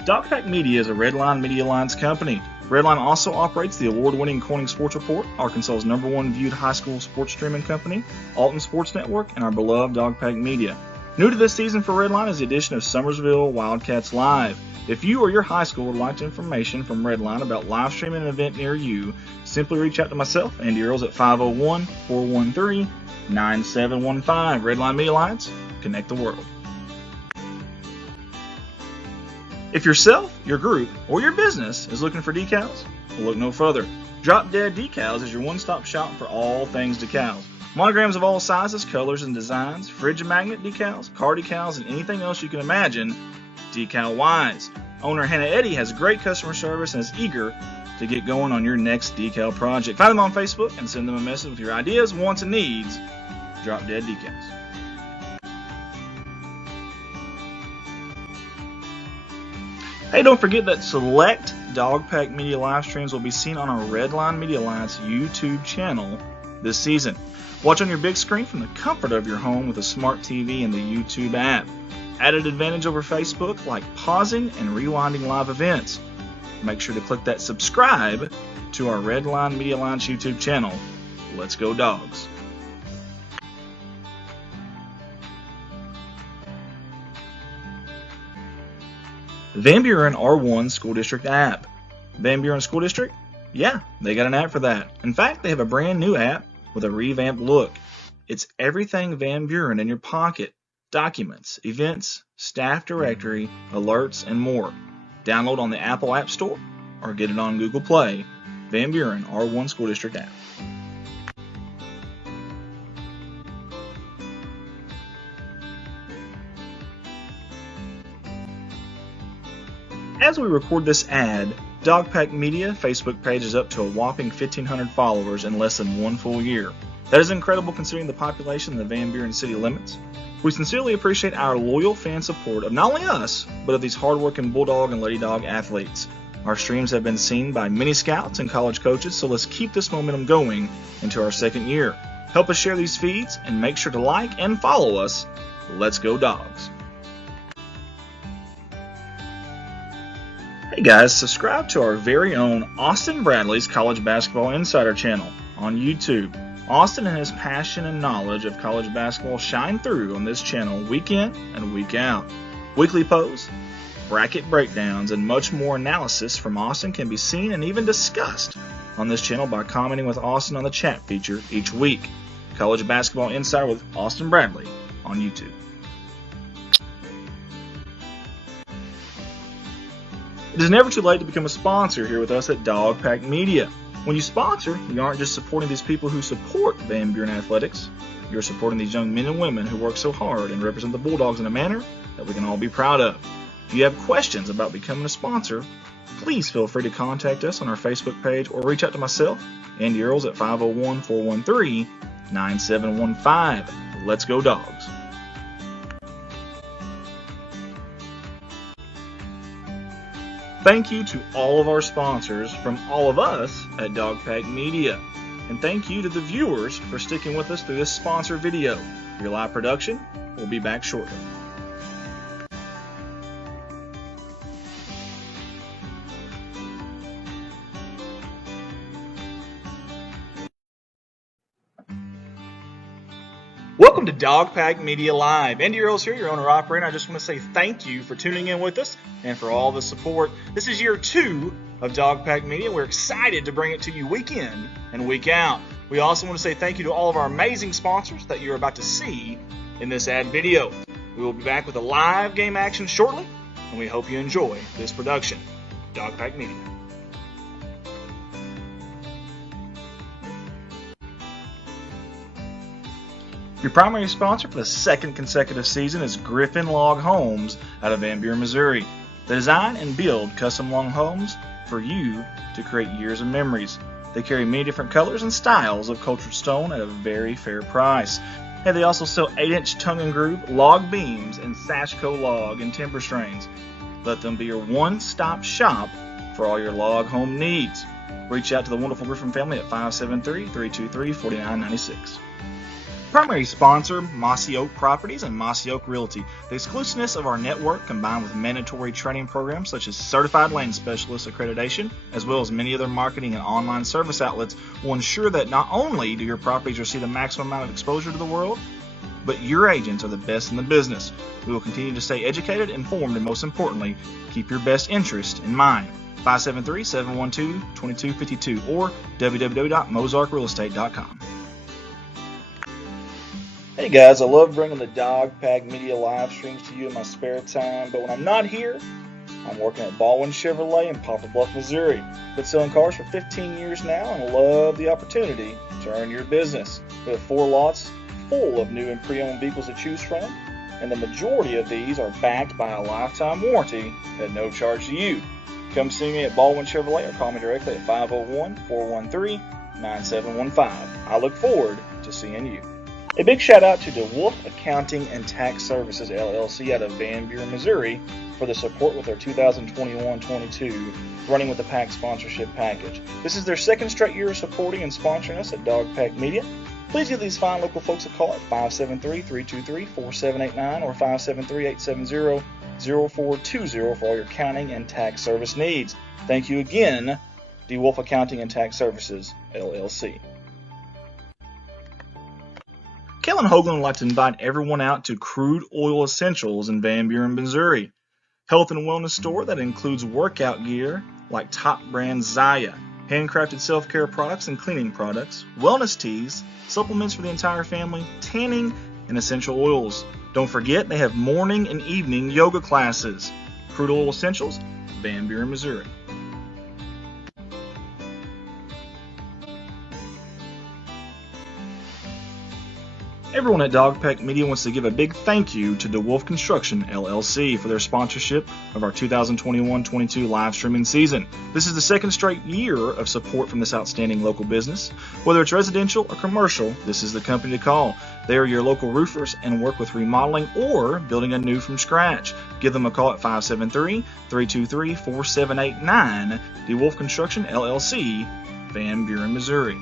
Dogpack Media is a Redline Media Alliance company. Redline also operates the award-winning Corning Sports Report, Arkansas's #1 viewed high school sports streaming company, Alton Sports Network, and our beloved Dogpack Media. New to this season for Redline is the addition of Summersville Wildcats Live. If you or your high school would like information from Redline about live streaming an event near you, simply reach out to myself, Andy Earls, at 501-413-9715. Redline Media Alliance, connect the world. If yourself, your group, or your business is looking for decals, well, look no further. Drop Dead Decals is your one-stop shop for all things decals. Monograms of all sizes, colors, and designs, fridge magnet decals, car decals, and anything else you can imagine decal-wise. Owner Hannah Eddy has great customer service and is eager to get going on your next decal project. Find them on Facebook and send them a message with your ideas, wants, and needs. Drop Dead Decals. Hey, don't forget that select Dogpack Media live streams will be seen on our Redline Media Alliance YouTube channel this season. Watch on your big screen from the comfort of your home with a smart TV and the YouTube app. Added advantage over Facebook like pausing and rewinding live events. Make sure to click that subscribe to our Redline Media Alliance YouTube channel. Let's go Dogs. Van Buren R1 School District app. Van Buren School District? Yeah, they got an app for that. In fact, they have a brand new app with a revamped look. It's everything Van Buren in your pocket. Documents, events, staff directory, alerts, and more. Download on the Apple App Store or get it on Google Play. Van Buren R1 School District app. As we record this ad, Dogpack Media Facebook page is up to a whopping 1,500 followers in less than one full year. That is incredible considering the population in the Van Buren city limits. We sincerely appreciate our loyal fan support of not only us, but of these hardworking Bulldog and Lady Dog athletes. Our streams have been seen by many scouts and college coaches, so let's keep this momentum going into our second year. Help us share these feeds and make sure to like and follow us. Let's go Dogs. Hey guys, subscribe to our very own Austin Bradley's College Basketball Insider channel on YouTube. Austin and his passion and knowledge of college basketball shine through on this channel week in and week out. Weekly posts, bracket breakdowns, and much more analysis from Austin can be seen and even discussed on this channel by commenting with Austin on the chat feature each week. College Basketball Insider with Austin Bradley on YouTube. It is never too late to become a sponsor here with us at Dog Pack Media. When you sponsor, you aren't just supporting these people who support Van Buren Athletics. You're supporting these young men and women who work so hard and represent the Bulldogs in a manner that we can all be proud of. If you have questions about becoming a sponsor, please feel free to contact us on our Facebook page or reach out to myself, Andy Earls, at 501-413-9715. Let's go Dogs. Thank you to all of our sponsors from all of us at Dog Pack Media. And thank you to the viewers for sticking with us through this sponsor video. Your live production will be back shortly. Welcome to Dog Pack Media Live. Andy Earls here, your owner-operator. I just want to say thank you for tuning in with us and for all the support. This is year 2 of Dog Pack Media. We're excited to bring it to you week in and week out. We also want to say thank you to all of our amazing sponsors that you're about to see in this ad video. We will be back with a live game action shortly, and we hope you enjoy this production. Dog Pack Media. Your primary sponsor for the second consecutive season is Griffin Log Homes out of Van Buren, Missouri. They design and build custom log homes for you to create years of memories. They carry many different colors and styles of cultured stone at a very fair price. And they also sell 8-inch tongue and groove log beams and Sashco log and timber strains. Let them be your one-stop shop for all your log home needs. Reach out to the wonderful Griffin family at 573-323-4996. Primary sponsor, Mossy Oak Properties and Mossy Oak Realty. The exclusiveness of our network, combined with mandatory training programs such as Certified Lane Specialist accreditation, as well as many other marketing and online service outlets, will ensure that not only do your properties receive the maximum amount of exposure to the world, but your agents are the best in the business. We will continue to stay educated, informed, and most importantly, keep your best interest in mind. 573-712-2252 or www.mozarkrealestate.com. Hey guys, I love bringing the Dog Pack Media live streams to you in my spare time, but when I'm not here, I'm working at Baldwin Chevrolet in Poplar Bluff, Missouri. Been selling cars for 15 years now and love the opportunity to earn your business. We have 4 lots full of new and pre-owned vehicles to choose from, and the majority of these are backed by a lifetime warranty at no charge to you. Come see me at Baldwin Chevrolet or call me directly at 501-413-9715. I look forward to seeing you. A big shout out to DeWolf Accounting and Tax Services LLC out of Van Buren, Missouri for the support with their 2021-22 Running with the Pack sponsorship package. This is their second straight year of supporting and sponsoring us at Dog Pack Media. Please give these fine local folks a call at 573-323-4789 or 573-870-0420 for all your accounting and tax service needs. Thank you again, DeWolf Accounting and Tax Services LLC. Kellen Hoagland would like to invite everyone out to Crude Oil Essentials in Van Buren, Missouri. Health and wellness store that includes workout gear like top brand Zaya, handcrafted self-care products and cleaning products, wellness teas, supplements for the entire family, tanning, and essential oils. Don't forget they have morning and evening yoga classes. Crude Oil Essentials, Van Buren, Missouri. Everyone at Dogpack Media wants to give a big thank you to DeWolf Construction, LLC, for their sponsorship of our 2021-22 live streaming season. This is the second straight year of support from this outstanding local business. Whether it's residential or commercial, this is the company to call. They are your local roofers and work with remodeling or building anew from scratch. Give them a call at 573-323-4789. DeWolf Construction, LLC, Van Buren, Missouri.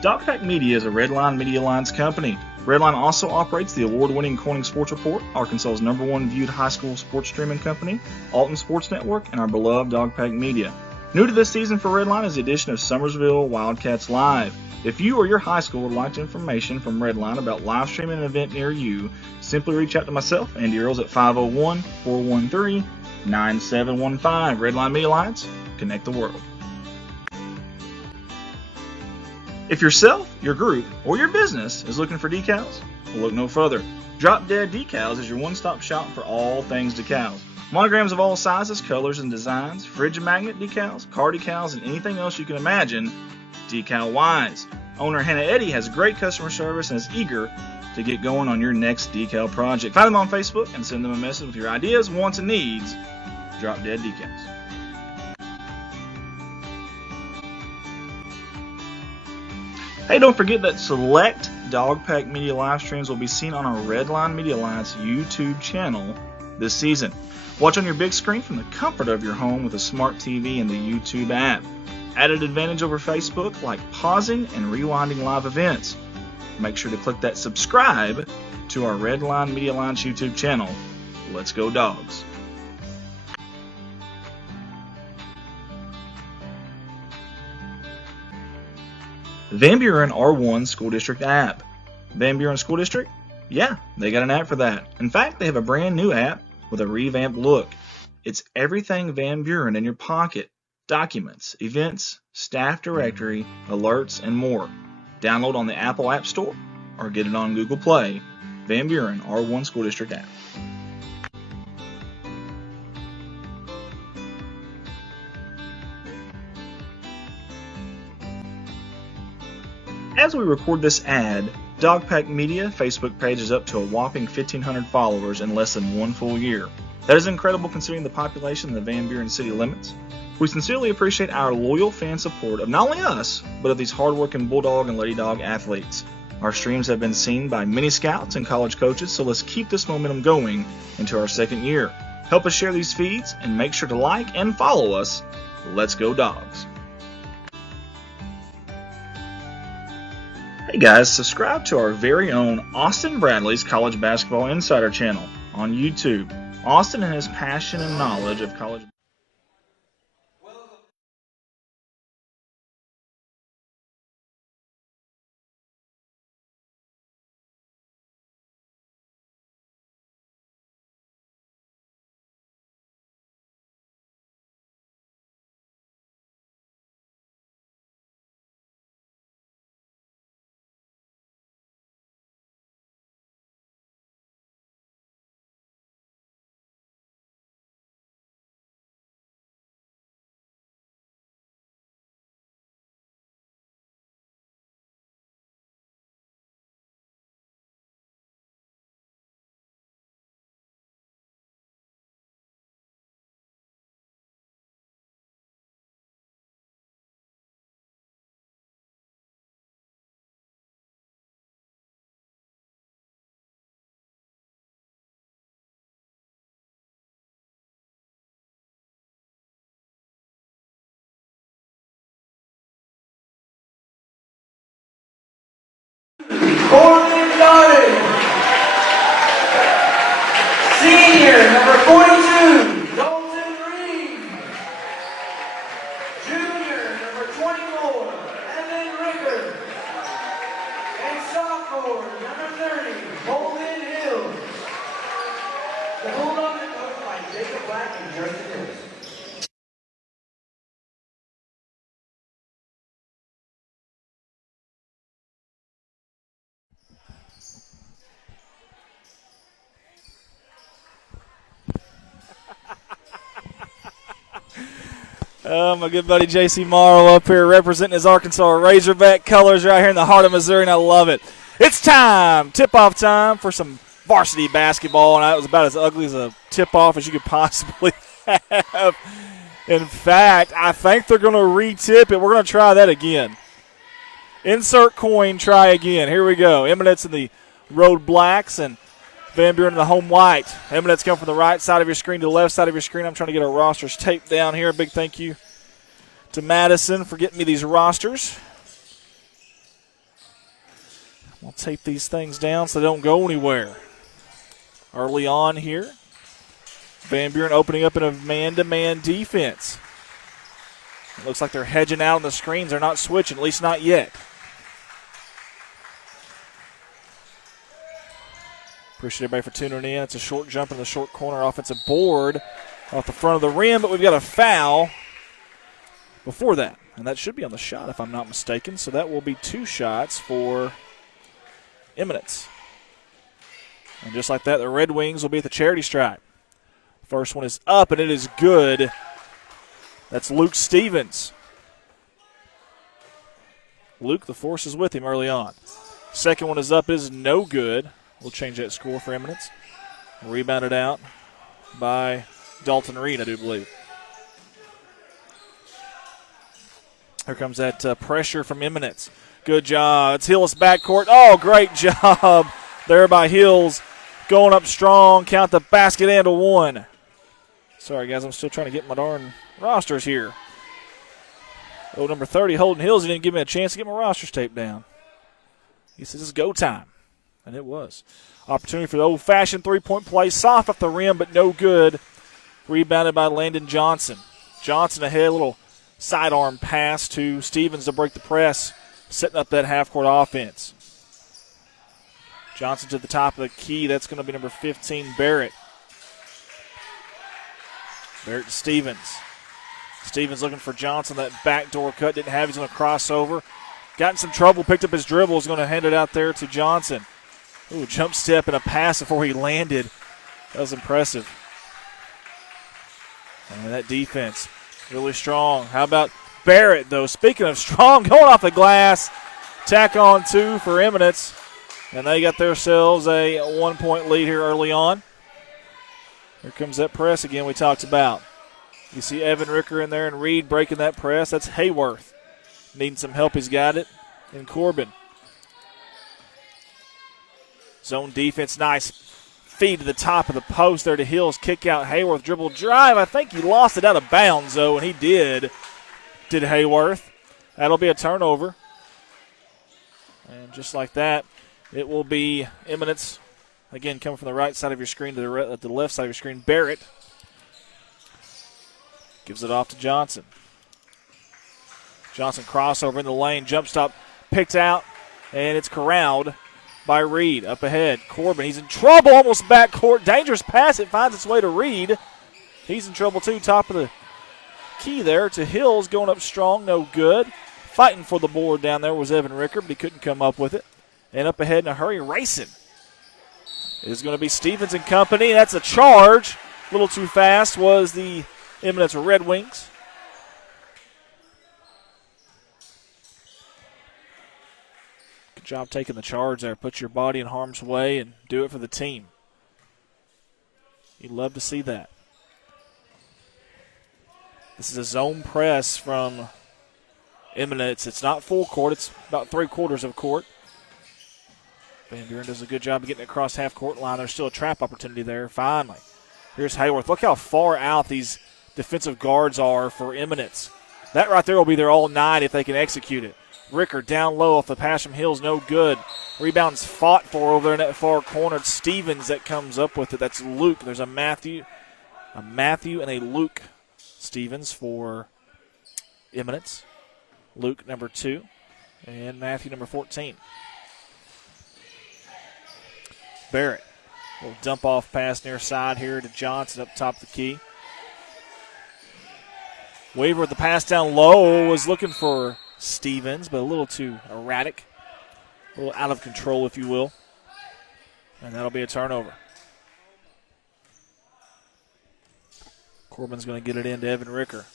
Dogpack Media is a Redline Media Alliance company. Redline also operates the award-winning Corning Sports Report, Arkansas's #1 viewed high school sports streaming company, Alton Sports Network, and our beloved Dogpack Media. New to this season for Redline is the addition of Summersville Wildcats Live. If you or your high school would like information from Redline about live streaming an event near you, simply reach out to myself, Andy Earls, at 501-413-9715. Redline Media Alliance, connect the world. If yourself, your group, or your business is looking for decals, well, look no further. Drop Dead Decals is your one-stop shop for all things decals. Monograms of all sizes, colors, and designs, fridge magnet decals, car decals, and anything else you can imagine, decal-wise. Owner Hannah Eddy has great customer service and is eager to get going on your next decal project. Find them on Facebook and send them a message with your ideas, wants, and needs. Drop Dead Decals. Hey, don't forget that select Dogpack Media live streams will be seen on our Redline Media Alliance YouTube channel this season. Watch on your big screen from the comfort of your home with a smart TV and the YouTube app. Added advantage over Facebook like pausing and rewinding live events. Make sure to click that subscribe to our Redline Media Alliance YouTube channel. Let's go Dogs. Van Buren R1 School District app. Van Buren School District? Yeah, they got an app for that. In fact, they have a brand new app with a revamped look. It's everything Van Buren in your pocket. Documents, events, staff directory, alerts, and more. Download on the Apple App Store or get it on Google Play. Van Buren R1 School District app. As we record this ad, Dogpack Media Facebook page is up to a whopping 1,500 followers in less than one full year. That is incredible considering the population in the Van Buren city limits. We sincerely appreciate our loyal fan support of not only us, but of these hardworking Bulldog and Lady Dog athletes. Our streams have been seen by many scouts and college coaches, so let's keep this momentum going into our second year. Help us share these feeds and make sure to like and follow us. Let's go Dogs. Hey guys, subscribe to our very own Austin Bradley's College Basketball Insider channel on YouTube. Austin and his passion and knowledge of college. Senior, number 42, Dalton Reed. Junior, number 24, Evan Ricker. And sophomore, number 30, Holden Hill. The Bulldogs are coached by Jacob Black and Justin Hills. My good buddy J.C. Morrow up here representing his Arkansas Razorback colors right here in the heart of Missouri, and I love it. It's time, tip-off time for some varsity basketball, and that was about as ugly as a tip-off as you could possibly have. In fact, I think they're going to re-tip it. We're going to try that again. Insert coin, try again. Here we go. Eminence in the road blacks and Van Buren in the home white. Eminence come from the right side of your screen to the left side of your screen. I'm trying to get our rosters taped down here. A big thank you to Madison for getting me these rosters. We'll tape these things down so they don't go anywhere. Early on here, Van Buren opening up in a man-to-man defense. It looks like they're hedging out on the screens. They're not switching, at least not yet. Appreciate everybody for tuning in. It's a short jump in the short corner offensive board off the front of the rim, but we've got a foul before that. And that should be on the shot if I'm not mistaken. So that will be 2 shots for Eminence. And just like that, the Red Wings will be at the charity stripe. First one is up, and it is good. That's Luke Stevens. Luke, the force is with him early on. Second one is up, it is no good. We'll change that score for Eminence. Rebounded out by Dalton Reed, I do believe. Here comes that pressure from Eminence. Good job. It's Hills backcourt. Oh, great job there by Hills. Going up strong. Count the basket and a 1. Sorry, guys. I'm still trying to get my darn rosters here. Oh, number 30, Holden Hills. He didn't give me a chance to get my rosters taped down. He says it's go time. And it was. Opportunity for the old-fashioned three-point play. Soft off the rim, but no good. Rebounded by Landon Johnson. Johnson ahead, a little sidearm pass to Stevens to break the press, setting up that half-court offense. Johnson to the top of the key. That's going to be number 15, Barrett. Barrett to Stevens. Stevens looking for Johnson. That backdoor cut didn't have. He's going to cross over. Got in some trouble, picked up his dribble. He's going to hand it out there to Johnson. Ooh, jump step and a pass before he landed. That was impressive. And that defense, really strong. How about Barrett, though? Speaking of strong, going off the glass. Tack on 2 for Eminence. And they got themselves a 1-point lead here early on. Here comes that press again we talked about. You see Evan Ricker in there and Reed breaking that press. That's Hayworth. Needing some help. He's got it. And Corbin. Zone defense, nice feed to the top of the post there to Hills. Kick out Hayworth, dribble drive. I think he lost it out of bounds, though, and he did Hayworth. That'll be a turnover. And just like that, it will be Eminence. Again, coming from the right side of your screen to the left side of your screen. Barrett gives it off to Johnson. Johnson crossover in the lane, jump stop picked out, and it's corralled by Reed. Up ahead, Corbin. He's in trouble, almost backcourt. Dangerous pass. It finds its way to Reed. He's in trouble too. Top of the key there to Hills, going up strong, no good. Fighting for the board down there was Evan Ricker, but he couldn't come up with it. And up ahead in a hurry, racing. It is going to be Stevens and company. That's a charge. A little too fast was the Eminence Red Wings. Good job taking the charge there. Put your body in harm's way and do it for the team. You'd love to see that. This is a zone press from Eminence. It's not full court. It's about 3/4 of court. Van Buren does a good job of getting across half-court line. There's still a trap opportunity there. Finally. Here's Hayworth. Look how far out these defensive guards are for Eminence. That right there will be there all night if they can execute it. Ricker down low off the pass from Hills, no good. Rebounds fought for over there in that far corner. It's Stevens that comes up with it. That's Luke. There's a Matthew and a Luke Stevens for Eminence. Luke, number 2, and Matthew, number 14. Barrett. Little dump-off pass near side here to Johnson up top of the key. Weaver with the pass down low was looking for Stevens, but a little too erratic. A little out of control, if you will. And that'll be a turnover. Corbin's going to get it into Evan Ricker.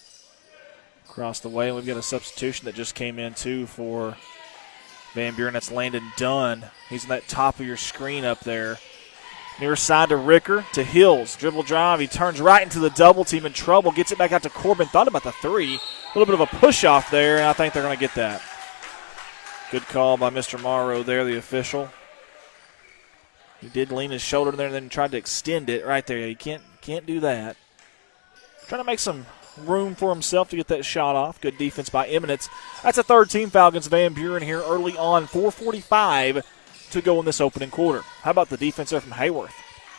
across the way. We've got a substitution that just came in, too, for Van Buren. That's Landon Dunn. He's in that top of your screen up there. Near side to Ricker, to Hills. Dribble drive. He turns right into the double team in trouble. Gets it back out to Corbin. Thought about the three. A little bit of a push off there, and I think they're going to get that. Good call by Mr. Morrow there, the official. He did lean his shoulder there and then tried to extend it right there. He can't do that. Trying to make some room for himself to get that shot off. Good defense by Eminence. That's a third team foul against Van Buren here early on. 4:45 to go in this opening quarter. How about the defense there from Hayworth?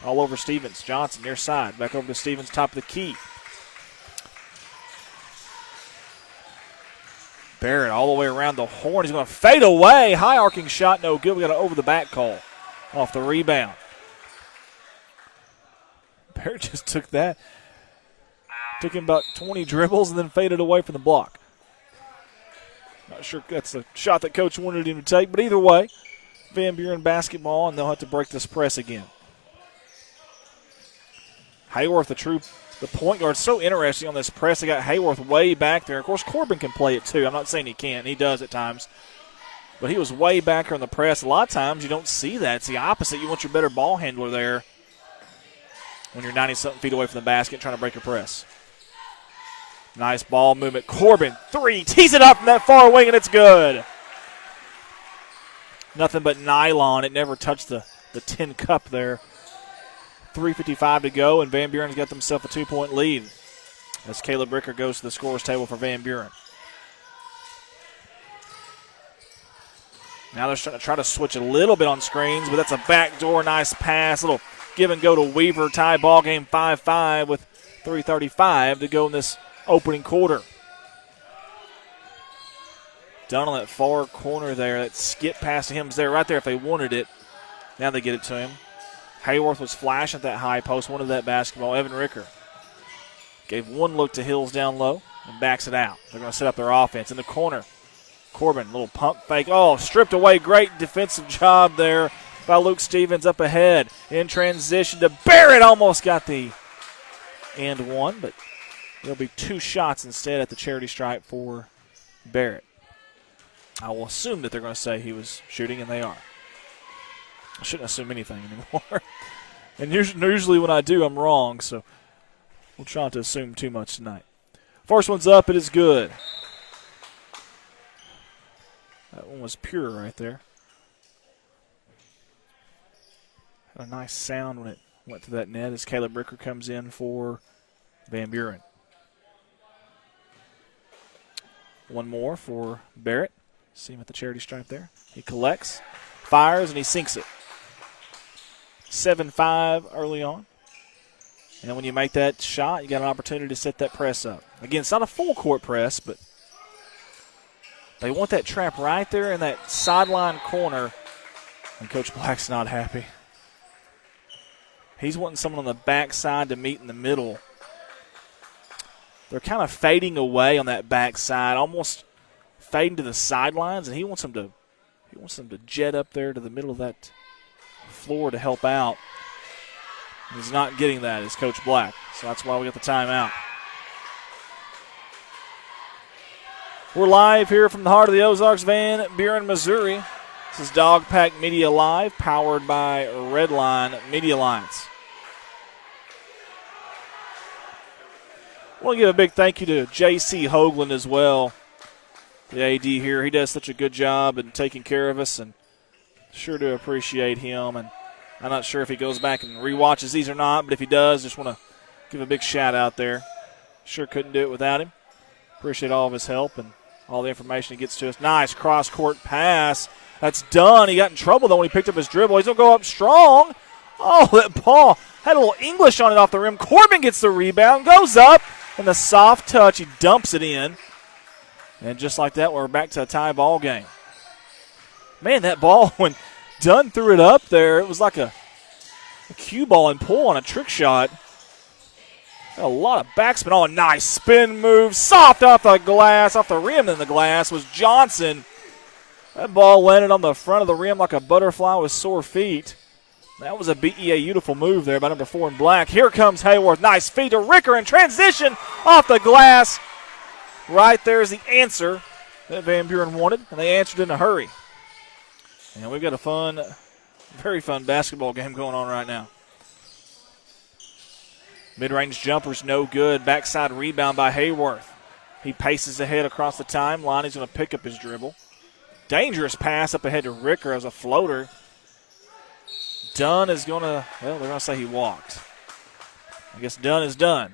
All over Stevens. Johnson near side. Back over to Stevens, top of the key. Barrett all the way around the horn. He's going to fade away. High arcing shot, no good. We got an over the back call off the rebound. Barrett just took that. Took him about 20 dribbles and then faded away from the block. Not sure that's the shot that coach wanted him to take, but either way, Van Buren basketball, and they'll have to break this press again. Hayworth, the point guard, so interesting on this press. They got Hayworth way back there. Of course, Corbin can play it too. I'm not saying he can't. He does at times. But he was way back there on the press. A lot of times you don't see that. It's the opposite. You want your better ball handler there when you're 90-something feet away from the basket trying to break your press. Nice ball movement. Corbin, three. Tees it up from that far wing, and it's good. Nothing but nylon. It never touched the tin cup there. 3:55 to go, and Van Buren's got themselves a 2-point lead as Caleb Ricker goes to the scorer's table for Van Buren. Now they're starting to try to switch a little bit on screens, but that's a backdoor nice pass. Little give and go to Weaver. Tie ball game 5-5 with 3:35 to go in this opening quarter. Dunn on that far corner there. That skip pass to him's there right there if they wanted it. Now they get it to him. Hayworth was flashing at that high post, wanted that basketball. Evan Ricker gave one look to Hills down low and backs it out. They're going to set up their offense in the corner. Corbin, little pump fake. Oh, stripped away. Great defensive job there by Luke Stevens up ahead. In transition to Barrett. Almost got the and one, but there'll be two shots instead at the charity stripe for Barrett. I will assume that they're going to say he was shooting, and they are. I shouldn't assume anything anymore. And usually when I do, I'm wrong, so we'll try not to assume too much tonight. First one's up. It is good. That one was pure right there. Had a nice sound when it went to that net as Caleb Ricker comes in for Van Buren. One more for Barrett. See him at the charity stripe there. He collects, fires, and he sinks it. 7-5 early on. And when you make that shot, you got an opportunity to set that press up. Again, it's not a full court press, but they want that trap right there in that sideline corner. And Coach Black's not happy. He's wanting someone on the backside to meet in the middle. They're kind of fading away on that backside, almost fading to the sidelines, and he wants them to jet up there to the middle of that floor to help out. He's not getting that as Coach Black, so that's why we got the timeout. We're live here from the heart of the Ozarks, Van Buren, Missouri. This is Dog Pack Media Live, powered by Redline Media Alliance. I want to give a big thank you to J.C. Hoagland as well, the AD here. He does such a good job in taking care of us, and sure do appreciate him. And I'm not sure if he goes back and rewatches these or not, but if he does, just want to give a big shout out there. Sure couldn't do it without him. Appreciate all of his help and all the information he gets to us. Nice cross-court pass. That's done. He got in trouble, though, when he picked up his dribble. He's going to go up strong. Oh, that ball had a little English on it off the rim. Corbin gets the rebound, goes up, and the soft touch, he dumps it in. And just like that, we're back to a tie ball game. Man, that ball, when Dunn threw it up there, it was like a cue ball and pull on a trick shot. A lot of backspin. Oh, a nice spin move. Soft off the glass, off the rim in the glass was Johnson. That ball landed on the front of the rim like a butterfly with sore feet. That was a beautiful move there by number 4 in black. Here comes Hayworth. Nice feed to Ricker in transition off the glass. right there is the answer that Van Buren wanted, and they answered in a hurry. And we've got a fun, very fun basketball game going on right now. Mid-range jumper's no good. Backside rebound by Hayworth. He paces ahead across the timeline. He's going to pick up his dribble. Dangerous pass up ahead to Ricker as a floater. Dunn is going to, well, they're going to say he walked. I guess Dunn is done.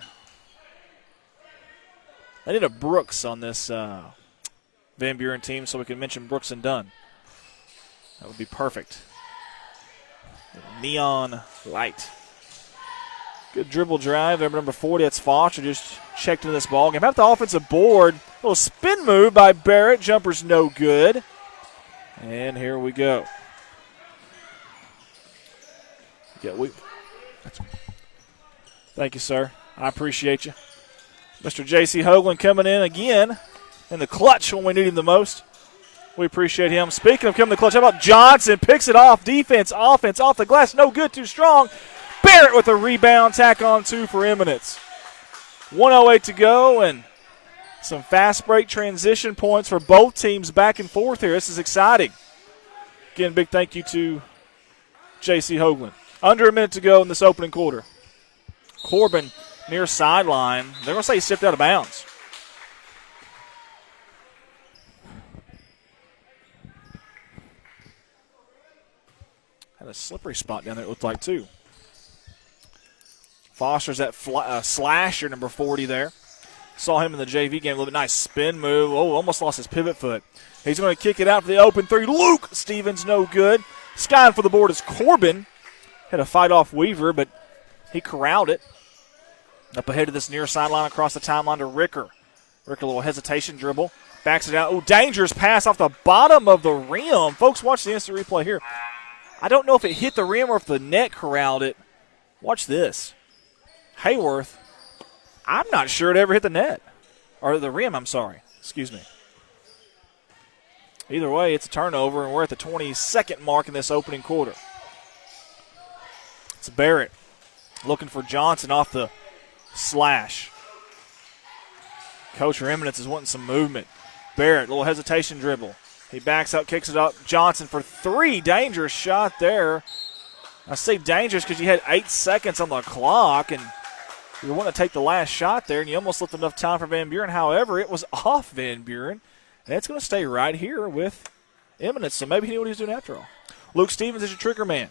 I need a Brooks on this Van Buren team so we can mention Brooks and Dunn. That would be perfect. Neon light. Good dribble drive there, number 40. That's Foster just checked into this ball game. Have the offensive board. A little spin move by Barrett. Jumper's no good. And here we go. Yeah, thank you, sir. I appreciate you. Mr. J.C. Hoagland coming in again in the clutch when we need him the most. We appreciate him. Speaking of coming in the clutch, how about Johnson picks it off. Defense, offense, off the glass. No good, too strong. Barrett with a rebound, tack on 2 for Eminence. 1:08 to go, and some fast break transition points for both teams back and forth here. This is exciting. Again, big thank you to J.C. Hoagland. Under a minute to go in this opening quarter. Corbin near sideline. They're going to say he stepped out of bounds. Had a slippery spot down there, it looked like, too. Foster's that slasher, number 40 there. Saw him in the JV game, a little bit nice spin move. Oh, almost lost his pivot foot. He's going to kick it out for the open 3. Luke Stevens, no good. Skying for the board is Corbin. Had a fight off Weaver, but he corralled it. Up ahead to this near sideline across the timeline to Ricker. Ricker, a little hesitation dribble. Backs it out. Oh, dangerous pass off the bottom of the rim. Folks, watch the instant replay here. I don't know if it hit the rim or if the net corralled it. Watch this. Hayworth, I'm not sure it ever hit the net. Or the rim, I'm sorry. Excuse me. Either way, it's a turnover, and we're at the 22nd mark in this opening quarter. It's Barrett looking for Johnson off the slash. Coach for Eminence is wanting some movement. Barrett, little hesitation dribble. He backs up, kicks it up. Johnson for 3. Dangerous shot there. I say dangerous because you had 8 seconds on the clock, and you want to take the last shot there, and you almost left enough time for Van Buren. However, it was off Van Buren, and it's going to stay right here with Eminence, so maybe he knew what he was doing after all. Luke Stevens is your trigger man.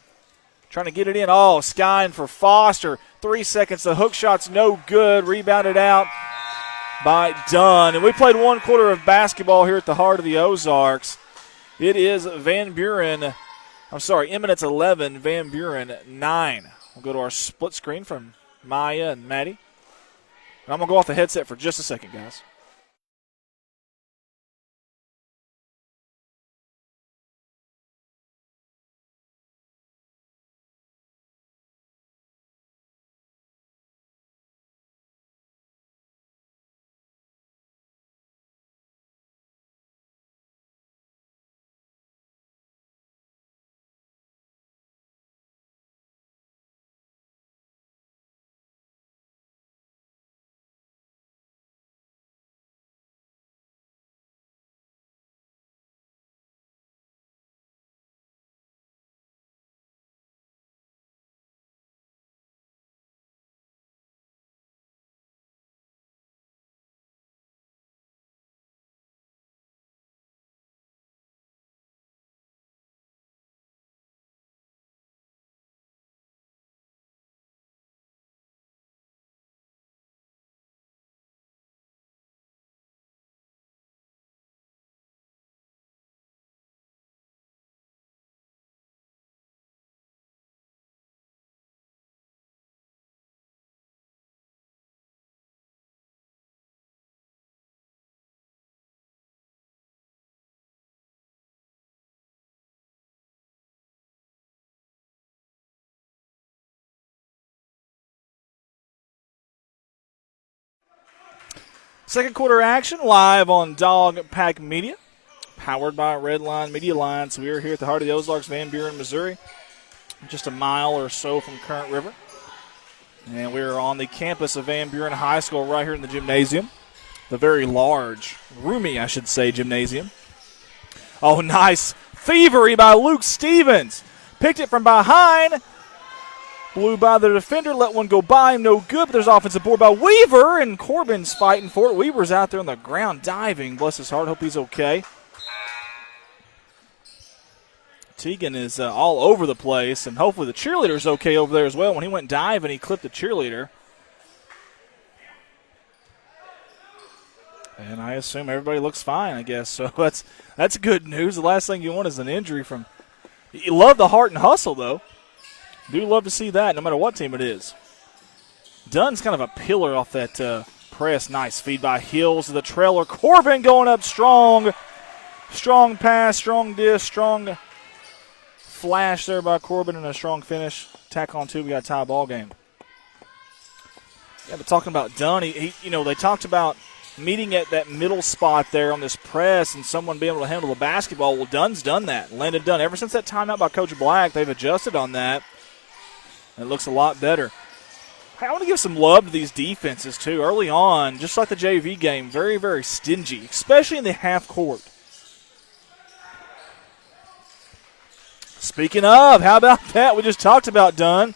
Trying to get it in. Oh, skying for Foster. 3 seconds. The hook shot's no good. Rebounded out by Dunn. And we played 1 quarter of basketball here at the heart of the Ozarks. It is Eminence 11, Van Buren 9. We'll go to our split screen from Maya and Maddie. And I'm going to go off the headset for just a second, guys. Second quarter action live on Dog Pack Media, powered by Redline Media Lines. We are here at the heart of the Ozarks, Van Buren, Missouri, just a mile or so from Current River. And we are on the campus of Van Buren High School right here in the gymnasium. the very large, roomy, I should say, gymnasium. Oh, nice thievery by Luke Stevens. Picked it from behind. Blew by the defender, let one go by him, no good, but there's offensive board by Weaver, and Corbin's fighting for it. Weaver's out there on the ground diving. Bless his heart, hope he's okay. Tegan is all over the place, and hopefully the cheerleader's okay over there as well. When he went diving, he clipped the cheerleader. And I assume everybody looks fine, I guess. So that's good news. The last thing you want is an injury from – you love the heart and hustle, though. Do love to see that, no matter what team it is. Dunn's kind of a pillar off that press. Nice feed by Hills to the trailer. Corbin going up strong. Strong pass, strong disc, strong flash there by Corbin, and a strong finish. Tack on two, we got a tie ball game. Yeah, but talking about Dunn, he they talked about meeting at that middle spot there on this press and someone being able to handle the basketball. Well, Dunn's done that. Landon Dunn. Ever since that timeout by Coach Black, they've adjusted on that. It looks a lot better. I want to give some love to these defenses, too. Early on, just like the JV game, very, very stingy, especially in the half court. Speaking of, how about that? We just talked about Dunn.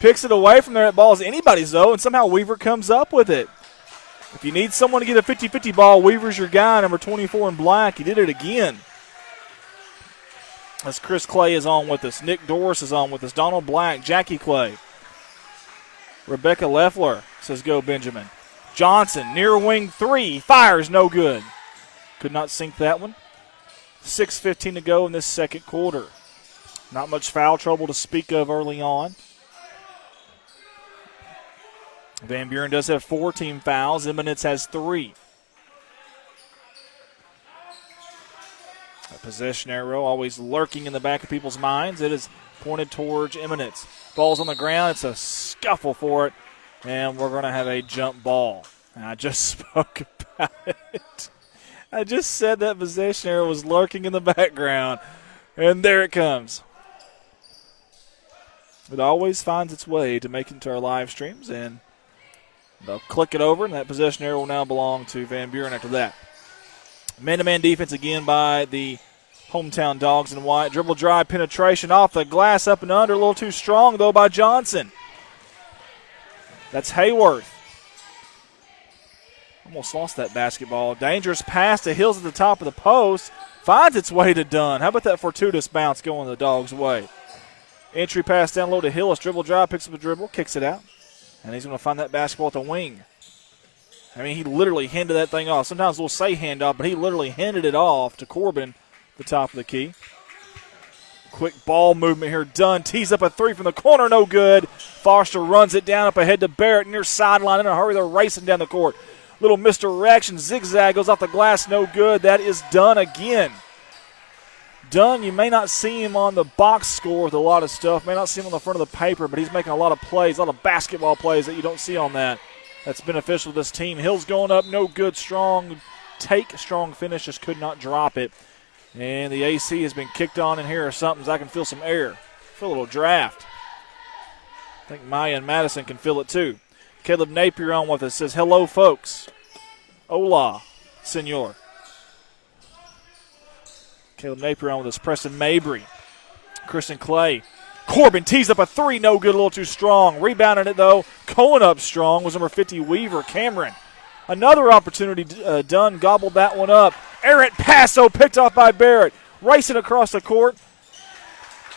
Picks it away from there. That ball is anybody's, though, and somehow Weaver comes up with it. If you need someone to get a 50-50 ball, Weaver's your guy, number 24 in black. He did it again. As Chris Clay is on with us. Nick Doris is on with us. Donald Black, Jackie Clay. Rebecca Leffler says go Benjamin. Johnson, near wing three. Fires, no good. Could not sink that one. 6:15 to go in this second quarter. Not much foul trouble to speak of early on. Van Buren does have 4 team fouls. Eminence has 3. A possession arrow always lurking in the back of people's minds. It is pointed towards Eminence. Ball's on the ground. It's a scuffle for it, and we're going to have a jump ball. And I just spoke about it. I just said that possession arrow was lurking in the background, and there it comes. It always finds its way to make it into our live streams, and they'll click it over, and that possession arrow will now belong to Van Buren after that. Man-to-man defense again by the hometown Dogs in white. Dribble drive penetration off the glass, up and under. A little too strong, though, by Johnson. That's Hayworth. Almost lost that basketball. Dangerous pass to Hills at the top of the post. Finds its way to Dunn. How about that fortuitous bounce going the Dogs' way? Entry pass down low to Hillis. Dribble drive, picks up a dribble, kicks it out. And he's going to find that basketball at the wing. I mean, he literally handed that thing off. Sometimes we'll say hand off, but he literally handed it off to Corbin, the top of the key. Quick ball movement here. Dunn tees up a 3 from the corner, no good. Foster runs it down up ahead to Barrett near sideline. In a hurry, they're racing down the court. Little misdirection, zigzag, goes off the glass, no good. That is Dunn again. Dunn, you may not see him on the box score with a lot of stuff, may not see him on the front of the paper, but he's making a lot of plays, a lot of basketball plays that you don't see on that. That's beneficial to this team. Hill's going up, no good. Strong take, strong finish, just could not drop it. And the AC has been kicked on in here or something, so I can feel some air. Feel a little draft. I think Maya and Madison can feel it too. Caleb Napier on with us, says, hello, folks. Hola, senor. Caleb Napier on with us. Preston Mabry. Kristen Clay. Corbin tees up a 3, no good, a little too strong. Rebounding it, though. Going up strong was number 50, Weaver. Cameron. Another opportunity. Dunn gobbled that one up. Errant pass, though, picked off by Barrett. Racing across the court.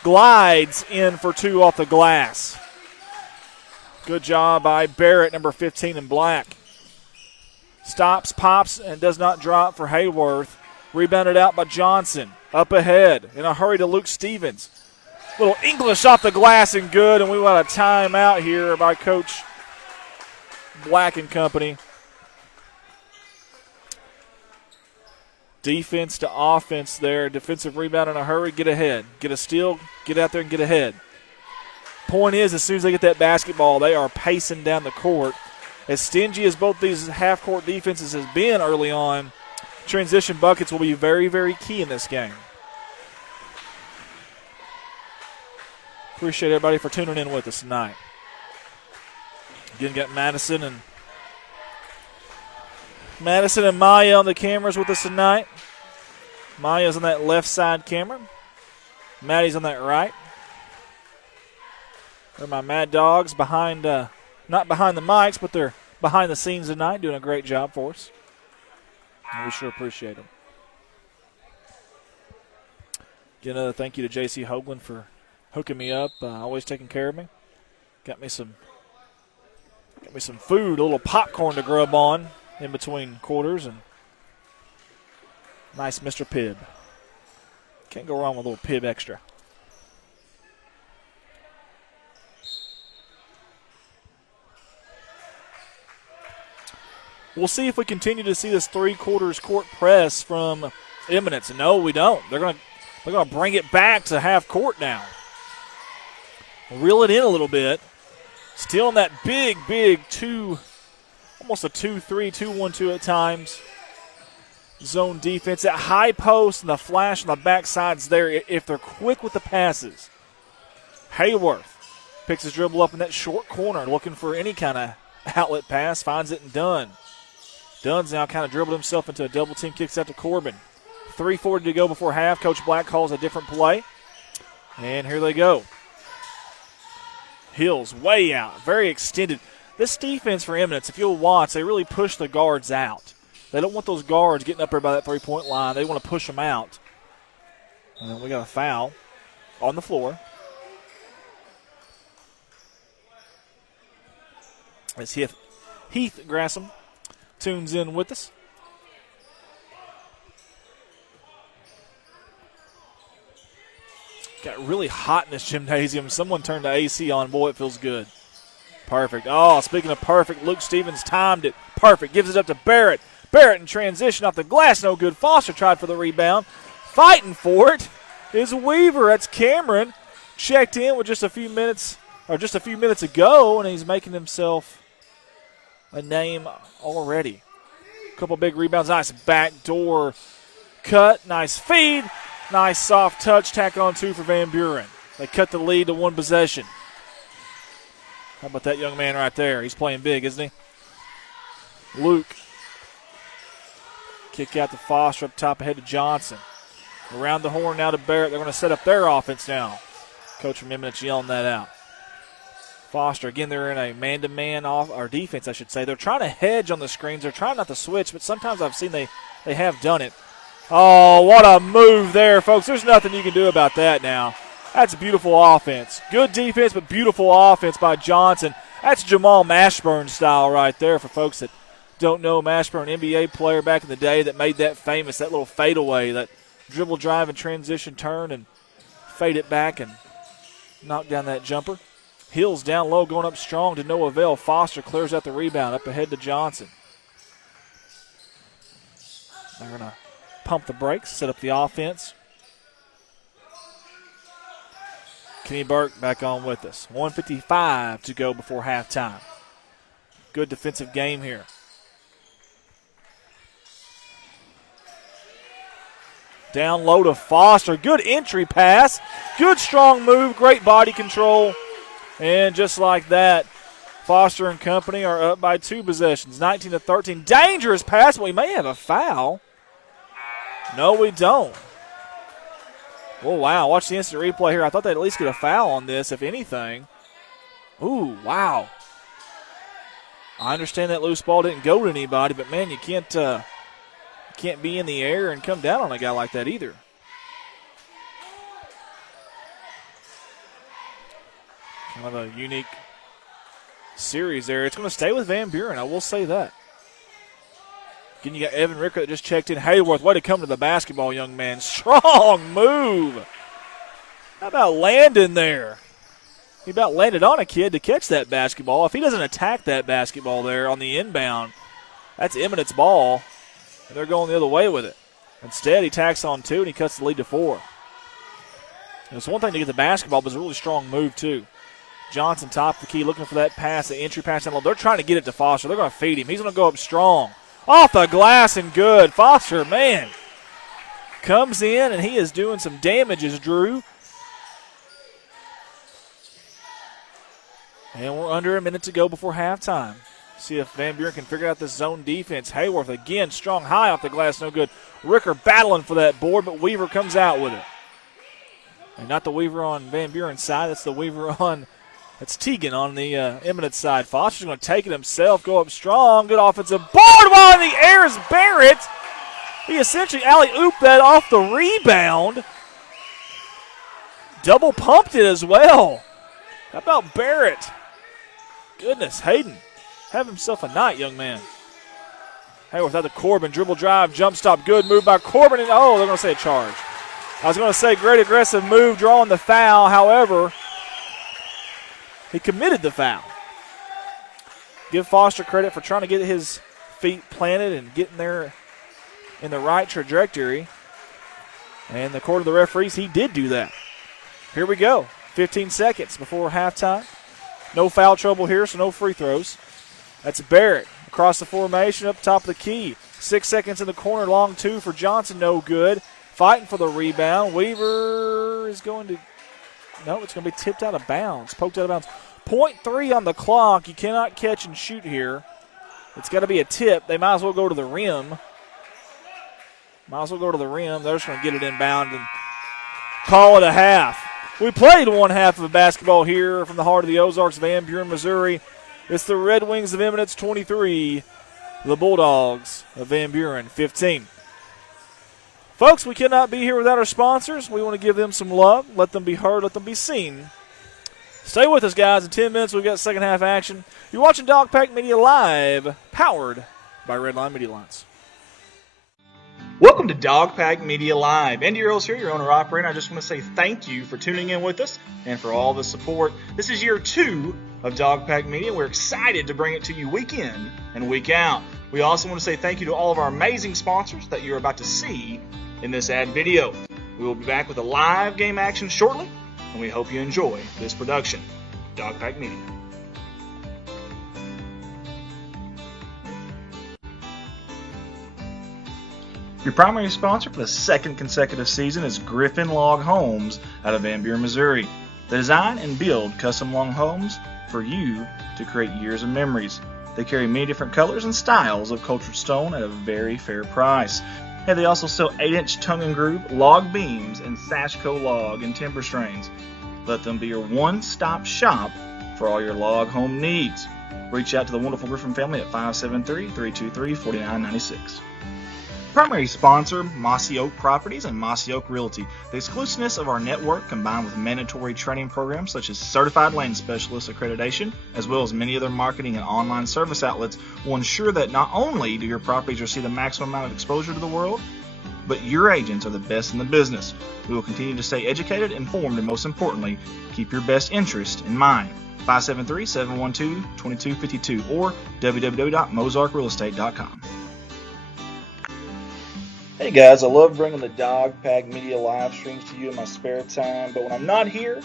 Glides in for 2 off the glass. Good job by Barrett, number 15 in black. Stops, pops, and does not drop for Hayworth. Rebounded out by Johnson. Up ahead. In a hurry to Luke Stevens. Little English off the glass and good, and we want a timeout here by Coach Black and company. Defense to offense there. Defensive rebound in a hurry. Get ahead. Get a steal. Get out there and get ahead. Point is, as soon as they get that basketball, they are pacing down the court. As stingy as both these half-court defenses has been early on, transition buckets will be very, very key in this game. Appreciate everybody for tuning in with us tonight. Again, got Madison and Madison and Maya on the cameras with us tonight. Maya's on that left side camera. Maddie's on that right. They're my Mad Dogs behind, not behind the mics, but they're behind the scenes tonight, doing a great job for us. And we sure appreciate them. Get another thank you to J.C. Hoagland for hooking me up, always taking care of me. Got me some food, a little popcorn to grub on in between quarters, and nice Mr. Pibb. Can't go wrong with a little Pibb extra. We'll see if we continue to see this three-quarters court press from Eminence. No, we don't. They're gonna bring it back to half court now. Reel it in a little bit. Still in that big two, almost a 2-3, 2-1-2 at times. Zone defense. That high post and the flash on the backside's there if they're quick with the passes. Hayworth picks his dribble up in that short corner looking for any kind of outlet pass. Finds it and Dunn. Dunn's now kind of dribbled himself into a double team, kicks out to Corbin. 3:40 to go before half. Coach Black calls a different play. And here they go. Hills way out, very extended. This defense for Eminence, if you'll watch, they really push the guards out. They don't want those guards getting up there by that three-point line. They want to push them out. And then we got a foul on the floor. As Heath Grasham tunes in with us. Got really hot in this gymnasium. Someone turned the AC on. Boy, it feels good. Perfect. Oh, speaking of perfect, Luke Stevens timed it. Perfect. Gives it up to Barrett. Barrett in transition off the glass. No good. Foster tried for the rebound. Fighting for it is Weaver. That's Cameron. Checked in with just a few minutes ago, and he's making himself a name already. A couple big rebounds. Nice backdoor cut. Nice feed. Nice soft touch. Tack on two for Van Buren. They cut the lead to one possession. How about that young man right there? He's playing big, isn't he? Luke. Kick out to Foster up top ahead to Johnson. Around the horn now to Barrett. They're going to set up their offense now. Coach from Eminence yelling that out. Foster, again, they're in a man-to-man or defense, I should say. They're trying to hedge on the screens. They're trying not to switch, but sometimes I've seen they have done it. Oh, what a move there, folks. There's nothing you can do about that now. That's beautiful offense. Good defense, but beautiful offense by Johnson. That's Jamal Mashburn style right there for folks that don't know. Mashburn, NBA player back in the day that made that famous, that little fadeaway, that dribble drive and transition turn and fade it back and knock down that jumper. Hills down low, going up strong to no avail. Foster clears out the rebound, up ahead to Johnson. They're going to pump the brakes, set up the offense. Kenny Burke back on with us. 1:55 to go before halftime. Good defensive game here. Down low to Foster. Good entry pass. Good strong move. Great body control. And just like that, Foster and company are up by two possessions, 19-13. Dangerous pass, but we may have a foul. No, we don't. Oh, wow. Watch the instant replay here. I thought they'd at least get a foul on this, if anything. Ooh, wow. I understand that loose ball didn't go to anybody, but, man, you can't be in the air and come down on a guy like that either. Kind of a unique series there. It's going to stay with Van Buren, I will say that. Again, you got Evan Ricker that just checked in. Hayworth, way to come to the basketball, young man. Strong move. How about Landon there? He about landed on a kid to catch that basketball. If he doesn't attack that basketball there on the inbound, that's Eminence ball, and they're going the other way with it. Instead, he tacks on two, and he cuts the lead to 4. And it's one thing to get the basketball, but it's a really strong move, too. Johnson top the key, looking for that pass, the entry pass down low. They're trying to get it to Foster. They're going to feed him. He's going to go up strong. Off the glass and good. Foster, man, comes in, and he is doing some damages, Drew. And we're under a minute to go before halftime. See if Van Buren can figure out this zone defense. Hayworth again, strong high off the glass, no good. Ricker battling for that board, but Weaver comes out with it. And not the Weaver on Van Buren's side, that's the Weaver on, that's Teagan on the Eminence side. Foster's going to take it himself, go up strong, good offensive board while in the air is Barrett. He essentially alley-ooped that off the rebound. Double pumped it as well. How about Barrett? Goodness, Hayden, have himself a night, young man. Hayworth out to Corbin, dribble drive, jump stop, good move by Corbin, and oh, they're going to say a charge. I was going to say great aggressive move, drawing the foul. However, he committed the foul. Give Foster credit for trying to get his feet planted and getting there in the right trajectory. And according to the referees, he did do that. Here we go. 15 seconds before halftime. No foul trouble here, so no free throws. That's Barrett across the formation up top of the key. 6 seconds in the corner, long two for Johnson, no good. Fighting for the rebound. Weaver is going to, no, it's going to be tipped out of bounds, poked out of bounds. 0.3 on the clock. You cannot catch and shoot here. It's got to be a tip. They might as well go to the rim. They're just going to get it inbound and call it a half. We played one half of basketball here from the heart of the Ozarks, Van Buren, Missouri. It's the Red Wings of Eminence 23, the Bulldogs of Van Buren 15. Folks, we cannot be here without our sponsors. We want to give them some love, let them be heard, let them be seen. Stay with us, guys. In 10 minutes, we've got second half action. You're watching Dog Pack Media Live, powered by Redline Media Lines. Welcome to Dog Pack Media Live. Andy Earls here, your owner-operator. I just want to say thank you for tuning in with us and for all the support. This is year 2 of Dog Pack Media. We're excited to bring it to you week in and week out. We also want to say thank you to all of our amazing sponsors that you're about to see in this ad video. We will be back with a live game action shortly, and we hope you enjoy this production. Dog Pack Media. Your primary sponsor for the second consecutive season is Griffin Log Homes out of Van Buren, Missouri. They design and build custom log homes for you to create years of memories. They carry many different colors and styles of cultured stone at a very fair price. And they also sell 8-inch tongue and groove log beams and Sashco log and timber strains. Let them be your one-stop shop for all your log home needs. Reach out to the wonderful Griffin family at 573-323-4996. Primary sponsor, Mossy Oak Properties and Mossy Oak Realty. The exclusiveness of our network, combined with mandatory training programs such as Certified Land Specialist accreditation, as well as many other marketing and online service outlets, will ensure that not only do your properties receive the maximum amount of exposure to the world, but your agents are the best in the business. We will continue to stay educated, informed, and most importantly, keep your best interest in mind. 573-712-2252 or www.mozarkrealestate.com. Hey guys, I love bringing the Dog Pack Media live streams to you in my spare time, but when I'm not here,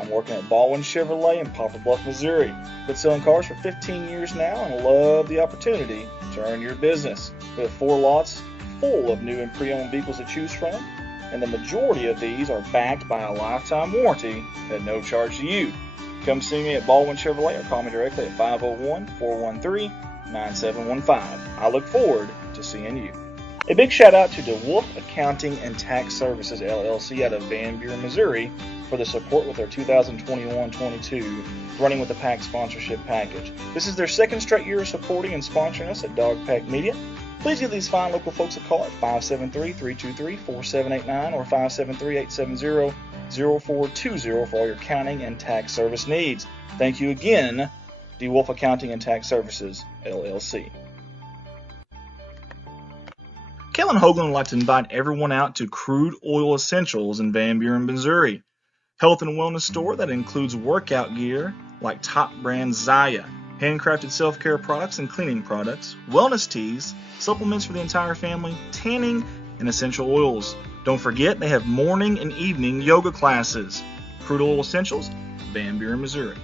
I'm working at Baldwin Chevrolet in Poplar Bluff, Missouri. Been selling cars for 15 years now and love the opportunity to earn your business. We have 4 lots full of new and pre-owned vehicles to choose from, and the majority of these are backed by a lifetime warranty at no charge to you. Come see me at Baldwin Chevrolet or call me directly at 501-413-9715. I look forward to seeing you. A big shout out to DeWolf Accounting and Tax Services LLC out of Van Buren, Missouri for the support with their 2021-22 Running with the Pack sponsorship package. This is their second straight year of supporting and sponsoring us at Dog Pack Media. Please give these fine local folks a call at 573-323-4789 or 573-870-0420 for all your accounting and tax service needs. Thank you again, DeWolf Accounting and Tax Services LLC. Kellen Hoagland would like to invite everyone out to Crude Oil Essentials in Van Buren, Missouri. Health and wellness store that includes workout gear like top brand Zaya, handcrafted self-care products and cleaning products, wellness teas, supplements for the entire family, tanning, and essential oils. Don't forget they have morning and evening yoga classes. Crude Oil Essentials, Van Buren, Missouri.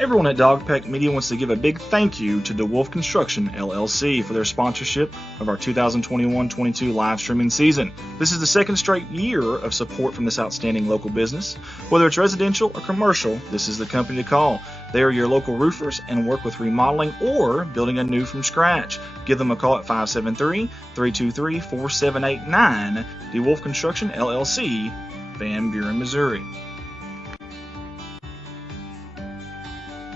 Everyone at Dogpack Media wants to give a big thank you to DeWolf Construction, LLC, for their sponsorship of our 2021-22 live streaming season. This is the second straight year of support from this outstanding local business. Whether it's residential or commercial, this is the company to call. They are your local roofers and work with remodeling or building anew from scratch. Give them a call at 573-323-4789. DeWolf Construction, LLC, Van Buren, Missouri.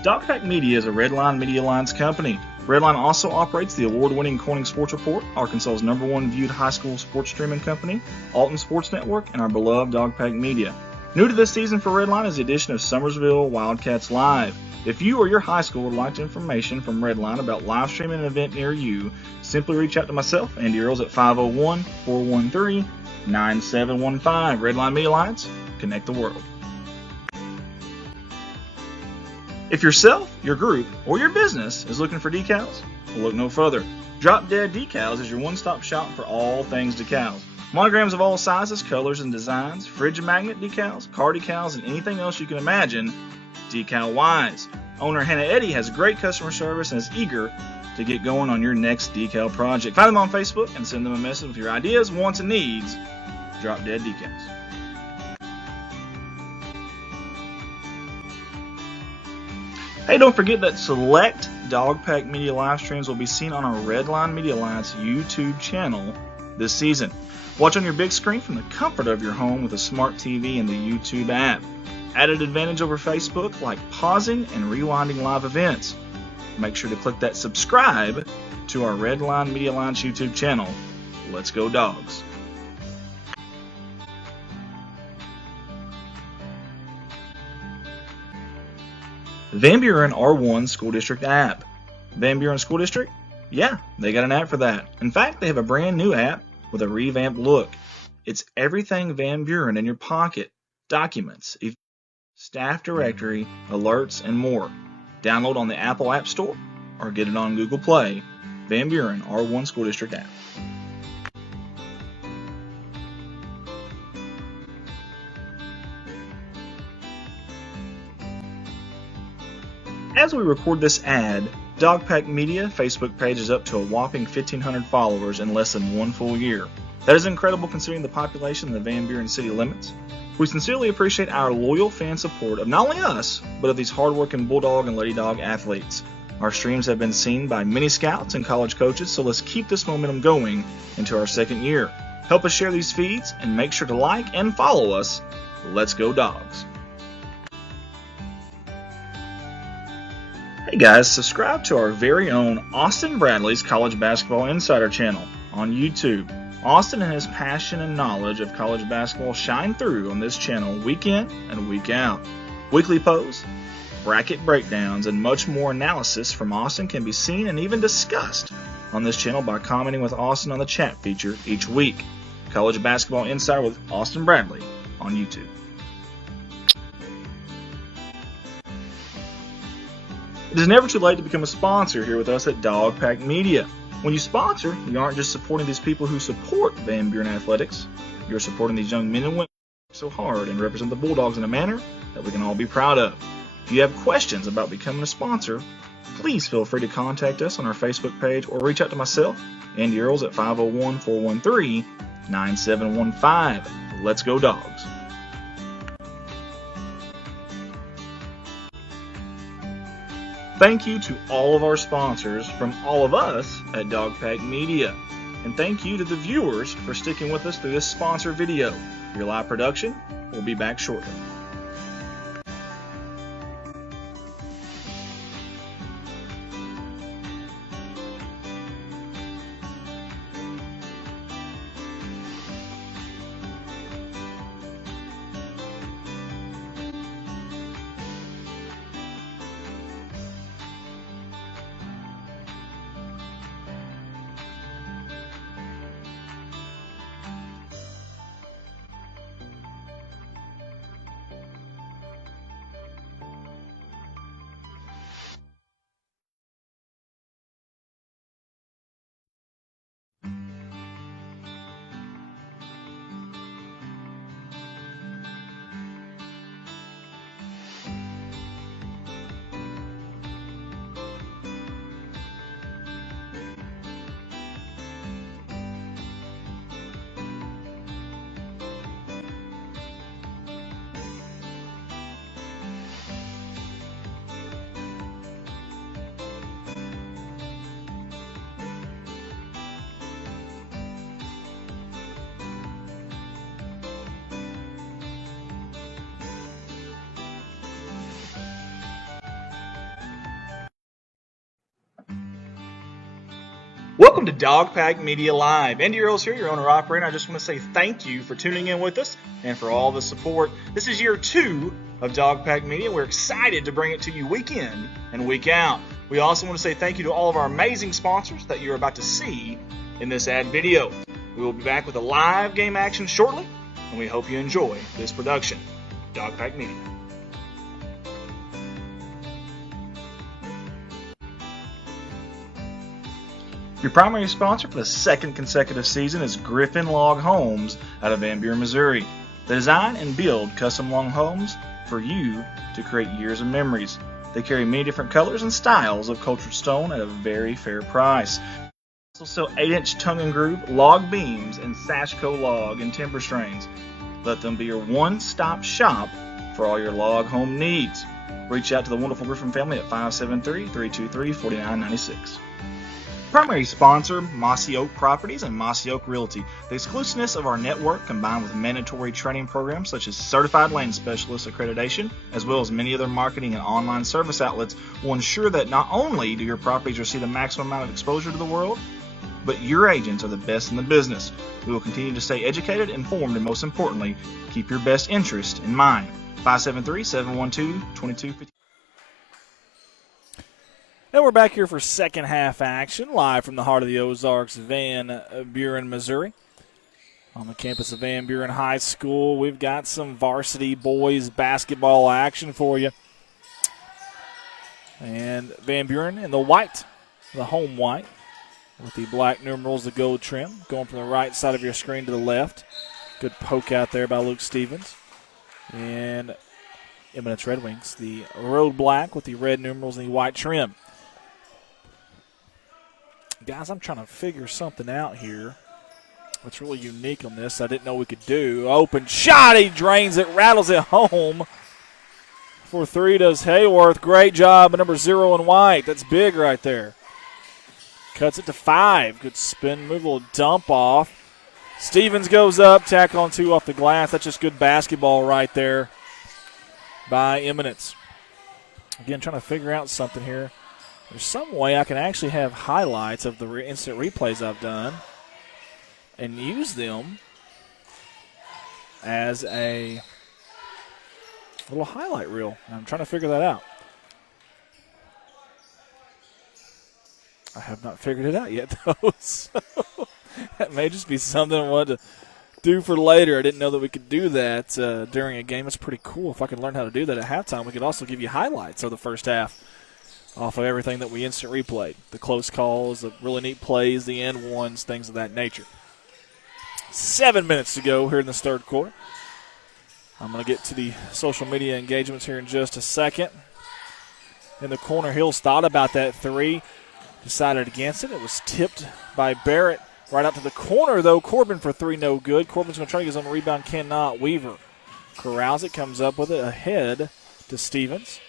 Dogpack Media is a Redline Media Alliance company. Redline also operates the award-winning Corning Sports Report, Arkansas's #1 viewed high school sports streaming company, Alton Sports Network, and our beloved Dogpack Media. New to this season for Redline is the addition of Summersville Wildcats Live. If you or your high school would like information from Redline about live streaming an event near you, simply reach out to myself, Andy Earls, at 501-413-9715. Redline Media Alliance, connect the world. If yourself, your group, or your business is looking for decals, well, look no further. Drop Dead Decals is your one-stop shop for all things decals. Monograms of all sizes, colors, and designs, fridge magnet decals, car decals, and anything else you can imagine, decal-wise. Owner Hannah Eddy has great customer service and is eager to get going on your next decal project. Find them on Facebook and send them a message with your ideas, wants, and needs. Drop Dead Decals. Hey, don't forget that select Dogpack Media live streams will be seen on our Redline Media Alliance YouTube channel this season. Watch on your big screen from the comfort of your home with a smart TV and the YouTube app. Added advantage over Facebook like pausing and rewinding live events. Make sure to click that subscribe to our Redline Media Alliance YouTube channel. Let's go Dogs. Van Buren R1 School District app. Van Buren School District? Yeah, they got an app for that. In fact, they have a brand new app with a revamped look. It's everything Van Buren in your pocket. Documents, staff directory, alerts, and more. Download on the Apple App Store or get it on Google Play. Van Buren R1 School District app. As we record this ad, Dogpack Media Facebook page is up to a whopping 1,500 followers in less than one full year. That is incredible considering the population in the Van Buren city limits. We sincerely appreciate our loyal fan support of not only us, but of these hardworking Bulldog and Lady Dog athletes. Our streams have been seen by many scouts and college coaches, so let's keep this momentum going into our second year. Help us share these feeds and make sure to like and follow us. Let's go Dogs. Hey guys, subscribe to our very own Austin Bradley's College Basketball Insider channel on YouTube. Austin and his passion and knowledge of college basketball shine through on this channel week in and week out. Weekly posts, bracket breakdowns, and much more analysis from Austin can be seen and even discussed on this channel by commenting with Austin on the chat feature each week. College Basketball Insider with Austin Bradley on YouTube. It is never too late to become a sponsor here with us at Dogpack Media. When you sponsor, you aren't just supporting these people who support Van Buren Athletics. You're supporting these young men and women who work so hard and represent the Bulldogs in a manner that we can all be proud of. If you have questions about becoming a sponsor, please feel free to contact us on our Facebook page or reach out to myself, Andy Earls, at 501-413-9715. Let's go Dogs. Thank you to all of our sponsors from all of us at Dogpack Media. And thank you to the viewers for sticking with us through this sponsor video. Your live production will be back shortly. Welcome to Dog Pack Media Live. Andy Earls here, your owner-operator. I just want to say thank you for tuning in with us and for all the support. This is year 2 of Dog Pack Media. We're excited to bring it to you week in and week out. We also want to say thank you to all of our amazing sponsors that you're about to see in this ad video. We will be back with a live game action shortly, and we hope you enjoy this production. Dog Pack Media. Your primary sponsor for the second consecutive season is Griffin Log Homes out of Van Buren, Missouri. They design and build custom log homes for you to create years of memories. They carry many different colors and styles of cultured stone at a very fair price. They also sell 8-inch tongue and groove log beams and Sashco log and timber strains. Let them be your one-stop shop for all your log home needs. Reach out to the wonderful Griffin family at 573-323-4996. Primary sponsor, Mossy Oak Properties and Mossy Oak Realty. The exclusiveness of our network, combined with mandatory training programs such as Certified Land Specialist accreditation, as well as many other marketing and online service outlets, will ensure that not only do your properties receive the maximum amount of exposure to the world, but your agents are the best in the business. We will continue to stay educated, informed, and most importantly, keep your best interest in mind. 573-712-2250. And we're back here for second half action, live from the heart of the Ozarks, Van Buren, Missouri. On the campus of Van Buren High School, we've got some varsity boys basketball action for you. And Van Buren in the white, the home white, with the black numerals, the gold trim, going from the right side of your screen to the left. Good poke out there by Luke Stevens. And Eminence Red Wings, the road black with the red numerals and the white trim. Guys, I'm trying to figure something out here. What's really unique on this I didn't know we could do. Open shot, he drains it, rattles it home. For 3 does Hayworth. Great job, number 0 in white. That's big right there. Cuts it to 5. Good spin move, little dump off. Stevens goes up, tackle on 2 off the glass. That's just good basketball right there by Eminence. Again, trying to figure out something here. There's some way I can actually have highlights of the instant replays I've done and use them as a little highlight reel. I'm trying to figure that out. I have not figured it out yet, though. So that may just be something I wanted to do for later. I didn't know that we could do that during a game. It's pretty cool. If I could learn how to do that at halftime, we could also give you highlights of the first half off of everything that we instant replayed. The close calls, the really neat plays, the end ones, things of that nature. 7 minutes to go here in this third quarter. I'm going to get to the social media engagements here in just a second. In the corner, Hills thought about that 3, decided against it. It was tipped by Barrett right out to the corner, though. Corbin for 3, no good. Corbin's going to try to get his own rebound, cannot. Weaver corrals it, comes up with it ahead to Stevens.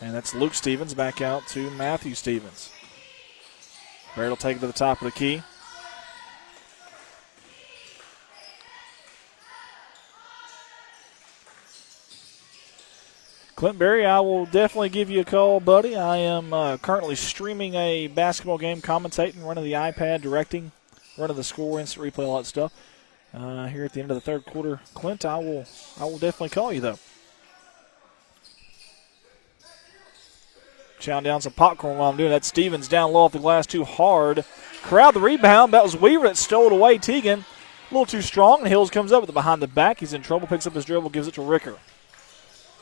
And that's Luke Stevens back out to Matthew Stevens. Barrett will take it to the top of the key. Clint Berry, I will definitely give you a call, buddy. I am currently streaming a basketball game, commentating, running the iPad, directing, running the score, instant replay, all that stuff. Here at the end of the third quarter, Clint, I will definitely call you, though. Chowing down some popcorn while I'm doing that. Stevens down low off the glass too hard. Corralled the rebound. That was Weaver that stole it away. Teagan a little too strong. And Hills comes up with it behind the back. He's in trouble. Picks up his dribble. Gives it to Ricker.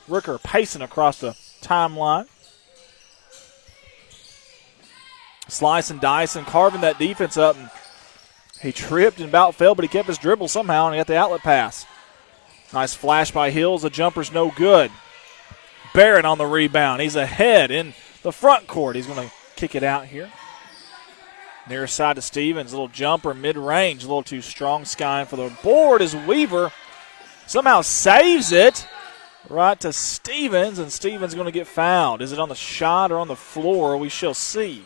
Ricker pacing across the timeline. Slice and dice and carving that defense up. And he tripped and about fell, but he kept his dribble somehow and he got the outlet pass. Nice flash by Hills. The jumper's no good. Barrett on the rebound. He's ahead in the front court. He's going to kick it out here. Near side to Stevens. Little jumper, mid-range. A little too strong. Skying for the board as Weaver somehow saves it right to Stevens, and Stevens going to get fouled. Is it on the shot or on the floor? We shall see.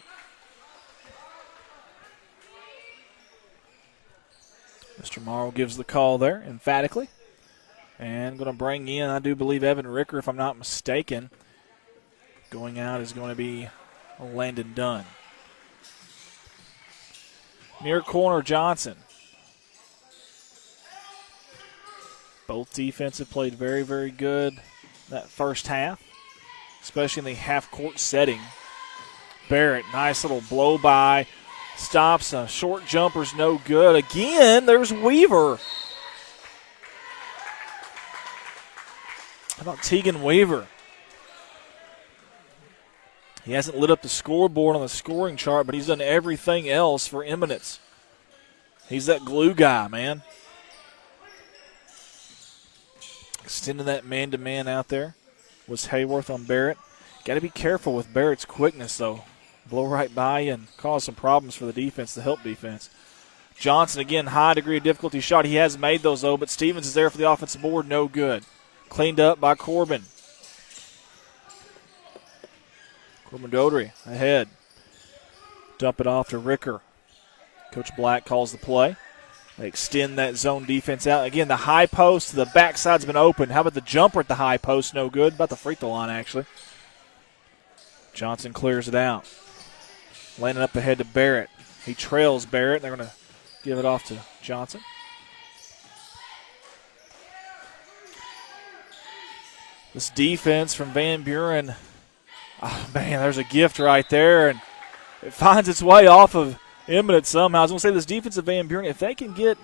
Mr. Morrow gives the call there emphatically. And going to bring in, I do believe, Evan Ricker, if I'm not mistaken. Going out is going to be Landon Dunn. Near corner, Johnson. Both defenses played very, very good that first half, especially in the half-court setting. Barrett, nice little blow-by. Stops. A short jumper's no good. Again, there's Weaver. How about Tegan Weaver? He hasn't lit up the scoreboard on the scoring chart, but he's done everything else for Eminence. He's that glue guy, man. Extending that man-to-man out there was Hayworth on Barrett. Got to be careful with Barrett's quickness, though. Blow right by you and cause some problems for the defense, the help defense. Johnson, again, high degree of difficulty shot. He has made those, though, but Stevens is there for the offensive board. No good. Cleaned up by Corbin. Corbin Dodry ahead. Dump it off to Ricker. Coach Black calls the play. They extend that zone defense out. Again, the high post to the backside's been open. How about the jumper at the high post? No good. About the free throw line, actually. Johnson clears it out. Landing up ahead to Barrett. He trails Barrett. They're going to give it off to Johnson. This defense from Van Buren, oh, man, there's a gift right there, and it finds its way off of Eminence somehow. I was going to say this defense of Van Buren, if they can get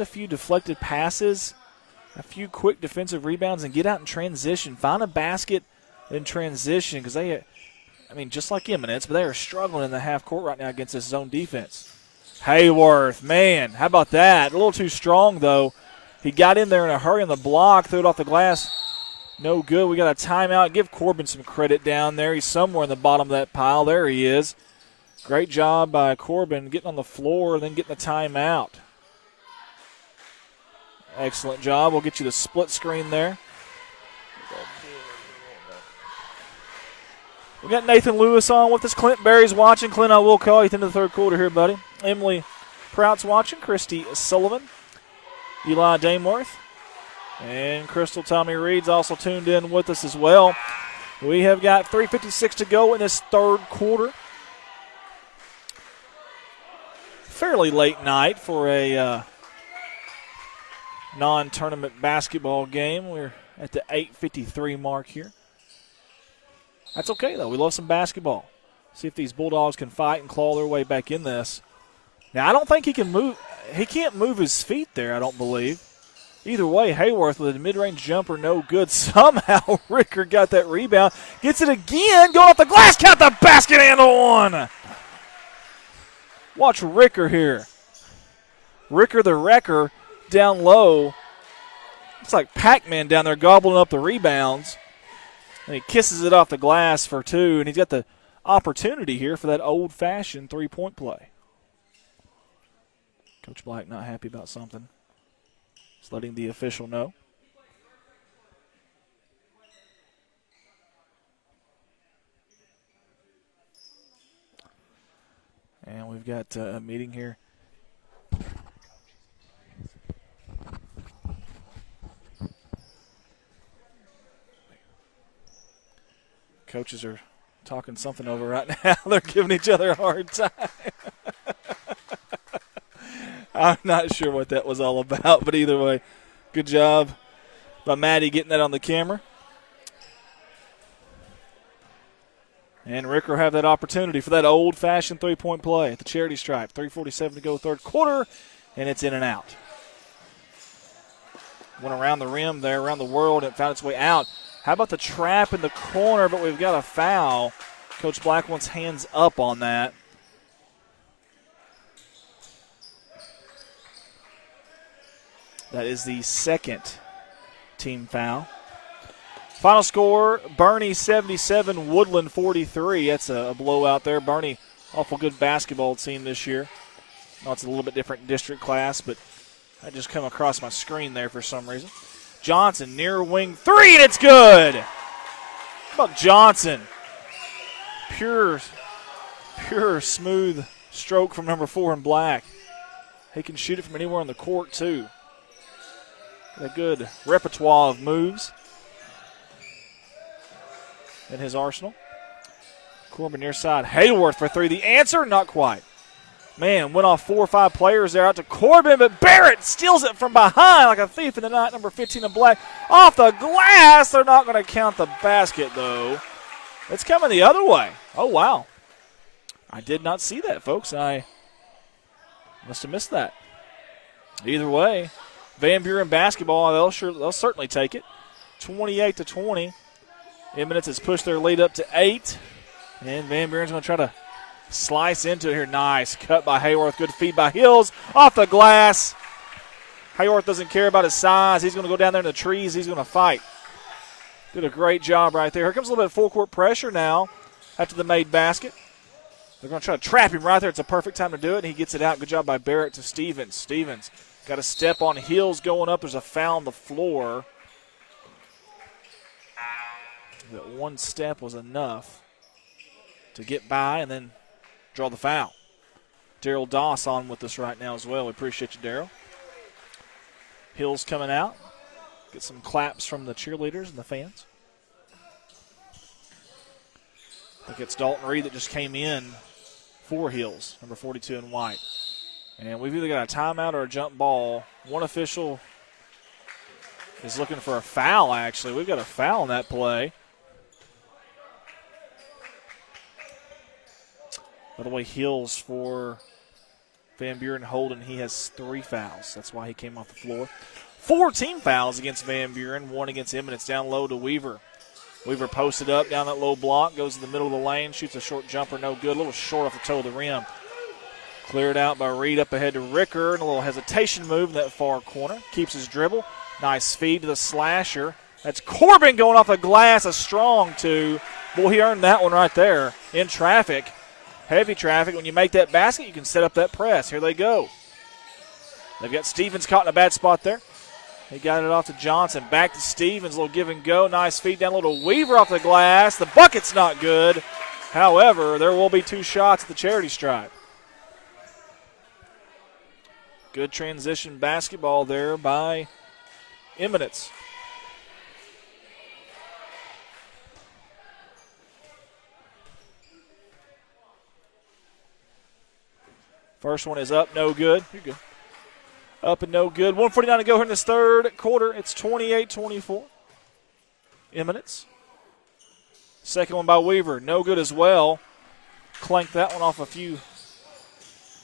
a few deflected passes, a few quick defensive rebounds, and get out in transition, find a basket in transition, because just like Eminence, but they are struggling in the half court right now against this zone defense. Hayworth, man, how about that? A little too strong, though. He got in there in a hurry on the block, threw it off the glass. No good. We got a timeout. Give Corbin some credit down there. He's somewhere in the bottom of that pile. There he is. Great job by Corbin getting on the floor and then getting the timeout. Excellent job. We'll get you the split screen there. We got Nathan Lewis on with us. Clint Berry's watching. Clint, I will call you at the end of the third quarter here, buddy. Emily Prout's watching. Christy Sullivan. Eli Dameworth. And Crystal Tommy Reed's also tuned in with us as well. We have got 3:56 to go in this third quarter. Fairly late night for a non-tournament basketball game. We're at the 8:53 mark here. That's okay, though. We love some basketball. See if these Bulldogs can fight and claw their way back in this. Now, I don't think he can move. He can't move his feet there, I don't believe. Either way, Hayworth with a mid-range jumper, no good. Somehow Ricker got that rebound. Gets it again, going off the glass, count the basket and one. Watch Ricker here. Ricker the Wrecker down low. It's like Pac-Man down there gobbling up the rebounds. And he kisses it off the glass for two, and he's got the opportunity here for that old-fashioned three-point play. Coach Black not happy about something. Just letting the official know. And we've got a meeting here. Coaches are talking something over right now. They're giving each other a hard time. I'm not sure what that was all about, but either way, good job by Maddie getting that on the camera. And Ricker will have that opportunity for that old-fashioned three-point play at the charity stripe. 3:47 to go third quarter, and it's in and out. Went around the rim there, around the world, and found its way out. How about the trap in the corner, but we've got a foul. Coach Black wants hands up on that. That is the second team foul. Final score, Bernie 77, Woodland 43. That's a blowout there. Bernie, awful good basketball team this year. Know it's a little bit different district class, but that just come across my screen there for some reason. Johnson, near wing three, and it's good. How about Johnson? Pure smooth stroke from number 4 in black. He can shoot it from anywhere on the court, too. A good repertoire of moves in his arsenal. Corbin near side. Hayworth for three. The answer, not quite. Man, went off 4 or 5 players there out to Corbin, but Barrett steals it from behind like a thief in the night, number 15 in black. Off the glass. They're not going to count the basket, though. It's coming the other way. Oh, wow. I did not see that, folks. I must have missed that. Either way, Van Buren basketball, they'll certainly take it. 28-20. Eminence has pushed their lead up to 8. And Van Buren's going to try to slice into it here. Nice cut by Hayworth. Good feed by Hills. Off the glass. Hayworth doesn't care about his size. He's going to go down there in the trees. He's going to fight. Did a great job right there. Here comes a little bit of full-court pressure now after the made basket. They're going to try to trap him right there. It's a perfect time to do it, and he gets it out. Good job by Barrett to Stevens. Stevens got a step on Hills going up. There's a foul on the floor. That one step was enough to get by and then draw the foul. Daryl Doss on with us right now as well. We appreciate you, Daryl. Hills coming out. Get some claps from the cheerleaders and the fans. I think it's Dalton Reed that just came in for Hills, number 42 in white. And we've either got a timeout or a jump ball. One official is looking for a foul, actually. We've got a foul on that play. By the way, Hills for Van Buren Holden, he has 3 fouls. That's why he came off the floor. 4 team fouls against Van Buren, 1 against Eminence. Down low to Weaver. Weaver posted up down that low block, goes to the middle of the lane, shoots a short jumper, no good. A little short off the toe of the rim. Cleared out by Reed up ahead to Ricker, and a little hesitation move in that far corner. Keeps his dribble. Nice feed to the slasher. That's Corbin going off the glass, a strong 2. Boy, he earned that one right there in traffic. Heavy traffic. When you make that basket, you can set up that press. Here they go. They've got Stevens caught in a bad spot there. He got it off to Johnson. Back to Stevens. A little give and go. Nice feed down. A little Weaver off the glass. The bucket's not good. However, there will be 2 shots at the charity stripe. Good transition basketball there by Eminence. First one is up, no good. You're good. Up and no good. 1:49 to go here in this third quarter. It's 28-24. Eminence. Second one by Weaver, no good as well. Clanked that one off a few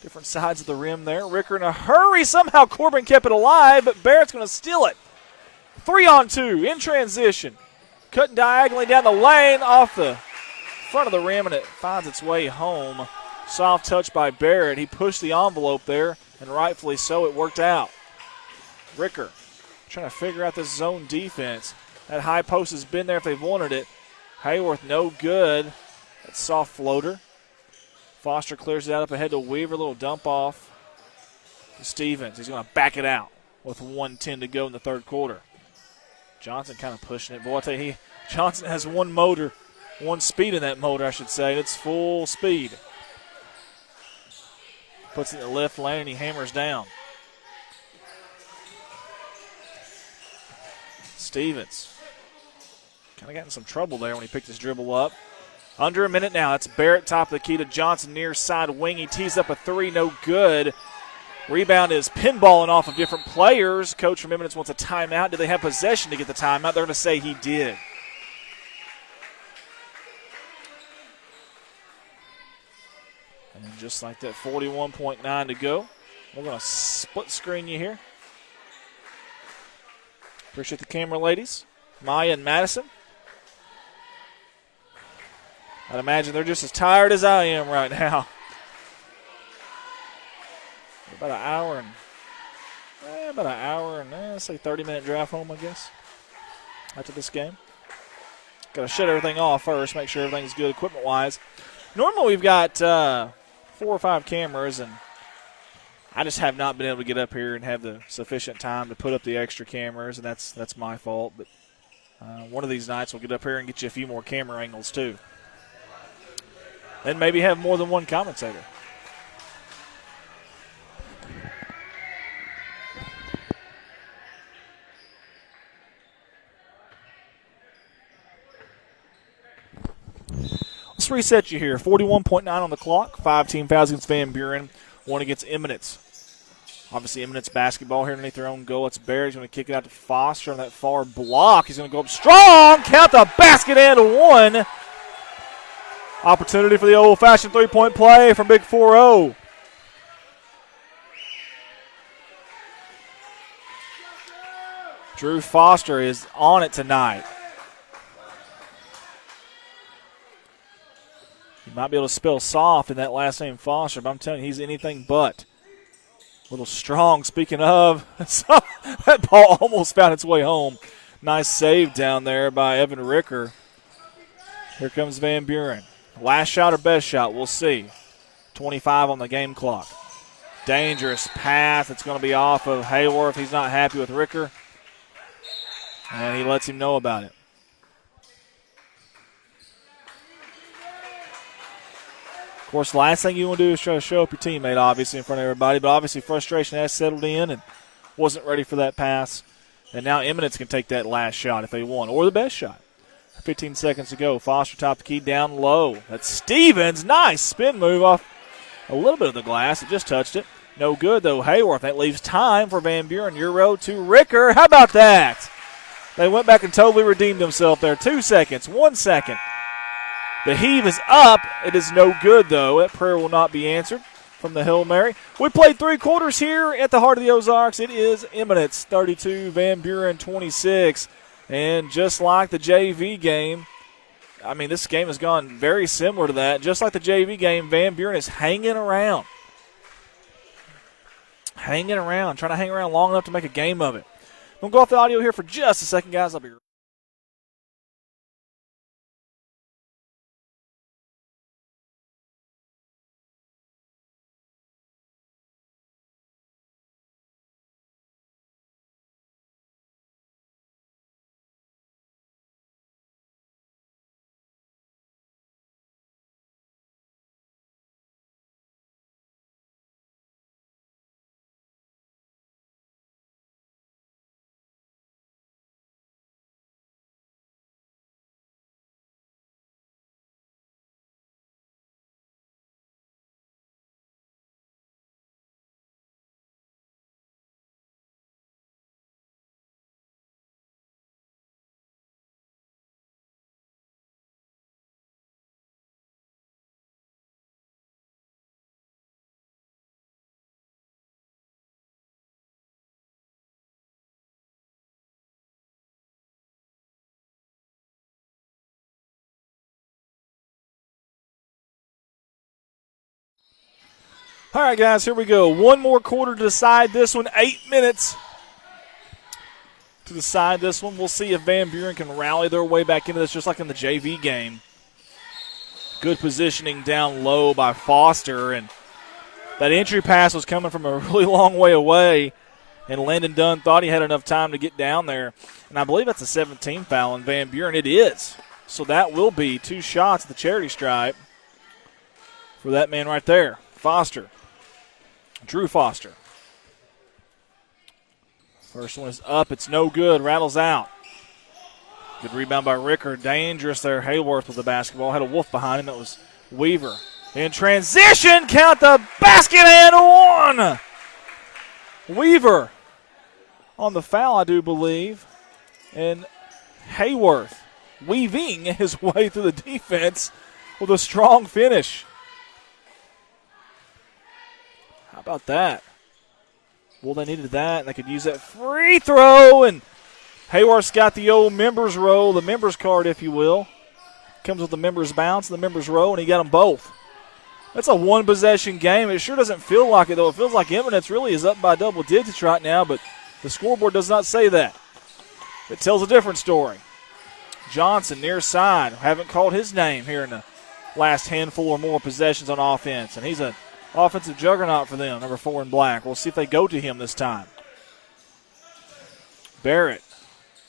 different sides of the rim there. Ricker in a hurry. Somehow Corbin kept it alive, but Barrett's going to steal it. 3-on-2 in transition. Cutting diagonally down the lane off the front of the rim, and it finds its way home. Soft touch by Barrett. He pushed the envelope there, and rightfully so, it worked out. Ricker trying to figure out this zone defense. That high post has been there if they've wanted it. Hayworth, no good. That soft floater. Foster clears it out up ahead to Weaver. A little dump off to Stevens. He's going to back it out with 1:10 to go in the third quarter. Johnson kind of pushing it. Boy, I tell you, Johnson has one motor, one speed in that motor, I should say. And it's full speed. Puts it in the left lane, and he hammers down. Stevens kind of got in some trouble there when he picked his dribble up. Under a minute now. That's Barrett top of the key to Johnson near side wing. He tees up a 3, no good. Rebound is pinballing off of different players. Coach from Eminence wants a timeout. Did they have possession to get the timeout? They're going to say he did. And just like that, 41.9 to go. We're going to split screen you here. Appreciate the camera ladies, Maya and Madison. I'd imagine they're just as tired as I am right now. About an hour and say 30-minute drive home, I guess, after this game. Got to shut everything off first, make sure everything's good equipment-wise. Normally we've got 4 or 5 cameras, and I just have not been able to get up here and have the sufficient time to put up the extra cameras, and that's my fault. But one of these nights we'll get up here and get you a few more camera angles too. And maybe have more than one commentator. Let's reset you here. 41.9 on the clock. 5 team fouls against Van Buren. one against Eminence. Obviously, Eminence basketball here underneath their own goal. It's Barry. He's going to kick it out to Foster on that far block. He's going to go up strong. Count the basket and one. Opportunity for the old-fashioned three-point play from Big 4-0. Drew Foster is on it tonight. You might be able to spell soft in that last name Foster, but I'm telling you, he's anything but. A little strong, speaking of. That ball almost found its way home. Nice save down there by Evan Ricker. Here comes Van Buren. Last shot or best shot, we'll see. 25 on the game clock. Dangerous pass. It's going to be off of Hayworth. He's not happy with Ricker. And he lets him know about it. Of course, the last thing you want to do is try to show up your teammate, obviously, in front of everybody. But obviously frustration has settled in and wasn't ready for that pass. And now Eminence can take that last shot if they want, or the best shot. 15 seconds to go. Foster top the key down low. That's Stevens. Nice spin move off a little bit of the glass. It just touched it. No good, though. Hayworth. That leaves time for Van Buren. Euro to Ricker. How about that? They went back and totally redeemed themselves there. 2 seconds. 1 second. The heave is up. It is no good, though. That prayer will not be answered from the Hail Mary. We played 3 quarters here at the heart of the Ozarks. It is Eminence 32, Van Buren 26. And just like the JV game, I mean, this game has gone very similar to that. Just like the JV game, Van Buren is hanging around. Trying to hang around long enough to make a game of it. We'll go off the audio here for just a second, guys. I'll be right back. All right, guys, here we go. One more quarter to decide this one. 8 minutes to decide this one. We'll see if Van Buren can rally their way back into this, just like in the JV game. Good positioning down low by Foster, and that entry pass was coming from a really long way away, and Landon Dunn thought he had enough time to get down there. And I believe that's a 17 foul on Van Buren. It is. So that will be 2 shots at the charity stripe for that man right there, Foster. Drew Foster. First one is up. It's no good. Rattles out. Good rebound by Ricker. Dangerous there. Hayworth with the basketball. Had a wolf behind him. That was Weaver. In transition. Count the basket and one. Weaver on the foul, I do believe. And Hayworth weaving his way through the defense with a strong finish. How about that? Well, they needed that, and they could use that free throw. And Hayworth's got the old members roll, the members card, if you will. Comes with the members bounce and the members roll, and he got them both. That's a one-possession game. It sure doesn't feel like it, though. It feels like Eminence really is up by double digits right now, but the scoreboard does not say that. It tells a different story. Johnson near side. Haven't called his name here in the last handful or more possessions on offense, and he's an offensive juggernaut for them, number 4 in black. We'll see if they go to him this time. Barrett,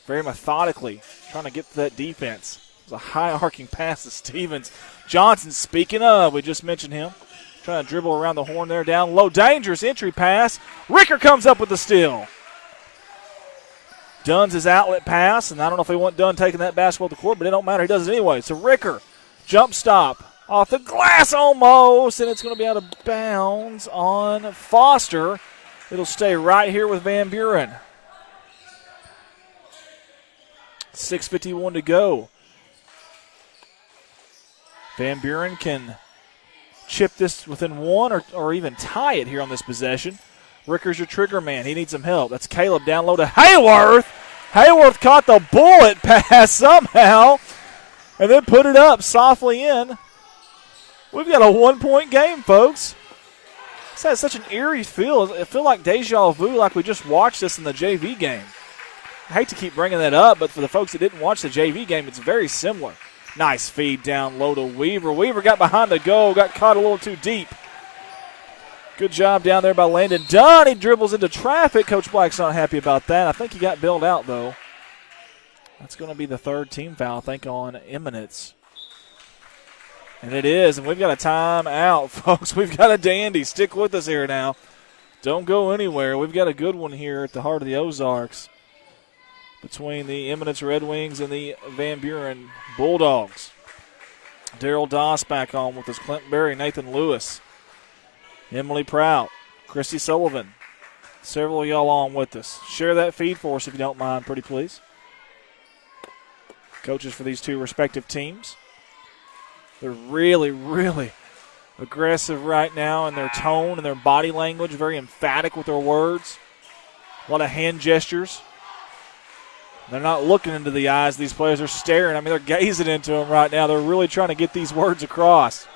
very methodically, trying to get to that defense. It was a high-arcing pass to Stevens. Johnson, speaking of, we just mentioned him. Trying to dribble around the horn there, down low. Dangerous entry pass. Ricker comes up with the steal. Dunn's his outlet pass, and I don't know if they want Dunn taking that basketball to the court, but it don't matter. He does it anyway. So Ricker, jump stop. Off the glass almost, and it's going to be out of bounds on Foster. It'll stay right here with Van Buren. 6:51 to go. Van Buren can chip this within one or even tie it here on this possession. Ricker's your trigger man. He needs some help. That's Caleb down low to Hayworth. Hayworth caught the bullet pass somehow and then put it up softly in. We've got a 1-point game, folks. This has such an eerie feel. It feels like deja vu, like we just watched this in the JV game. I hate to keep bringing that up, but for the folks that didn't watch the JV game, it's very similar. Nice feed down low to Weaver. Weaver got behind the goal, got caught a little too deep. Good job down there by Landon Dunn. He dribbles into traffic. Coach Black's not happy about that. I think he got bailed out, though. That's going to be the third team foul, I think, on Eminence. And it is, and we've got a timeout, folks. We've got a dandy. Stick with us here now. Don't go anywhere. We've got a good one here at the heart of the Ozarks between the Eminence Red Wings and the Van Buren Bulldogs. Daryl Doss back on with us. Clint Berry, Nathan Lewis, Emily Prout, Christy Sullivan. Several of y'all on with us. Share that feed for us if you don't mind, pretty please. Coaches for these two respective teams. They're really, really aggressive right now in their tone and their body language, very emphatic with their words. A lot of hand gestures. They're not looking into the eyes of these players. They're staring. I mean, they're gazing into them right now. They're really trying to get these words across.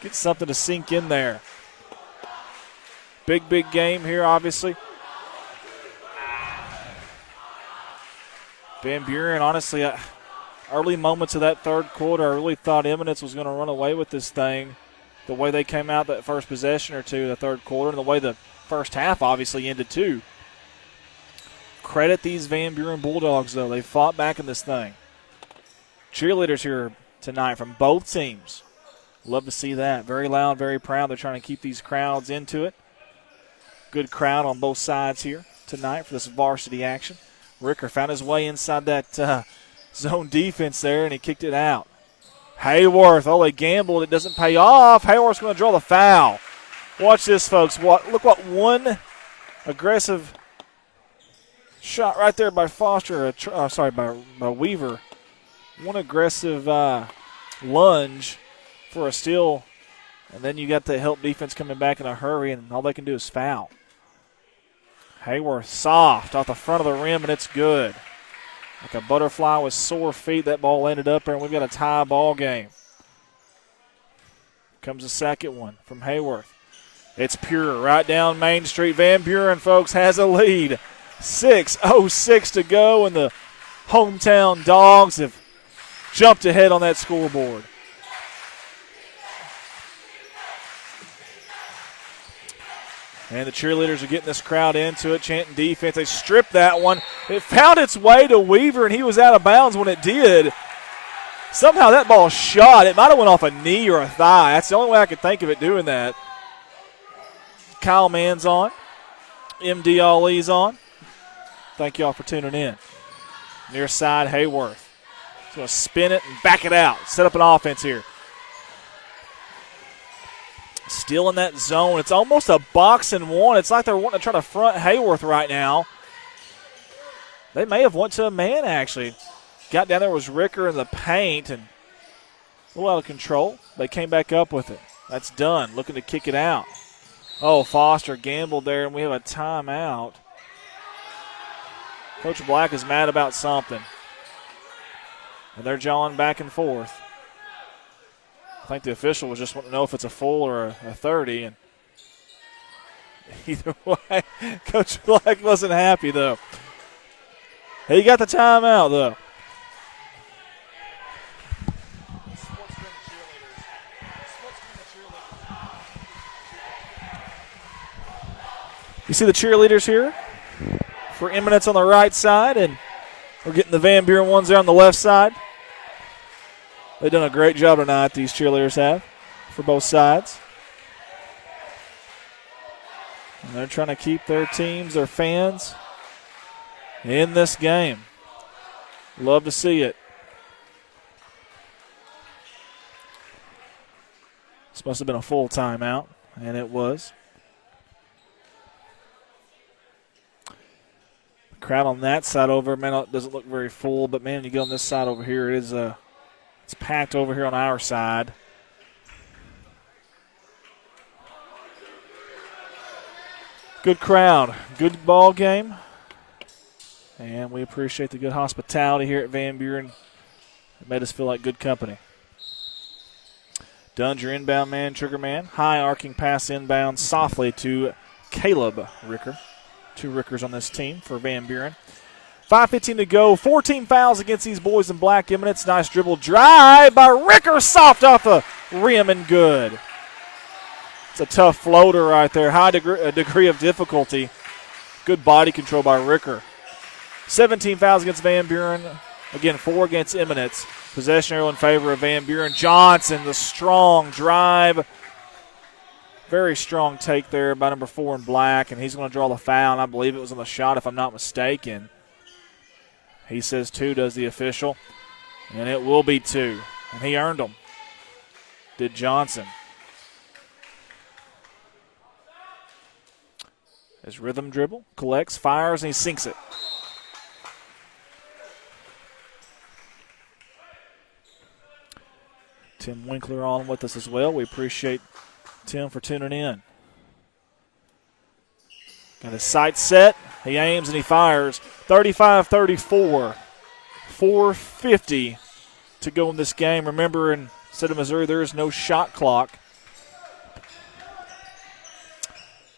Get something to sink in there. Big, big game here, obviously. Van Buren, honestly, early moments of that third quarter, I really thought Eminence was going to run away with this thing. The way they came out that first possession or two, the third quarter, and the way the first half obviously ended too. Credit these Van Buren Bulldogs, though. They fought back in this thing. Cheerleaders here tonight from both teams. Love to see that. Very loud, very proud. They're trying to keep these crowds into it. Good crowd on both sides here tonight for this varsity action. Ricker found his way inside that zone defense there, and he kicked it out. Hayworth, they gambled. It doesn't pay off. Hayworth's going to draw the foul. Watch this, folks. Look what one aggressive shot right there by Foster. By Weaver. One aggressive lunge for a steal, and then you got the help defense coming back in a hurry, and all they can do is foul. Hayworth soft off the front of the rim, and it's good. Like a butterfly with sore feet, that ball ended up there, and we've got a tie ball game. Comes the second one from Hayworth. It's pure right down Main Street. Van Buren, folks, has a lead. 6:06 to go, and the hometown Dogs have jumped ahead on that scoreboard. And the cheerleaders are getting this crowd into it, chanting defense. They stripped that one. It found its way to Weaver, and he was out of bounds when it did. Somehow that ball shot. It might have went off a knee or a thigh. That's the only way I could think of it doing that. Kyle Mann's on. MD Ali's on. Thank you all for tuning in. Near side, Hayworth. He's going to spin it and back it out. Set up an offense here. Still in that zone. It's almost a box and one. It's like they're wanting to try to front Hayworth right now. They may have went to a man, actually. Got down there, was Ricker in the paint, and a little out of control. They came back up with it. That's done. Looking to kick it out. Foster gambled there, and we have a timeout. Coach Black is mad about something. And they're jawing back and forth. I think the official was just wanting to know if it's a full or a 30. And either way, Coach Black wasn't happy, though. He got the timeout, though. You see the cheerleaders here for Eminence on the right side, and we're getting the Van Buren ones there on the left side. They've done a great job tonight, these cheerleaders have, for both sides. And they're trying to keep their teams, their fans, in this game. Love to see it. This must have been a full timeout, and it was. The crowd on that side over, man, it doesn't look very full, but man, you go on this side over here, it's packed over here on our side. Good crowd, good ball game, and we appreciate the good hospitality here at Van Buren. It made us feel like good company. Dunn's your inbound man, trigger man. High arcing pass inbound softly to Caleb Ricker. 2 Rickers on this team for Van Buren. 5:15 to go. 14 fouls against these boys in black. Eminence. Nice dribble drive by Ricker. Soft off the rim and good. It's a tough floater right there. High degree of difficulty. Good body control by Ricker. 17 fouls against Van Buren. Again, 4 against Eminence. Possession arrow in favor of Van Buren. Johnson, the strong drive. Very strong take there by number 4 in black, and he's going to draw the foul, and I believe it was on the shot if I'm not mistaken. He says 2, does the official, and it will be 2. And he earned them. Did Johnson. His rhythm dribble, collects, fires, and he sinks it. Tim Winkler on with us as well. We appreciate Tim for tuning in. Got his sights set. He aims and he fires. 35-34. 4:50 to go in this game. Remember, in the state of Missouri, there is no shot clock.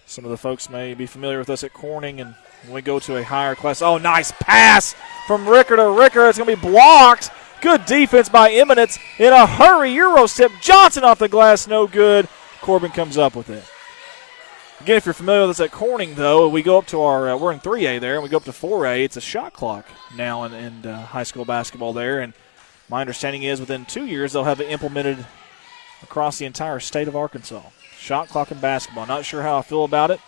Some of the folks may be familiar with us at Corning, and when we go to a higher class. Oh, nice pass from Ricker to Ricker. It's going to be blocked. Good defense by Eminence. In a hurry, Euro step. Johnson off the glass, no good. Corbin comes up with it. Again, if you're familiar with us at Corning, though, we go up to our, we're in 3A there, and we go up to 4A. It's a shot clock now in high school basketball there. And my understanding is within 2 years, they'll have it implemented across the entire state of Arkansas. Shot clock in basketball. Not sure how I feel about it.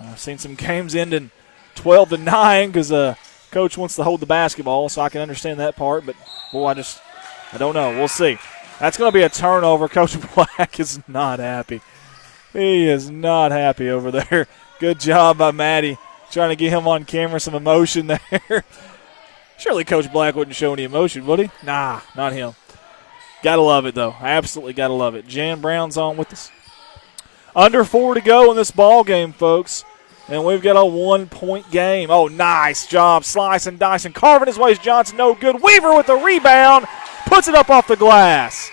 I've seen some games ending 12-9 because coach wants to hold the basketball, so I can understand that part. But, boy, I don't know. We'll see. That's going to be a turnover. Coach Black is not happy. He is not happy over there. Good job by Maddie trying to get him on camera, some emotion there. Surely Coach Black wouldn't show any emotion, would he? Nah, not him. Got to love it, though. Absolutely got to love it. Jan Brown's on with us. Under 4 to go in this ball game, folks. And we've got a 1-point game. Oh, nice job. Slice and dice and carving his ways. Johnson, no good. Weaver with the rebound. Puts it up off the glass.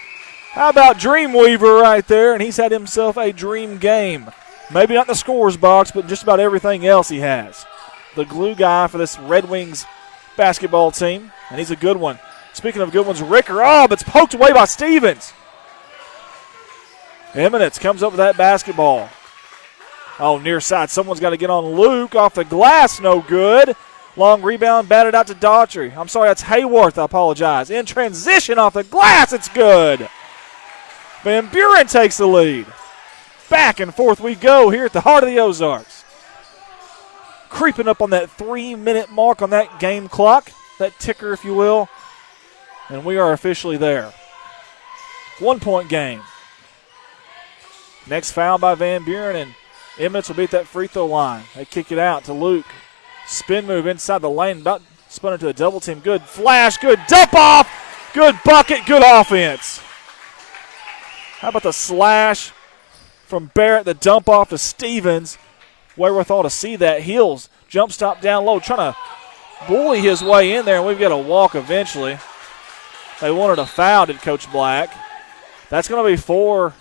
How about Dreamweaver right there? And he's had himself a dream game. Maybe not in the scorer's box, but just about everything else he has. The glue guy for this Red Wings basketball team, and he's a good one. Speaking of good ones, Ricker. Oh, but it's poked away by Stevens. Eminence comes up with that basketball. Oh, near side. Someone's got to get on Luke. Off the glass, no good. Long rebound, batted out to Daughtry. I'm sorry, that's Hayworth. I apologize. In transition off the glass, it's good. Van Buren takes the lead. Back and forth we go here at the heart of the Ozarks. Creeping up on that 3-minute mark on that game clock, that ticker, if you will. And we are officially there. 1-point game. Next foul by Van Buren, and Eminence will beat that free throw line. They kick it out to Luke. Spin move inside the lane, about spun into a double team. Good flash, good dump off, good bucket, good offense. How about the slash from Barrett, the dump off to Stevens. Wherewithal to see that. Heels, jump stop down low, trying to bully his way in there, and we've got a walk eventually. They wanted a foul, did Coach Black. That's going to be 4.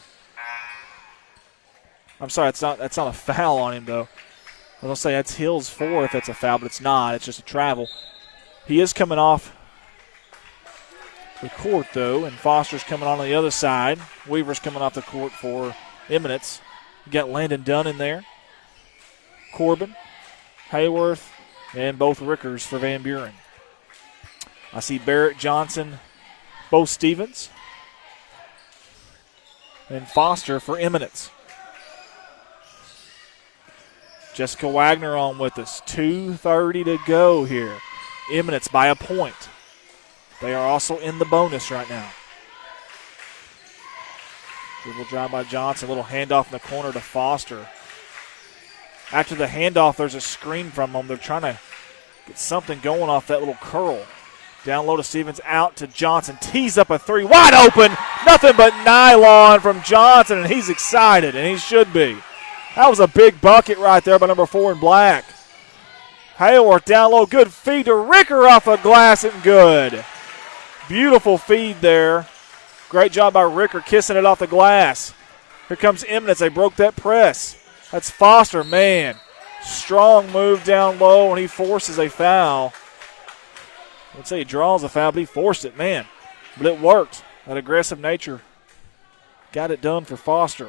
I'm sorry, that's not a foul on him, though. I was going to say that's Hill's 4 if it's a foul, but it's not. It's just a travel. He is coming off the court, though, and Foster's coming on the other side. Weaver's coming off the court for Eminence. You got Landon Dunn in there. Corbin, Hayworth, and both Rickers for Van Buren. I see Barrett, Johnson, both Stevens, and Foster for Eminence. Jessica Wagner on with us. 2:30 to go here. Eminence by a point. They are also in the bonus right now. Dribble drive by Johnson. Little handoff in the corner to Foster. After the handoff, there's a screen from them. They're trying to get something going off that little curl. Down low to Stevens, out to Johnson. Tees up a three. Wide open. Nothing but nylon from Johnson, and he's excited, and he should be. That was a big bucket right there by number 4 in black. Hayworth down low. Good feed to Ricker off the glass and good. Beautiful feed there. Great job by Ricker kissing it off the glass. Here comes Eminence. They broke that press. That's Foster, man. Strong move down low, and he forces a foul. Let's say he draws a foul, but he forced it, man. But it worked. That aggressive nature got it done for Foster.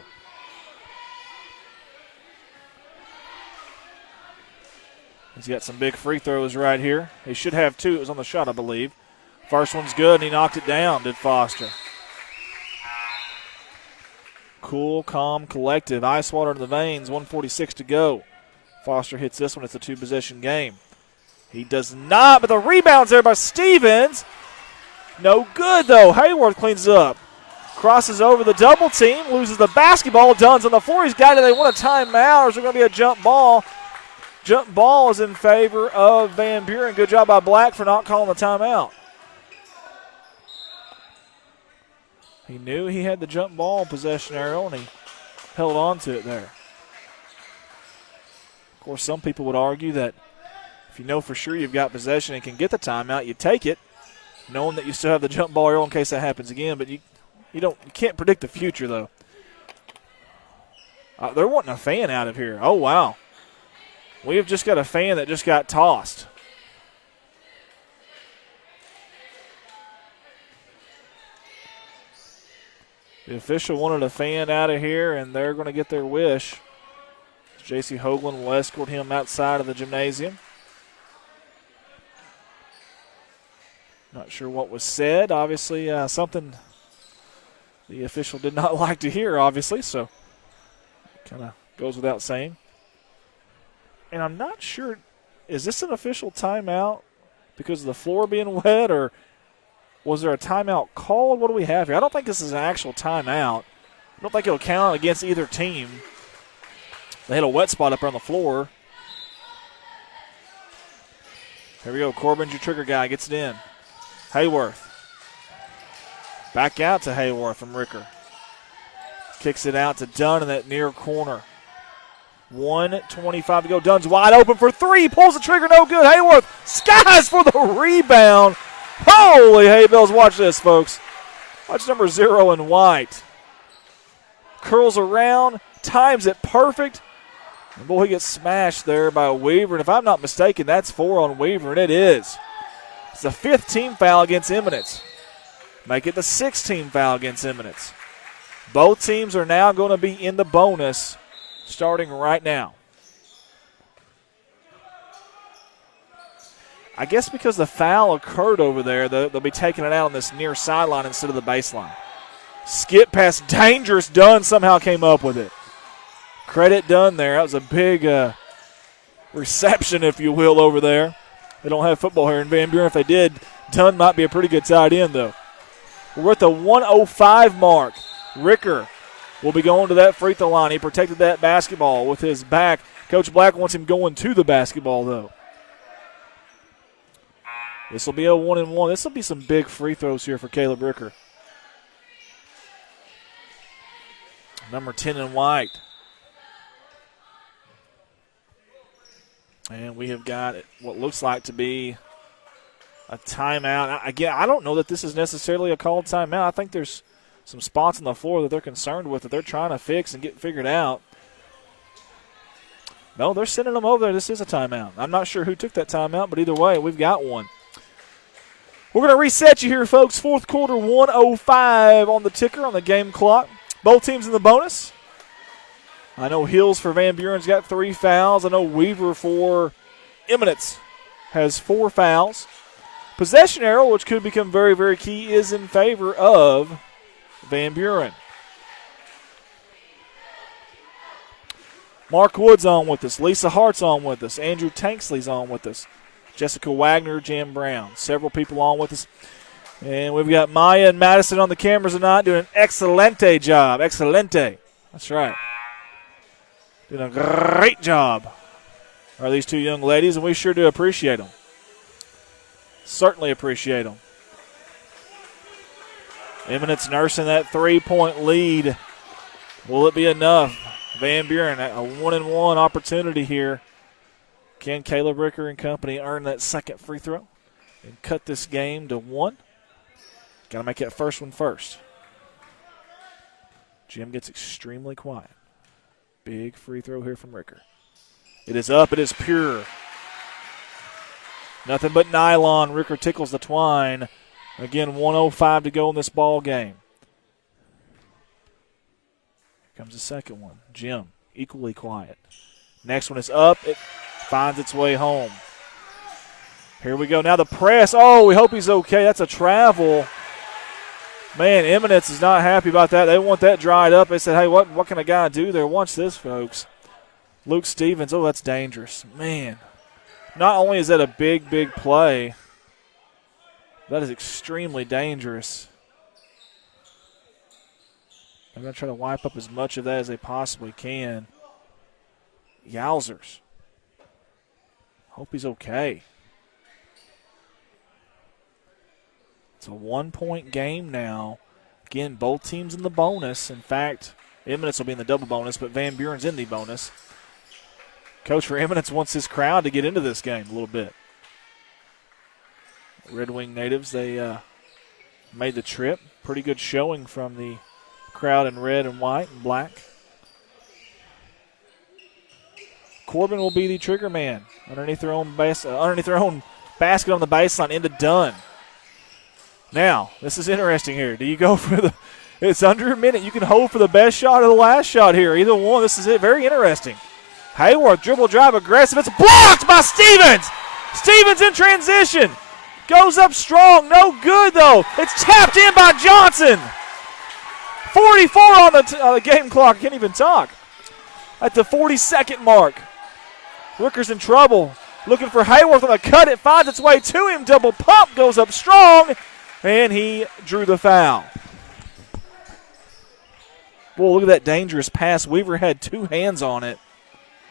He's got some big free throws right here. He should have 2. It was on the shot, I believe. First one's good, and he knocked it down, did Foster. Cool, calm, collective. Ice water in the veins, 1:46 to go. Foster hits this one. It's a 2-possession game. He does not, but the rebound's there by Stevens. No good, though. Hayworth cleans it up. Crosses over the double team, loses the basketball. Dunn's on the floor. He's got it. They want a timeout, or is there going to be a jump ball? Jump ball is in favor of Van Buren. Good job by Black for not calling the timeout. He knew he had the jump ball possession arrow, and he held on to it there. Of course, some people would argue that if you know for sure you've got possession and can get the timeout, you take it, knowing that you still have the jump ball arrow in case that happens again. But you can't predict the future, though. They're wanting a fan out of here. Oh, wow. We have just got a fan that just got tossed. The official wanted a fan out of here, and they're going to get their wish. J.C. Hoagland will escort him outside of the gymnasium. Not sure what was said. Obviously, something the official did not like to hear, obviously, so kind of goes without saying. And I'm not sure, is this an official timeout because of the floor being wet, or was there a timeout called? What do we have here? I don't think this is an actual timeout. I don't think it'll count against either team. They had a wet spot up there on the floor. Here we go. Corbin's your trigger guy. Gets it in. Hayworth. Back out to Hayworth from Ricker. Kicks it out to Dunn in that near corner. 1:25 to go. Dunn's wide open for 3. Pulls the trigger. No good. Hayworth skies for the rebound. Holy hay bells. Watch this, folks. Watch number 0 in white. Curls around. Times it perfect. And boy, he gets smashed there by Weaver. And if I'm not mistaken, that's 4 on Weaver, and it is. It's the 5th team foul against Eminence. Make it the 6th team foul against Eminence. Both teams are now going to be in the bonus starting right now. I guess because the foul occurred over there, they'll be taking it out on this near sideline instead of the baseline. Skip pass, dangerous. Dunn somehow came up with it. Credit Dunn there. That was a big reception, if you will, over there. They don't have football here in Van Buren. If they did, Dunn might be a pretty good tight end, though. We're at the 1:05 mark. Ricker will be going to that free throw line. He protected that basketball with his back. Coach Black wants him going to the basketball, though. This will be a 1-and-1. This will be some big free throws here for Caleb Ricker. Number 10 in white. And we have got what looks like to be a timeout. Again, I don't know that this is necessarily a called timeout. I think there's some spots on the floor that they're concerned with that they're trying to fix and get figured out. No, they're sending them over there. This is a timeout. I'm not sure who took that timeout, but either way, we've got one. We're going to reset you here, folks. Fourth quarter, 1:05 on the ticker on the game clock. Both teams in the bonus. I know Hills for Van Buren's got 3 fouls. I know Weaver for Eminence has 4 fouls. Possession arrow, which could become very, very key, is in favor of Van Buren. Mark Wood's on with us. Lisa Hart's on with us. Andrew Tanksley's on with us. Jessica Wagner, Jan Brown. Several people on with us. And we've got Maya and Madison on the cameras tonight doing an excelente job. Excelente. That's right. Doing a great job are these two young ladies, and we sure do appreciate them. Certainly appreciate them. Eminence nursing that 3-point lead. Will it be enough? Van Buren, a 1-and-1 opportunity here. Can Caleb Ricker and company earn that second free throw and cut this game to 1? Got to make that first one first. Jim gets extremely quiet. Big free throw here from Ricker. It is up. It is pure. Nothing but nylon. Ricker tickles the twine. Again, 1:05 to go in this ball game. Here comes the second one. Jim, equally quiet. Next one is up. It finds its way home. Here we go. Now the press. Oh, we hope he's okay. That's a travel. Man, Eminence is not happy about that. They want that dried up. They said, hey, what can a guy do there? Watch this, folks. Luke Stevens. Oh, that's dangerous. Man, not only is that a big, big play, that is extremely dangerous. They're going to try to wipe up as much of that as they possibly can. Yowzers. Hope he's okay. It's a 1-point game now. Again, both teams in the bonus. In fact, Eminence will be in the double bonus, but Van Buren's in the bonus. Coach for Eminence wants his crowd to get into this game a little bit. Red Wing natives, they made the trip. Pretty good showing from the crowd in red and white and black. Corbin will be the trigger man underneath their own basket on the baseline into Dunn. Now, this is interesting here. Do you go for it's under a minute. You can hold for the best shot or the last shot here. Either one. This is it. Very interesting. Hayworth, dribble drive, aggressive. It's blocked by Stevens. Stevens in transition. Goes up strong. No good, though. It's tapped in by Johnson. 44 on the game clock. Can't even talk. At the 42nd mark. Ricker's in trouble. Looking for Hayworth on the cut. It finds its way to him. Double pump. Goes up strong. And he drew the foul. Boy, look at that dangerous pass. Weaver had two hands on it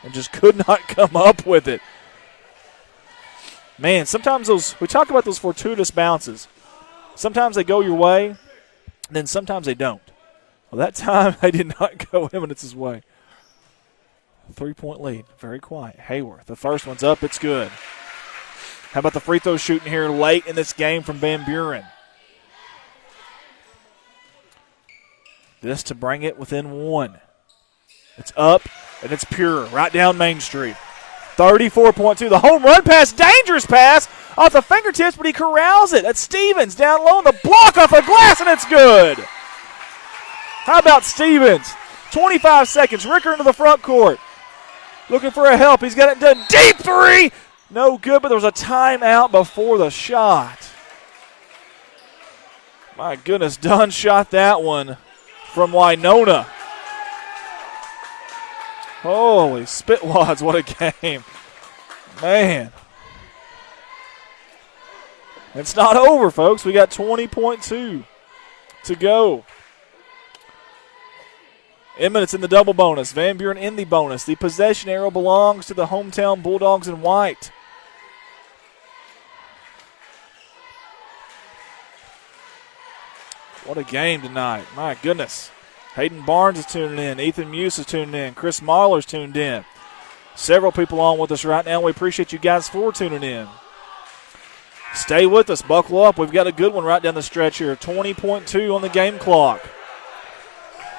and just could not come up with it. Man, sometimes we talk about those fortuitous bounces. Sometimes they go your way, then sometimes they don't. Well, that time they did not go Eminence's way. 3-point lead, very quiet. Hayworth, the first one's up, it's good. How about the free throw shooting here late in this game from Van Buren? This to bring it within 1. It's up, and it's pure, right down Main Street. 34.2. The home run pass, dangerous pass off the fingertips, but he corrals it. That's Stevens down low on the block off the glass, and it's good. How about Stevens? 25 seconds. Ricker into the front court. Looking for a help. He's got it done. Deep three. No good, but there was a timeout before the shot. My goodness, Dunn shot that one from Winona. Holy spitwads, what a game. Man. It's not over, folks. We got 20.2 to go. Eminence in the double bonus. Van Buren in the bonus. The possession arrow belongs to the hometown Bulldogs in white. What a game tonight. My goodness. Hayden Barnes is tuning in. Ethan Muse is tuning in. Chris Mahler's tuned in. Several people on with us right now. We appreciate you guys for tuning in. Stay with us. Buckle up. We've got a good one right down the stretch here. 20.2 on the game clock.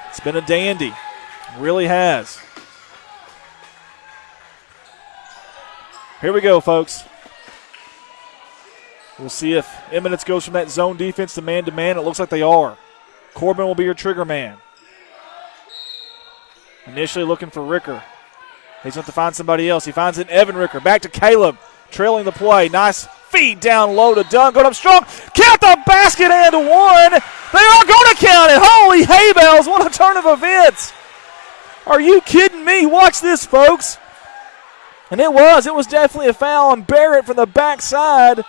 It's been a dandy. It really has. Here we go, folks. We'll see if Eminence goes from that zone defense to man-to-man. It looks like they are. Corbin will be your trigger man. Initially looking for Ricker. He's going to find somebody else. He finds it in Evan Ricker. Back to Caleb. Trailing the play. Nice feed down low to Dunn. Going up strong. Count the basket and one. They are going to count it. Holy hay bells. What a turn of events. Are you kidding me? Watch this, folks. And it was. It was definitely a foul on Barrett from the backside.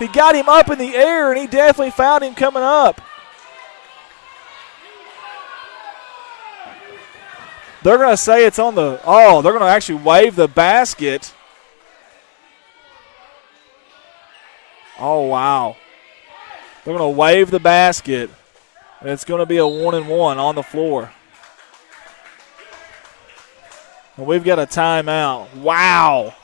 He got him up in the air, and he definitely found him coming up. They're going to say it's on the – oh, they're going to actually wave the basket. Oh, wow. They're going to wave the basket, and it's going to be a 1-and-1 on the floor. And we've got a timeout. Wow.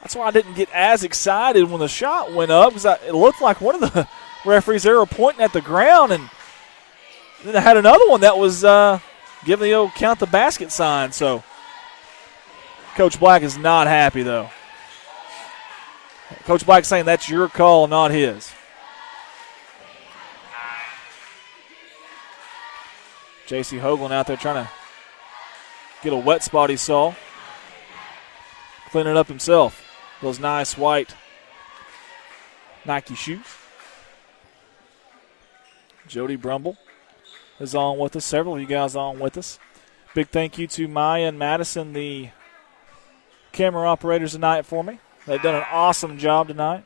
That's why I didn't get as excited when the shot went up, because it looked like one of the referees there were pointing at the ground, and then they had another one that was giving the old count the basket sign. So Coach Black is not happy, though. Coach Black saying that's your call, not his. J.C. Hoagland out there trying to get a wet spot he saw. Cleaning it up himself. Those nice white Nike shoes. Jody Brumble is on with us. Several of you guys on with us. Big thank you to Maya and Madison, the camera operators tonight for me. They've done an awesome job tonight.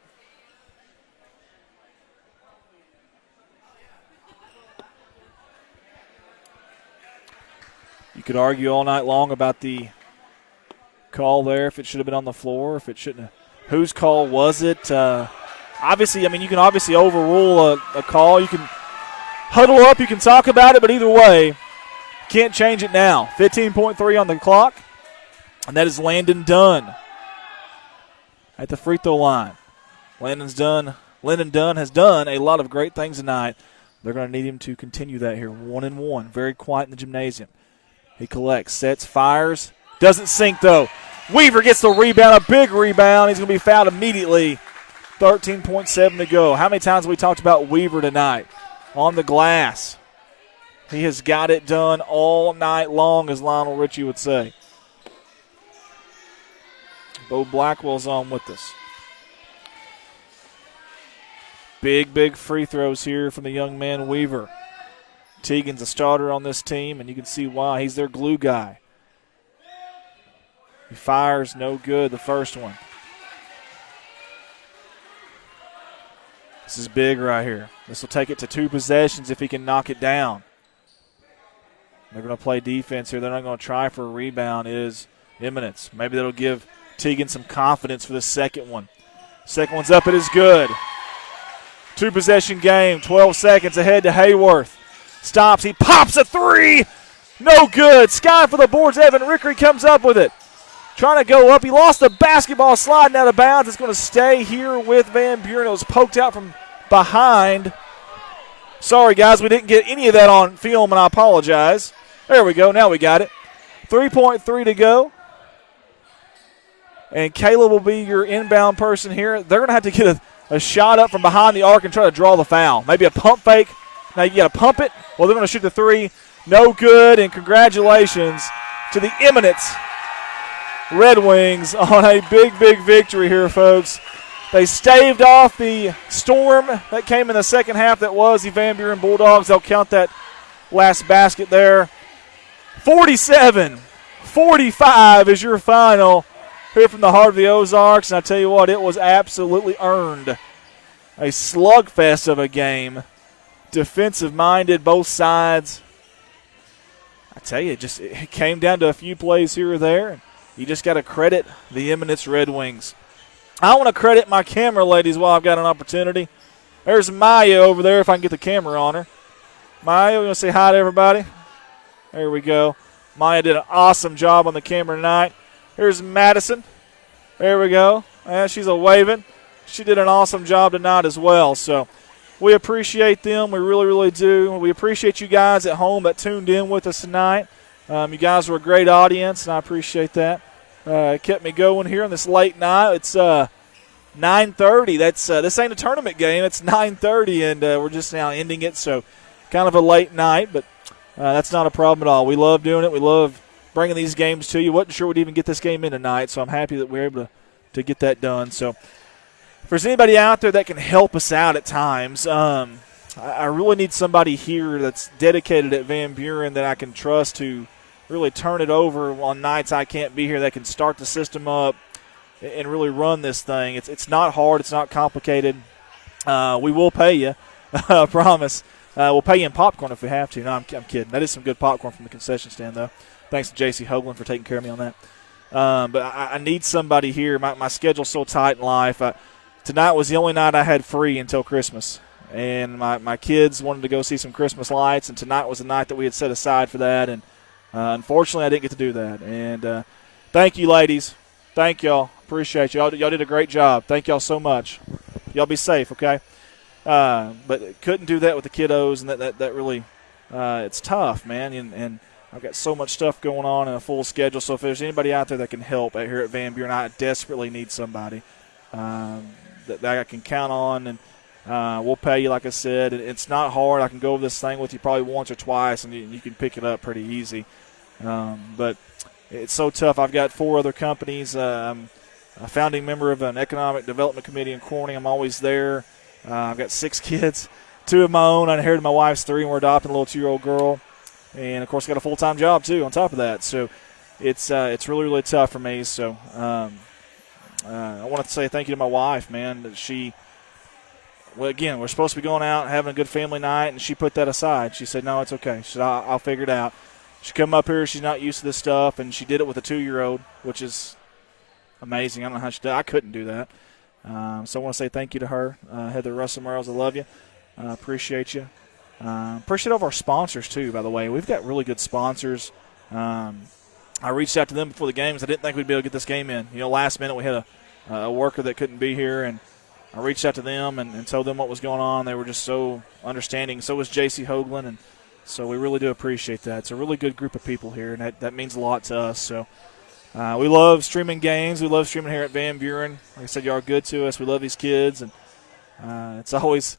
You could argue all night long about the call there, if it should have been on the floor, if it shouldn't have. Whose call was it? Obviously, I mean, you can obviously overrule a call. You can huddle up, you can talk about it, but either way, can't change it now. 15.3 on the clock, and that is Landon Dunn at the free throw line. Landon Dunn has done a lot of great things tonight. They're going to need him to continue that here. 1-and-1, very quiet in the gymnasium. He collects, sets, fires. Doesn't sink, though. Weaver gets the rebound, a big rebound. He's going to be fouled immediately. 13.7 to go. How many times have we talked about Weaver tonight? On the glass. He has got it done all night long, as Lionel Richie would say. Bo Blackwell's on with us. Big free throws here from the young man Weaver. Teagan's a starter on this team, and you can see why. He's their glue guy. He fires, no good, the first one. This is big right here. This will take it to 2 possessions if he can knock it down. They're going to play defense here. They're not going to try for a rebound, is Eminence. Maybe that'll give Teagan some confidence for the second one. Second one's up, it is good. 2-possession game, 12 seconds ahead to Hayworth. Stops, he pops a 3. No good. Sky for the boards. Evan Rickery comes up with it. Trying to go up. He lost the basketball sliding out of bounds. It's going to stay here with Van Buren. It was poked out from behind. Sorry, guys, we didn't get any of that on film, and I apologize. There we go. Now we got it. 3.3 to go. And Caleb will be your inbound person here. They're going to have to get a shot up from behind the arc and try to draw the foul. Maybe a pump fake. Now you got to pump it. Well, they're going to shoot the 3. No good, and congratulations to the Eminence Red Wings on a big victory here, folks. They staved off the storm that came in the second half that was the Van Buren Bulldogs. They'll count that last basket there. 47-45 is your final here from the heart of the Ozarks. And I tell you what, it was absolutely earned. A slugfest of a game. Defensive-minded, both sides. I tell you, it came down to a few plays here or there. You just got to credit the Eminence Red Wings. I want to credit my camera ladies while I've got an opportunity. There's Maya over there if I can get the camera on her. Maya, you want to say hi to everybody? There we go. Maya did an awesome job on the camera tonight. Here's Madison. There we go. And she's a waving. She did an awesome job tonight as well. So we appreciate them. We really do. We appreciate you guys at home that tuned in with us tonight. You guys were a great audience, and I appreciate that. It kept me going here on this late night. It's 9:30. This ain't a tournament game. It's 9:30, and we're just now ending it. So kind of a late night, but that's not a problem at all. We love doing it. We love bringing these games to you. Wasn't sure we'd even get this game in tonight, so I'm happy that we're able to get that done. So if there's anybody out there that can help us out at times, I really need somebody here that's dedicated at Van Buren that I can trust to really turn it over on nights I can't be here, that can start the system up. and really run this thing. It's not hard. It's not complicated. We will pay you. I promise. We'll pay you in popcorn if we have to. No, I'm kidding. That is some good popcorn from the concession stand, though. Thanks to J.C. Hoagland for taking care of me on that. But I need somebody here. My schedule's so tight in life. Tonight was the only night I had free until Christmas. And my kids wanted to go see some Christmas lights, and tonight was the night that we had set aside for that. And unfortunately, I didn't get to do that. And thank you, ladies. Thank y'all. Appreciate you. Y'all did a great job. Thank y'all so much. Y'all be safe, okay? But couldn't do that with the kiddos, and that really it's tough, man. And I've got so much stuff going on and a full schedule. So if there's anybody out there that can help here at Van Buren, I desperately need somebody that I can count on. And we'll pay you, like I said. It's not hard. I can go over this thing with you probably once or twice, and you can pick it up pretty easy. But it's so tough. I've got 4 other companies. I'm a founding member of an economic development committee in Corning. I'm always there. I've got 6 kids, 2 of my own. I inherited my wife's 3, and we're adopting a little 2-year-old girl. And, of course, got a full-time job, too, on top of that. So it's really, really tough for me. So I want to say thank you to my wife, man. Well, again, we're supposed to be going out and having a good family night, and she put that aside. She said, no, it's okay. She said, I'll figure it out. She come up here. She's not used to this stuff, and she did it with a 2-year-old, which is amazing. I don't know how she did it. I couldn't do that. So I want to say thank you to her. Heather Russell Merles, I love you. Appreciate you. Appreciate all of our sponsors, too, by the way. We've got really good sponsors. I reached out to them before the games. I didn't think we'd be able to get this game in. Last minute we had a worker that couldn't be here, and I reached out to them and told them what was going on. They were just so understanding. So was J.C. Hoagland, and so we really do appreciate that. It's a really good group of people here, and that means a lot to us. So we love streaming games. We love streaming here at Van Buren. Like I said, y'all are good to us. We love these kids, and it's always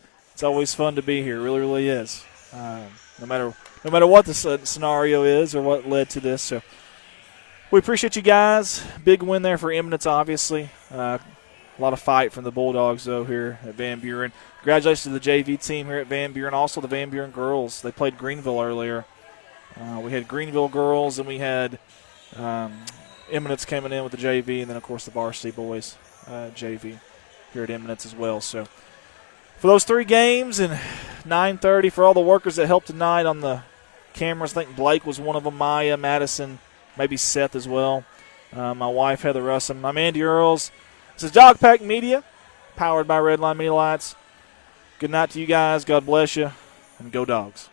fun to be here. It really, really is. No matter what the scenario is or what led to this. So we appreciate you guys. Big win there for Eminence, obviously. A lot of fight from the Bulldogs, though, here at Van Buren. Congratulations to the JV team here at Van Buren. Also the Van Buren girls. They played Greenville earlier. We had Greenville girls, and we had Eminence coming in with the JV, and then, of course, the varsity boys JV here at Eminence as well. So for those 3 games and 9:30, for all the workers that helped tonight on the cameras, I think Blake was one of them, Maya, Madison, maybe Seth as well. My wife, Heather Russell. I'm Andy Earls. This is Dog Pack Media, powered by Redline Media Lights. Good night to you guys. God bless you, and go Dogs.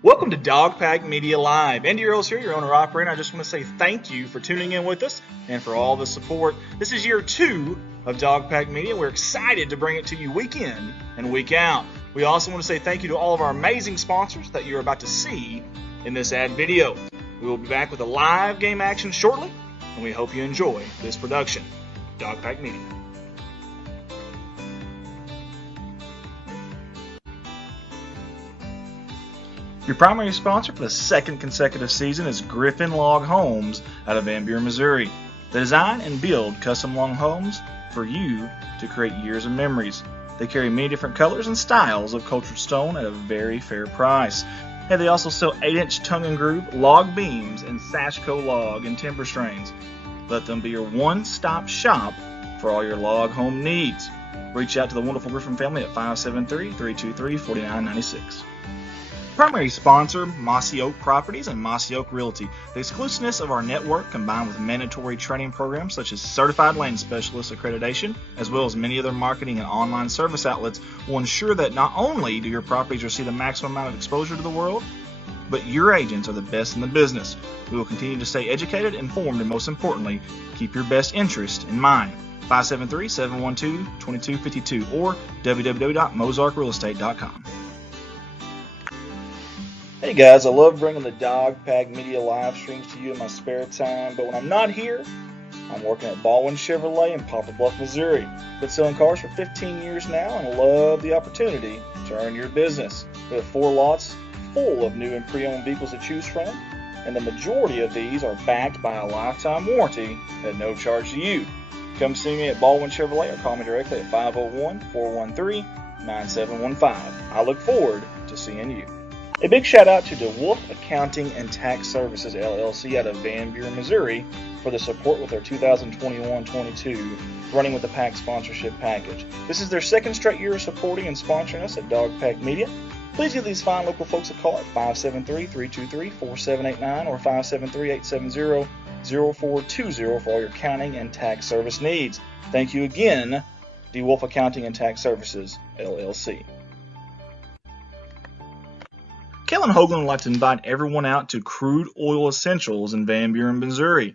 Welcome to Dog Pack Media Live. Andy Earls here, your owner-operator. I just want to say thank you for tuning in with us and for all the support. This is year 2 of Dog Pack Media. We're excited to bring it to you week in and week out. We also want to say thank you to all of our amazing sponsors that you're about to see in this ad video. We will be back with a live game action shortly, and we hope you enjoy this production. Dog Pack Media. Your primary sponsor for the 2nd consecutive season is Griffin Log Homes out of Van Buren, Missouri. They design and build custom log homes for you to create years of memories. They carry many different colors and styles of cultured stone at a very fair price. And they also sell 8-inch tongue and groove log beams and Sashco log and timber strains. Let them be your one-stop shop for all your log home needs. Reach out to the wonderful Griffin family at 573-323-4996. Primary sponsor, Mossy Oak Properties and Mossy Oak Realty. The exclusiveness of our network, combined with mandatory training programs such as Certified Lane Specialist accreditation, as well as many other marketing and online service outlets, will ensure that not only do your properties receive the maximum amount of exposure to the world, but your agents are the best in the business. We will continue to stay educated, informed, and most importantly, keep your best interest in mind. 573-712-2252 or www.mozarkrealestate.com. Hey guys, I love bringing the Dog Pack Media live streams to you in my spare time, but when I'm not here, I'm working at Baldwin Chevrolet in Poplar Bluff, Missouri. Been selling cars for 15 years now and love the opportunity to earn your business. We have 4 lots full of new and pre-owned vehicles to choose from, and the majority of these are backed by a lifetime warranty at no charge to you. Come see me at Baldwin Chevrolet or call me directly at 501-413-9715. I look forward to seeing you. A big shout out to DeWolf Accounting and Tax Services LLC out of Van Buren, Missouri for the support with their 2021-22 Running with the Pack sponsorship package. This is their second straight year of supporting and sponsoring us at Dog Pack Media. Please give these fine local folks a call at 573-323-4789 or 573-870-0420 for all your accounting and tax service needs. Thank you again, DeWolf Accounting and Tax Services LLC. Kellen Hoagland would like to invite everyone out to Crude Oil Essentials in Van Buren, Missouri.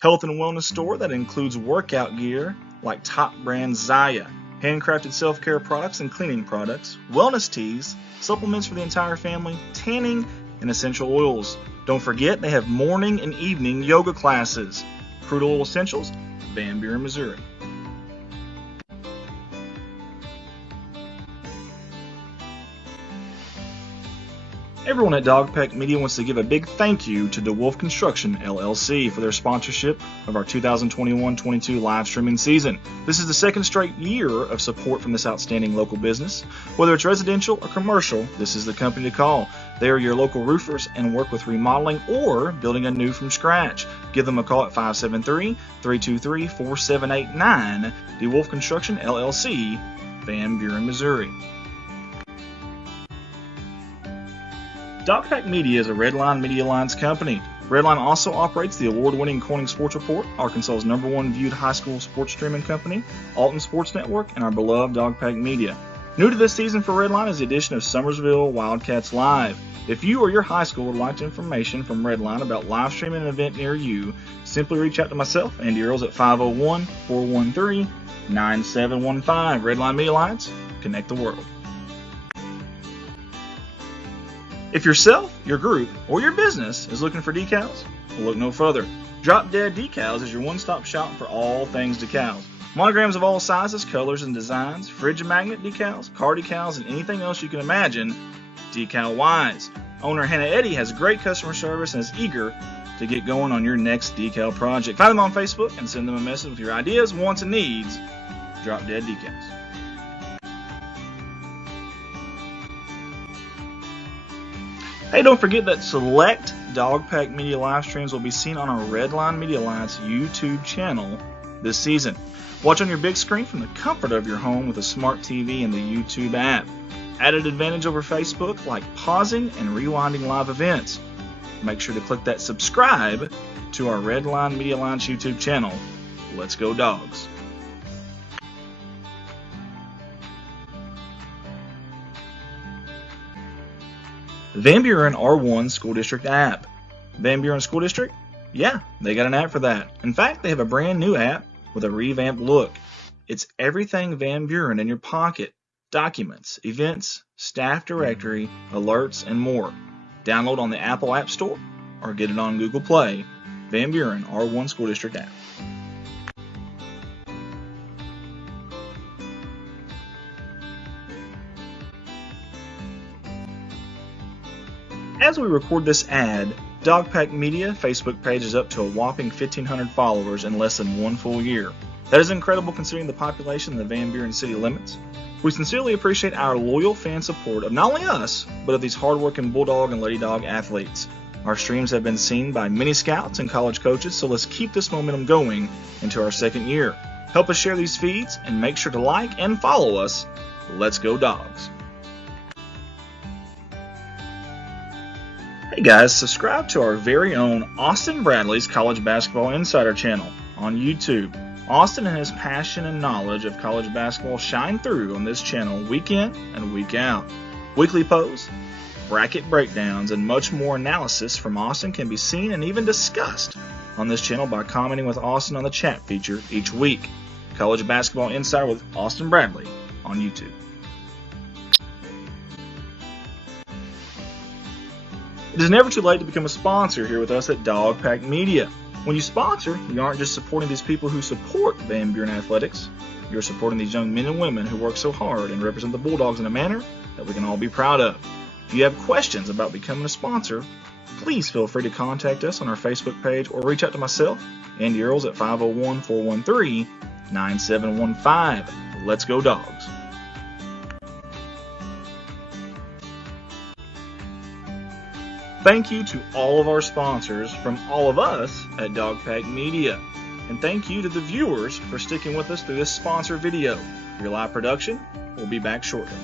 Health and wellness store that includes workout gear like top brand Zaya, handcrafted self-care products and cleaning products, wellness teas, supplements for the entire family, tanning, and essential oils. Don't forget they have morning and evening yoga classes. Crude Oil Essentials, Van Buren, Missouri. Everyone at Dogpack Media wants to give a big thank you to DeWolf Construction LLC for their sponsorship of our 2021-22 live streaming season. This is the second straight year of support from this outstanding local business. Whether it's residential or commercial, this is the company to call. They are your local roofers and work with remodeling or building anew from scratch. Give them a call at 573-323-4789. DeWolf Construction LLC, Van Buren, Missouri. Dogpack Media is a Redline Media Alliance company. Redline also operates the award-winning Corning Sports Report, Arkansas's #1 viewed high school sports streaming company, Alton Sports Network, and our beloved Dogpack Media. New to this season for Redline is the addition of Summersville Wildcats Live. If you or your high school would like information from Redline about live streaming an event near you, simply reach out to myself, Andy Earls, at 501-413-9715. Redline Media Alliance, connect the world. If yourself, your group, or your business is looking for decals, well, look no further. Drop Dead Decals is your one-stop shop for all things decals. Monograms of all sizes, colors, and designs, fridge magnet decals, car decals, and anything else you can imagine decal-wise. Owner Hannah Eddy has great customer service and is eager to get going on your next decal project. Find them on Facebook and send them a message with your ideas, wants, and needs. Drop Dead Decals. Hey, don't forget that select Dogpack Media live streams will be seen on our Redline Media Alliance YouTube channel this season. Watch on your big screen from the comfort of your home with a smart TV and the YouTube app. Added advantage over Facebook like pausing and rewinding live events. Make sure to click that subscribe to our Redline Media Alliance YouTube channel. Let's go Dogs. Van Buren R1 School District app. Van Buren School District? Yeah, they got an app for that. In fact, they have a brand new app with a revamped look. It's everything Van Buren in your pocket. Documents, events, staff directory, alerts, and more. Download on the Apple App Store or get it on Google Play. Van Buren R1 School District app. As we record this ad, Dogpack Media Facebook page is up to a whopping 1,500 followers in less than one full year. That is incredible considering the population in the Van Buren city limits. We sincerely appreciate our loyal fan support of not only us, but of these hardworking Bulldog and Lady Dog athletes. Our streams have been seen by many scouts and college coaches, so let's keep this momentum going into our second year. Help us share these feeds and make sure to like and follow us. Let's go Dogs. Hey guys, subscribe to our very own Austin Bradley's College Basketball Insider channel on YouTube. Austin and his passion and knowledge of college basketball shine through on this channel week in and week out. Weekly posts, bracket breakdowns, and much more analysis from Austin can be seen and even discussed on this channel by commenting with Austin on the chat feature each week. College Basketball Insider with Austin Bradley on YouTube. It is never too late to become a sponsor here with us at Dogpack Media. When you sponsor, you aren't just supporting these people who support Van Buren Athletics. You're supporting these young men and women who work so hard and represent the Bulldogs in a manner that we can all be proud of. If you have questions about becoming a sponsor, please feel free to contact us on our Facebook page or reach out to myself, Andy Earls, at 501-413-9715. Let's go Dogs. Thank you to all of our sponsors from all of us at Dogpack Media. And thank you to the viewers for sticking with us through this sponsor video. Your live production will be back shortly.